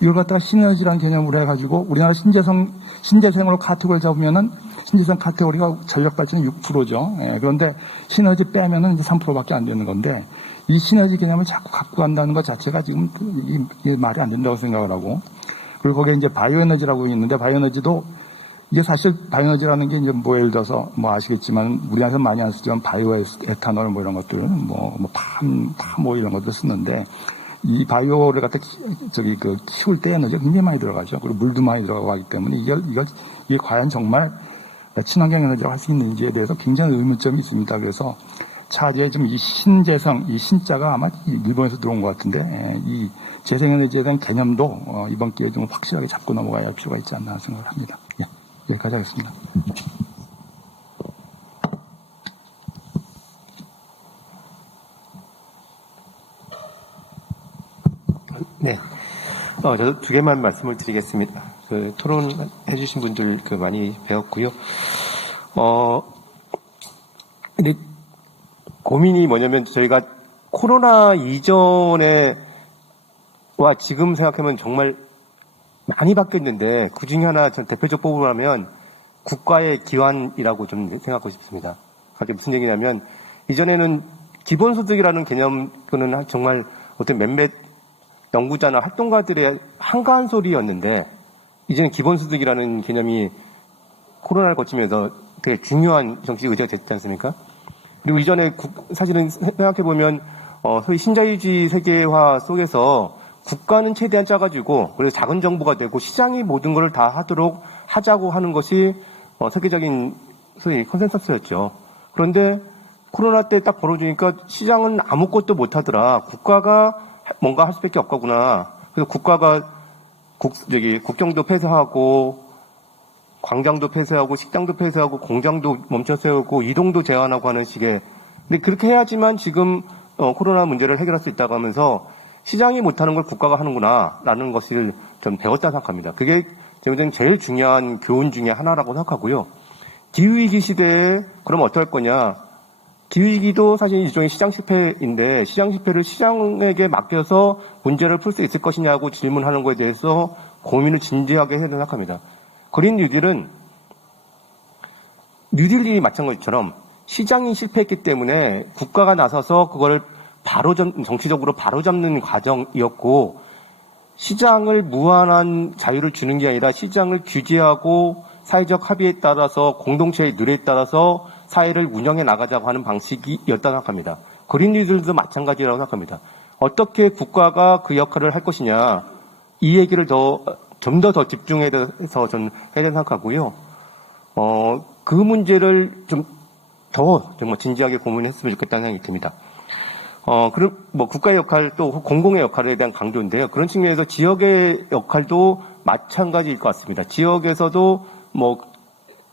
이걸 갖다가 신에너지라는 개념으로 해가지고 우리나라 신재생으로 카테고리를 잡으면은 신재생 카테고리가 전력 발전이 6%죠. 그런데 신에너지 빼면은 이제 3%밖에 안 되는 건데 이 시너지 개념을 자꾸 갖고 간다는 것 자체가 지금 이게 말이 안 된다고 생각을 하고, 그리고 거기에 이제 바이오에너지라고 있는데 바이오에너지도 이게 사실 바이오에너지라는 게 이제 예를 들어서 아시겠지만 우리나라에서 많이 안 쓰지만 바이오에탄올 이런 것들 팜 이런 것들 쓰는데 이 바이오를 갖다 키울 때 에너지가 굉장히 많이 들어가죠. 그리고 물도 많이 들어가고 하기 때문에 이게 과연 정말 친환경 에너지라고 할 수 있는지에 대해서 굉장히 의문점이 있습니다. 그래서 차제에 좀 이 신재생, 이 신자가 아마 일본에서 들어온 것 같은데, 이 재생에너지에 대한 개념도 이번 기회에 좀 확실하게 잡고 넘어가야 할 필요가 있지 않나 생각을 합니다. 여기까지 하겠습니다. 네. 저도 두 개만 말씀을 드리겠습니다. 토론해주신 분들 많이 배웠고요. 근데 고민이 뭐냐면 저희가 코로나 이전에 와 지금 생각하면 정말 많이 바뀌었는데 그 중에 하나 전 대표적 뽑으라면 국가의 기환이라고 좀 생각하고 싶습니다. 그게 무슨 얘기냐면 이전에는 기본소득이라는 개념은 정말 어떤 몇몇 연구자나 활동가들의 한가한 소리였는데 이제는 기본소득이라는 개념이 코로나를 거치면서 되게 중요한 정치적 의제가 됐지 않습니까? 그리고 이전에 사실은 생각해보면 소위 신자유주의 세계화 속에서 국가는 최대한 작아지고 그래서 작은 정부가 되고 시장이 모든 걸 다 하자고 하는 것이 세계적인 소위 컨센서스였죠. 그런데 코로나 때 딱 벌어지니까 시장은 아무것도 못하더라. 국가가 뭔가 할 수밖에 없구나. 그래서 국가가 국경도 폐쇄하고 광장도 폐쇄하고 식당도 폐쇄하고 공장도 멈춰 세우고 이동도 제한하고 하는 식의. 근데 그렇게 해야지만 지금 코로나 문제를 해결할 수 있다고 하면서 시장이 못하는 걸 국가가 하는구나라는 것을 좀 배웠다 생각합니다. 그게 제일 중요한 교훈 중에 하나라고 생각하고요. 기후위기 시대에 그럼 어떡할 거냐. 기후위기도 사실 일종의 시장 실패인데 시장 실패를 시장에게 맡겨서 문제를 풀 수 있을 것이냐고 질문하는 것에 대해서 고민을 진지하게 해야 생각합니다. 그린 뉴딜은 뉴딜이 마찬가지처럼 시장이 실패했기 때문에 국가가 나서서 그걸 정치적으로 바로잡는 과정이었고 시장을 무한한 자유를 주는 게 아니라 시장을 규제하고 사회적 합의에 따라서 공동체의 누리에 따라서 사회를 운영해 나가자고 하는 방식이었다고 생각합니다. 그린 뉴딜도 마찬가지라고 생각합니다. 어떻게 국가가 그 역할을 할 것이냐 이 얘기를 좀 더 집중해서 저는 해야 된다고 생각하고요. 그 문제를 좀 더 정말 진지하게 고민했으면 좋겠다는 생각이 듭니다. 그럼 뭐 국가의 역할 또 공공의 역할에 대한 강조인데요. 그런 측면에서 지역의 역할도 마찬가지일 것 같습니다. 지역에서도 뭐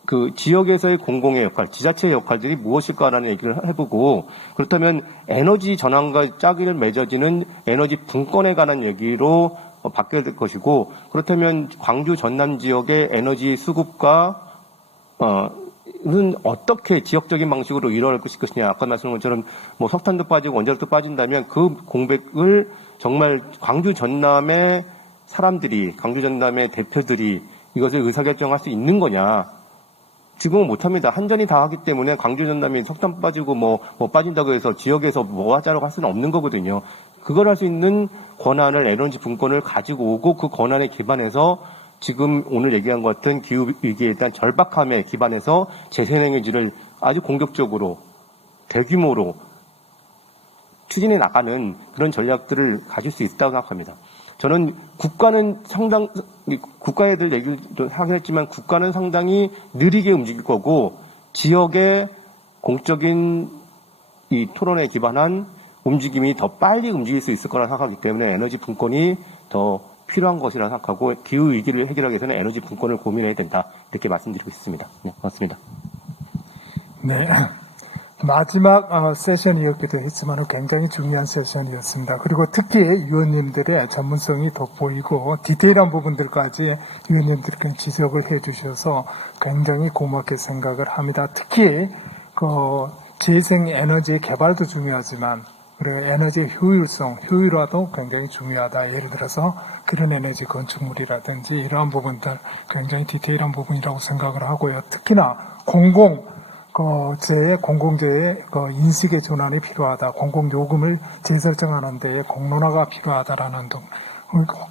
그 지역에서의 공공의 역할, 지자체의 역할들이 무엇일까라는 얘기를 해보고 그렇다면 에너지 전환과 짝을 맺어지는 에너지 분권에 관한 얘기로 바뀌어야 될 것이고 그렇다면 광주 전남 지역의 에너지 수급과 는 어떻게 지역적인 방식으로 일어날 것이냐. 아까 말씀한 것처럼 뭐 석탄도 빠지고 원자력도 빠진다면 그 공백을 정말 광주 전남의 사람들이, 광주 전남의 대표들이 이것을 의사결정할 수 있는 거냐. 지금은 못합니다. 한전이 다 하기 때문에 광주 전남이 석탄 빠지고 뭐 빠진다고 해서 지역에서 뭐 하자라고 할 수는 없는 거거든요. 그걸 할 수 있는 권한을 에너지 분권을 가지고 오고 그 권한에 기반해서 지금 오늘 얘기한 것 같은 기후위기에 대한 절박함에 기반해서 재생에너지를 아주 공격적으로 대규모로 추진해 나가는 그런 전략들을 가질 수 있다고 생각합니다. 저는 국가에 대해 얘기도 하긴 했지만 국가는 상당히 느리게 움직일 거고 지역의 공적인 이 토론에 기반한 움직임이 더 빨리 움직일 수 있을 거라 생각하기 때문에 에너지 분권이 더 필요한 것이라 생각하고 기후위기를 해결하기 위해서는 에너지 분권을 고민해야 된다. 이렇게 말씀드리고 있습니다. 네, 고맙습니다. 네. 마지막 세션이었기도 했지만 굉장히 중요한 세션이었습니다. 그리고 특히 위원님들의 전문성이 돋보이고 디테일한 부분들까지 위원님들께 지적을 해주셔서 굉장히 고맙게 생각을 합니다. 특히 재생에너지 개발도 중요하지만 그리고 에너지의 효율화도 굉장히 중요하다. 예를 들어서 그린 에너지 건축물이라든지 이러한 부분들 굉장히 디테일한 부분이라고 생각을 하고요. 특히나 공공재의 인식의 전환이 필요하다. 공공요금을 재설정하는 데에 공론화가 필요하다라는 등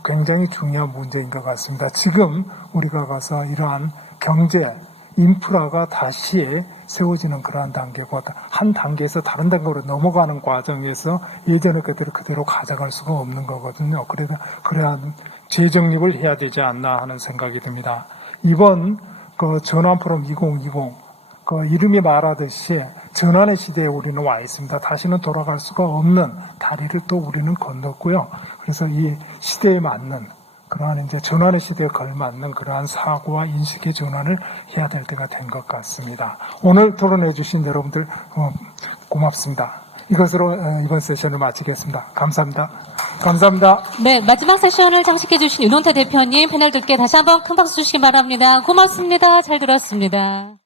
굉장히 중요한 문제인 것 같습니다. 지금 우리가 가서 이러한 경제, 인프라가 다시 세워지는 그러한 단계고 한 단계에서 다른 단계로 넘어가는 과정에서 예전의 그대로 가져갈 수가 없는 거거든요. 그래서 그러한 재정립을 해야 되지 않나 하는 생각이 듭니다. 이번 전환 포럼 2020 이름이 말하듯이 전환의 시대에 우리는 와 있습니다. 다시는 돌아갈 수가 없는 다리를 또 우리는 건넜고요. 그래서 이 시대에 맞는 그러한 이제 전환의 시대에 걸맞는 그러한 사고와 인식의 전환을 해야 될 때가 된 것 같습니다. 오늘 토론해 주신 여러분들 고맙습니다. 이것으로 이번 세션을 마치겠습니다. 감사합니다. 감사합니다. 네, 마지막 세션을 장식해 주신 윤원태 대표님 패널들께 다시 한번 큰 박수 주시기 바랍니다. 고맙습니다. 잘 들었습니다.